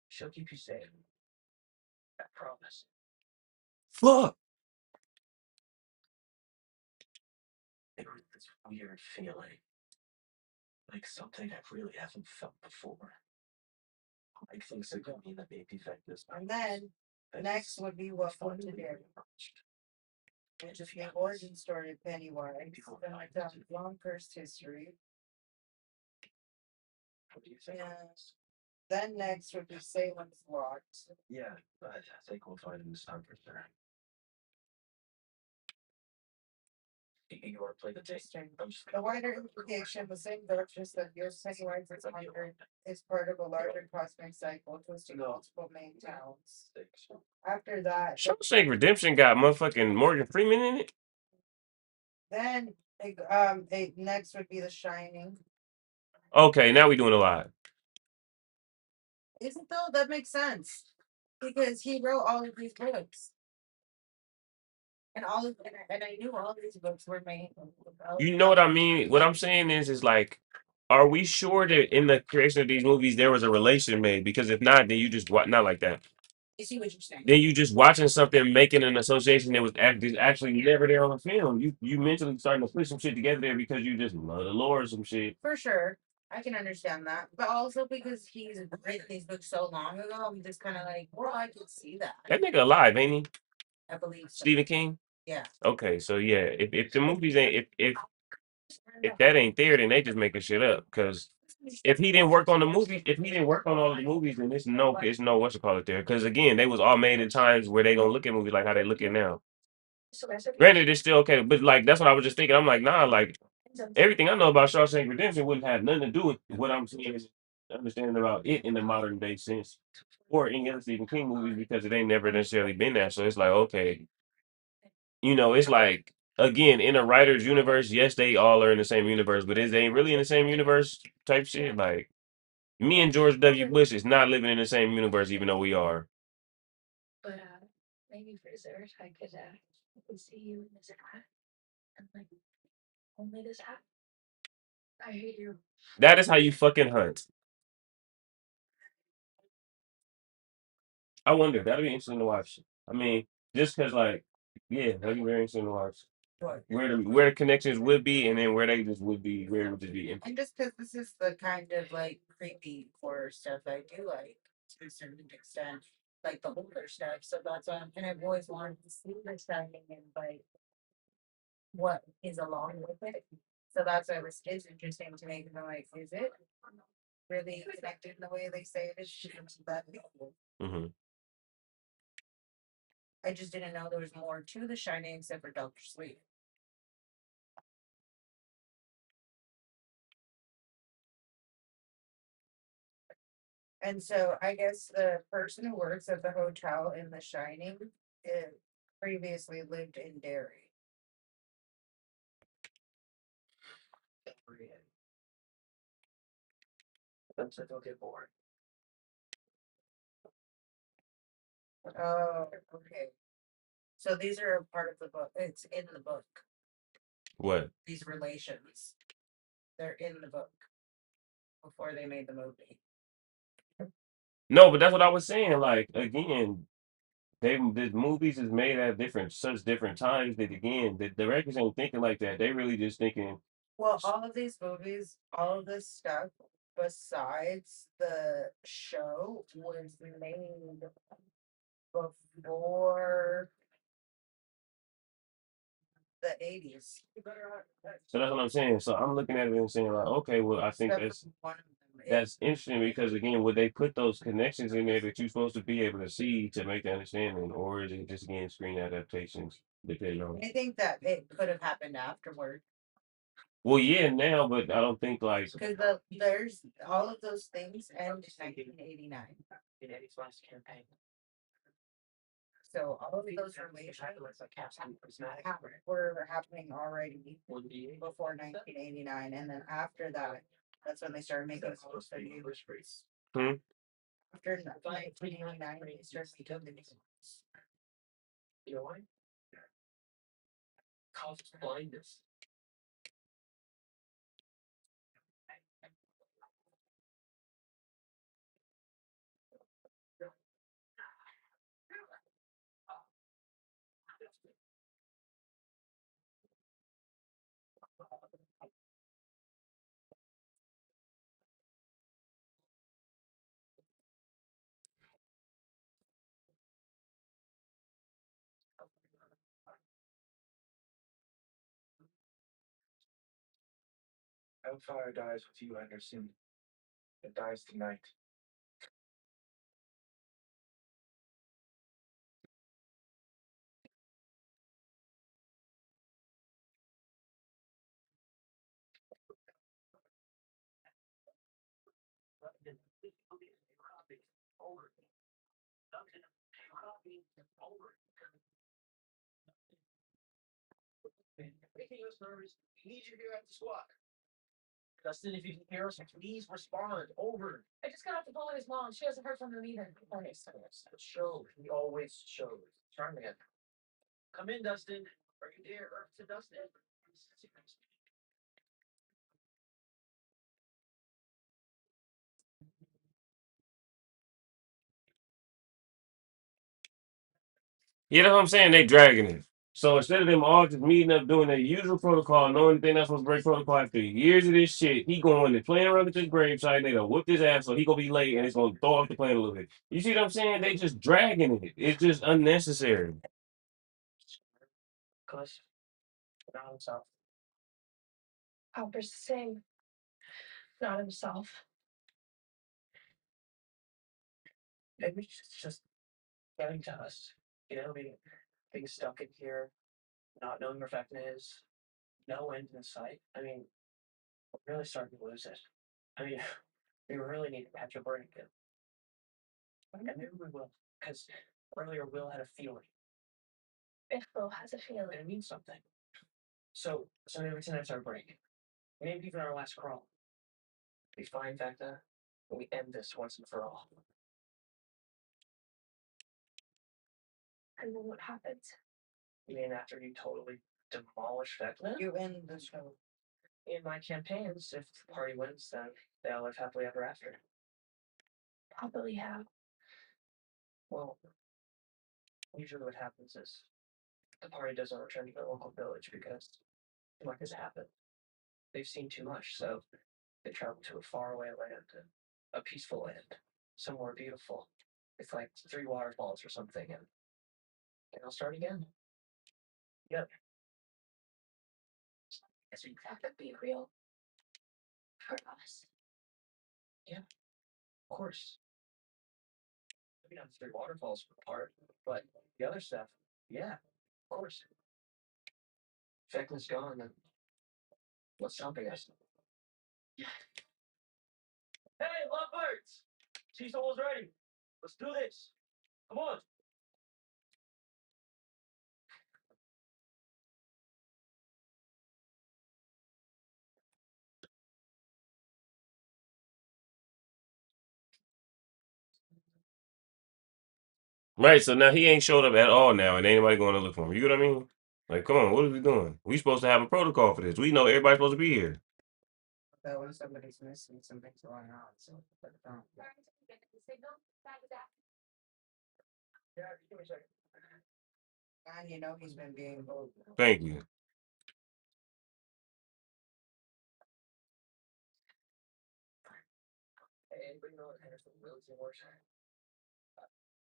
She'll keep you safe. I promise. Fuck. There was this weird feeling. Like something I really haven't felt before. Like things that could mean that maybe like this. And then next would be Welcome to Dairy, which is the origin story of Pennywise. Long cursed history. What do you think? And then next would be Salem's Lot. Yeah, I think we'll find him this time for sure. You want to play the tape? The wider implication, the same darkness that gives Pennywise its hunger, is part of a larger cosmic cycle twisting multiple main towns. After that, Shawshank Redemption got motherfucking Morgan Freeman in it. then next would be The Shining. Okay, now we doing a lot. Isn't though? That makes sense because he wrote all of these books, and I knew all these books were made. You know what I mean? What I'm saying is like, are we sure that in the creation of these movies there was a relation made? Because if not, then you just not like that. You see what you're saying? Then you just watching something making an association that was actually never there on the film. You mentally starting to put some shit together there because you just love the lore or some shit. For sure. I can understand that. But also because he's written these books so long ago, I'm just kind of like, well, I can see that. That nigga alive, ain't he? I believe so. Stephen King. Yeah. Okay, so yeah, if the movies ain't if that ain't there, then they just making shit up. Cause if he didn't work on the movies, if he didn't work on all the movies, then it's no what's it called it there. Cause again, they was all made in times where they gonna look at movies like how they look at now. Granted, it's still okay, but like that's what I was just thinking. I'm like, nah, like everything I know about Shawshank Redemption wouldn't have nothing to do with what I'm saying is understanding about it in the modern day sense, or any other Stephen King movies because it ain't never necessarily been that. So it's like, okay, it's like again in a writer's universe, yes, they all are in the same universe, but is they really in the same universe type shit? Like me and George W. Bush is not living in the same universe, even though we are. But maybe for dessert, I could see you in this hat, and like only this hat. I hate you. That is how you fucking hunt. I wonder. That'd be interesting to watch. I mean, just because, like, yeah, that'd be very interesting to watch. What? Where the connections would be, and then where they just would be, where it would just be. And just because this is the kind of like creepy horror stuff I do like to a certain extent, like the older stuff. So that's why and I've always wanted to see the Shining and like what is along with it. So that's why this is interesting to me. Because I'm like, is it really connected in the way they say it is? It's that people. Hmm. I just didn't know there was more to the Shining except for Doctor Sleep. And so I guess the person who works at the hotel in The Shining previously lived in Derry. Eventually they'll get bored. Oh, okay. So these are a part of the book. It's in the book. What? These relations. They're in the book before they made the movie. No, but that's what I was saying. Like again, the movies is made at such different times that again, the directors ain't thinking like that. They really just thinking. Well, all of these movies, all of this stuff, besides the show, was made before the 80s. So that's what I'm saying. So I'm looking at it and saying like, okay, well, I think Except that's for one of them. that's interesting because again, would they put those connections in there that you're supposed to be able to see to make the understanding, or is it just again screen adaptations depending on? I think that it could have happened afterward. Well, yeah, now, but I don't think like Because there's all of those things end in 1989. In Eddie's last campaign. So all of those relations were happening already before 1989, and then after that, that's when they started making all of the new. hmm? After 1989, they started making the new ones. You know why? Causes blindness. Hellfire dies with you, Anderson. It dies tonight. Breaking listeners, need you here at the squad. Dustin, if you can hear us, please respond. Over. I just got off the phone with his mom. She hasn't heard from him either. Okay, so it shows. He always shows. Try again. Come in, Dustin. Bring it dear Earth to Dustin. You know what I'm saying? They dragging it. So instead of them all just meeting up, doing their usual protocol, knowing they're not supposed to break protocol after years of this shit, he going and playing around with this gravesite. They done whooped his ass, so he gonna be late, and it's gonna throw off the plan a little bit. You see what I'm saying? They just dragging it. It's just unnecessary. Close. Not himself. Alper's the same. Not himself. Maybe it's just getting to us. You know, being stuck in here, not knowing where Vecna is, no end in sight. I mean, we're really starting to lose it. I mean, we really need to catch a break. And maybe we will, because earlier Will had a feeling. If Will has a feeling. It means something. So maybe tonight's our break. Maybe even our last crawl. We find Vecna, and we end this once and for all. And then what happens? You mean after you totally demolish Vecna? You end the show. In my campaigns, if the party wins, then they all live happily ever after. Probably have. Well, usually what happens is the party doesn't return to their local village because too much has happened. They've seen too much, so they travel to a faraway land, a peaceful land, somewhere beautiful. It's like 3 waterfalls or something, and they'll start again. Yep. I think that could be real. For us. Yeah, of course. Maybe not 3 waterfalls apart, but the other stuff, yeah, of course. Vecna's gone, then what's stopping us? Hey, lovebirds! She's almost ready. Let's do this. Come on. Right, so now he ain't showed up at all now, and ain't anybody going to look for him. You know what I mean? Like, come on, what are we doing? We supposed to have a protocol for this. We know everybody's supposed to be here. That when somebody's missing, something's going on. So, but, Yeah, give me a second. and you know he's been being bold. Thank you. Hey, anybody know what Henderson Wilson works?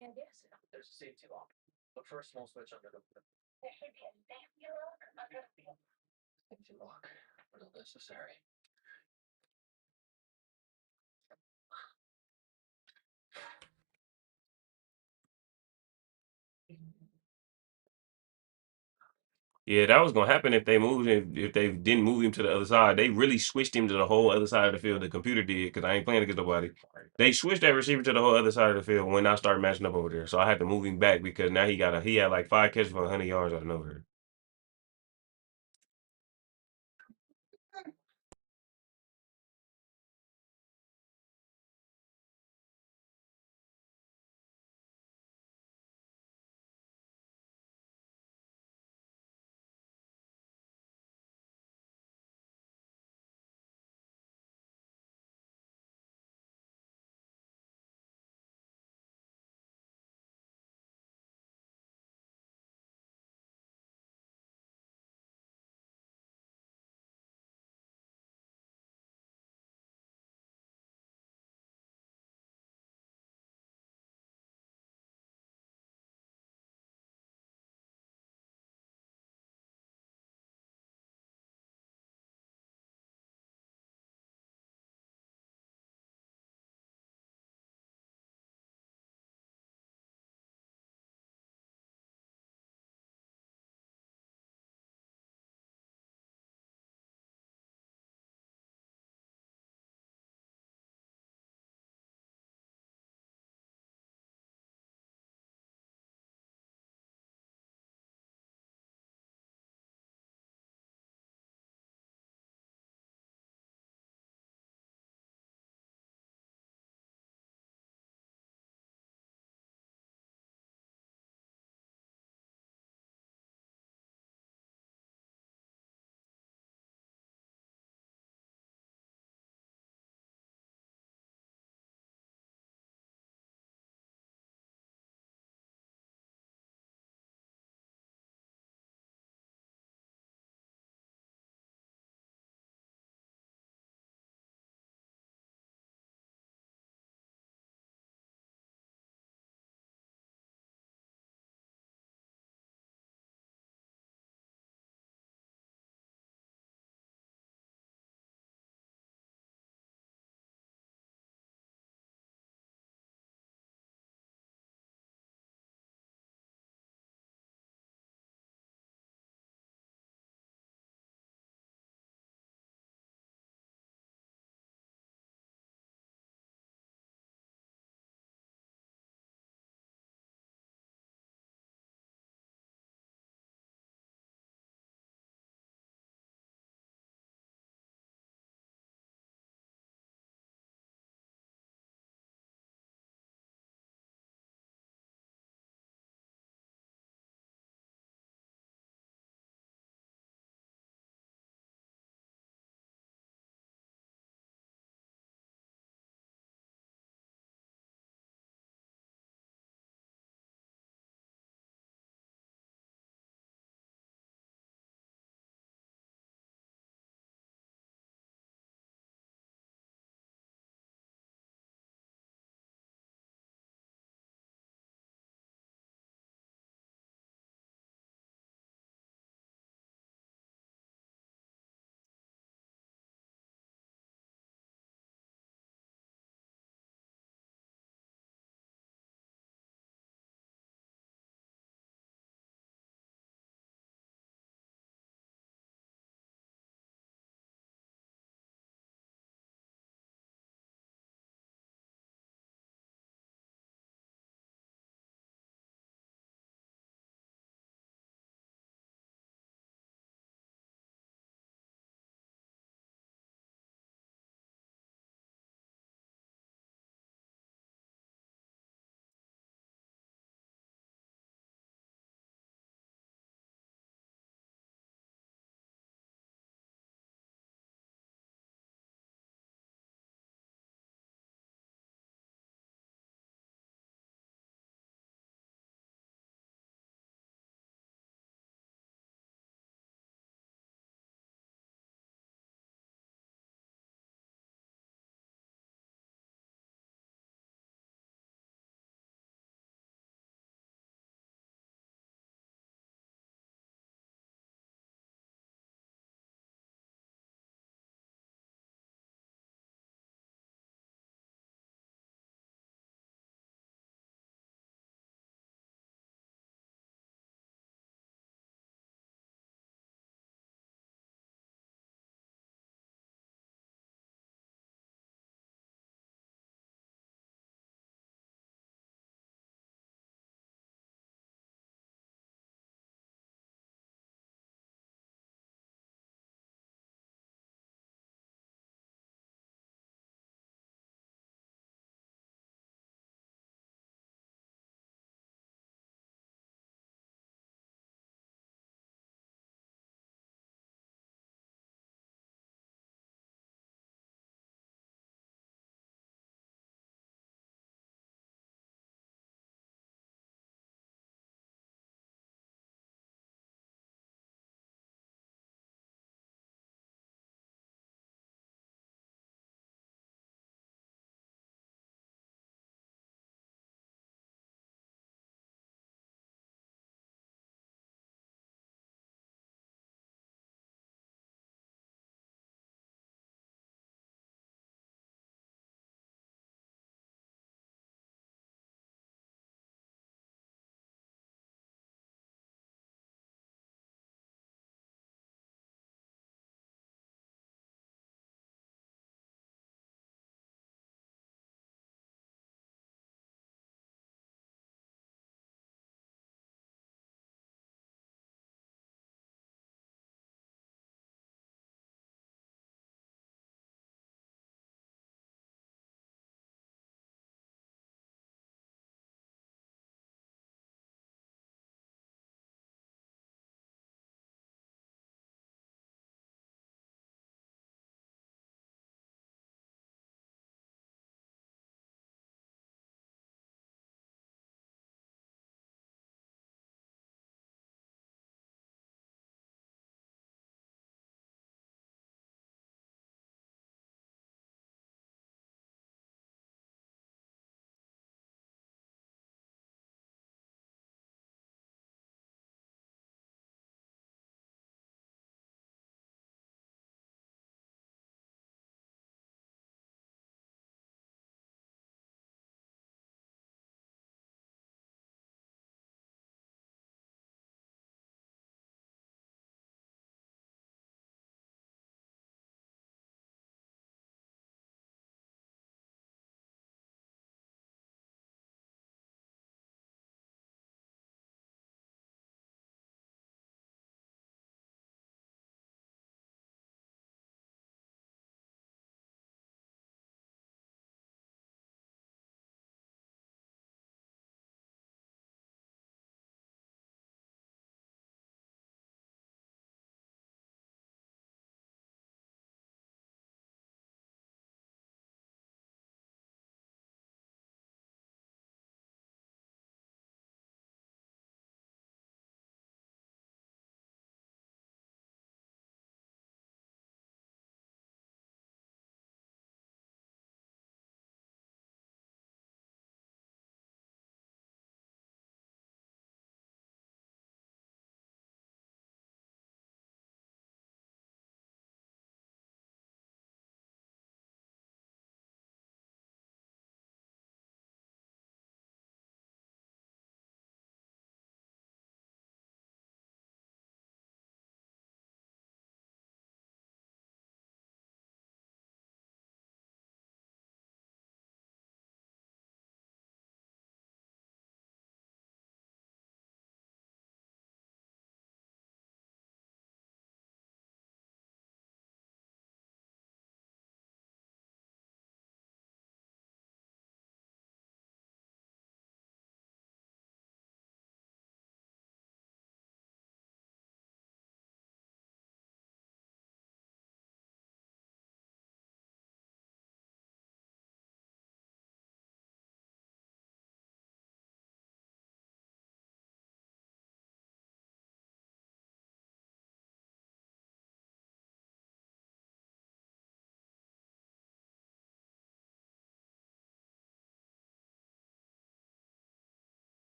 Yeah, yes. There's a safety lock. Look for a small switch under the safety lock. But unnecessary. Yeah, that was gonna happen if they moved him. If they didn't move him to the other side, they really switched him to the whole other side of the field. The computer did because I ain't playing against nobody. They switched that receiver to the whole other side of the field when I started matching up over there. So I had to move him back because now he had like 5 catches for 100 yards out of nowhere.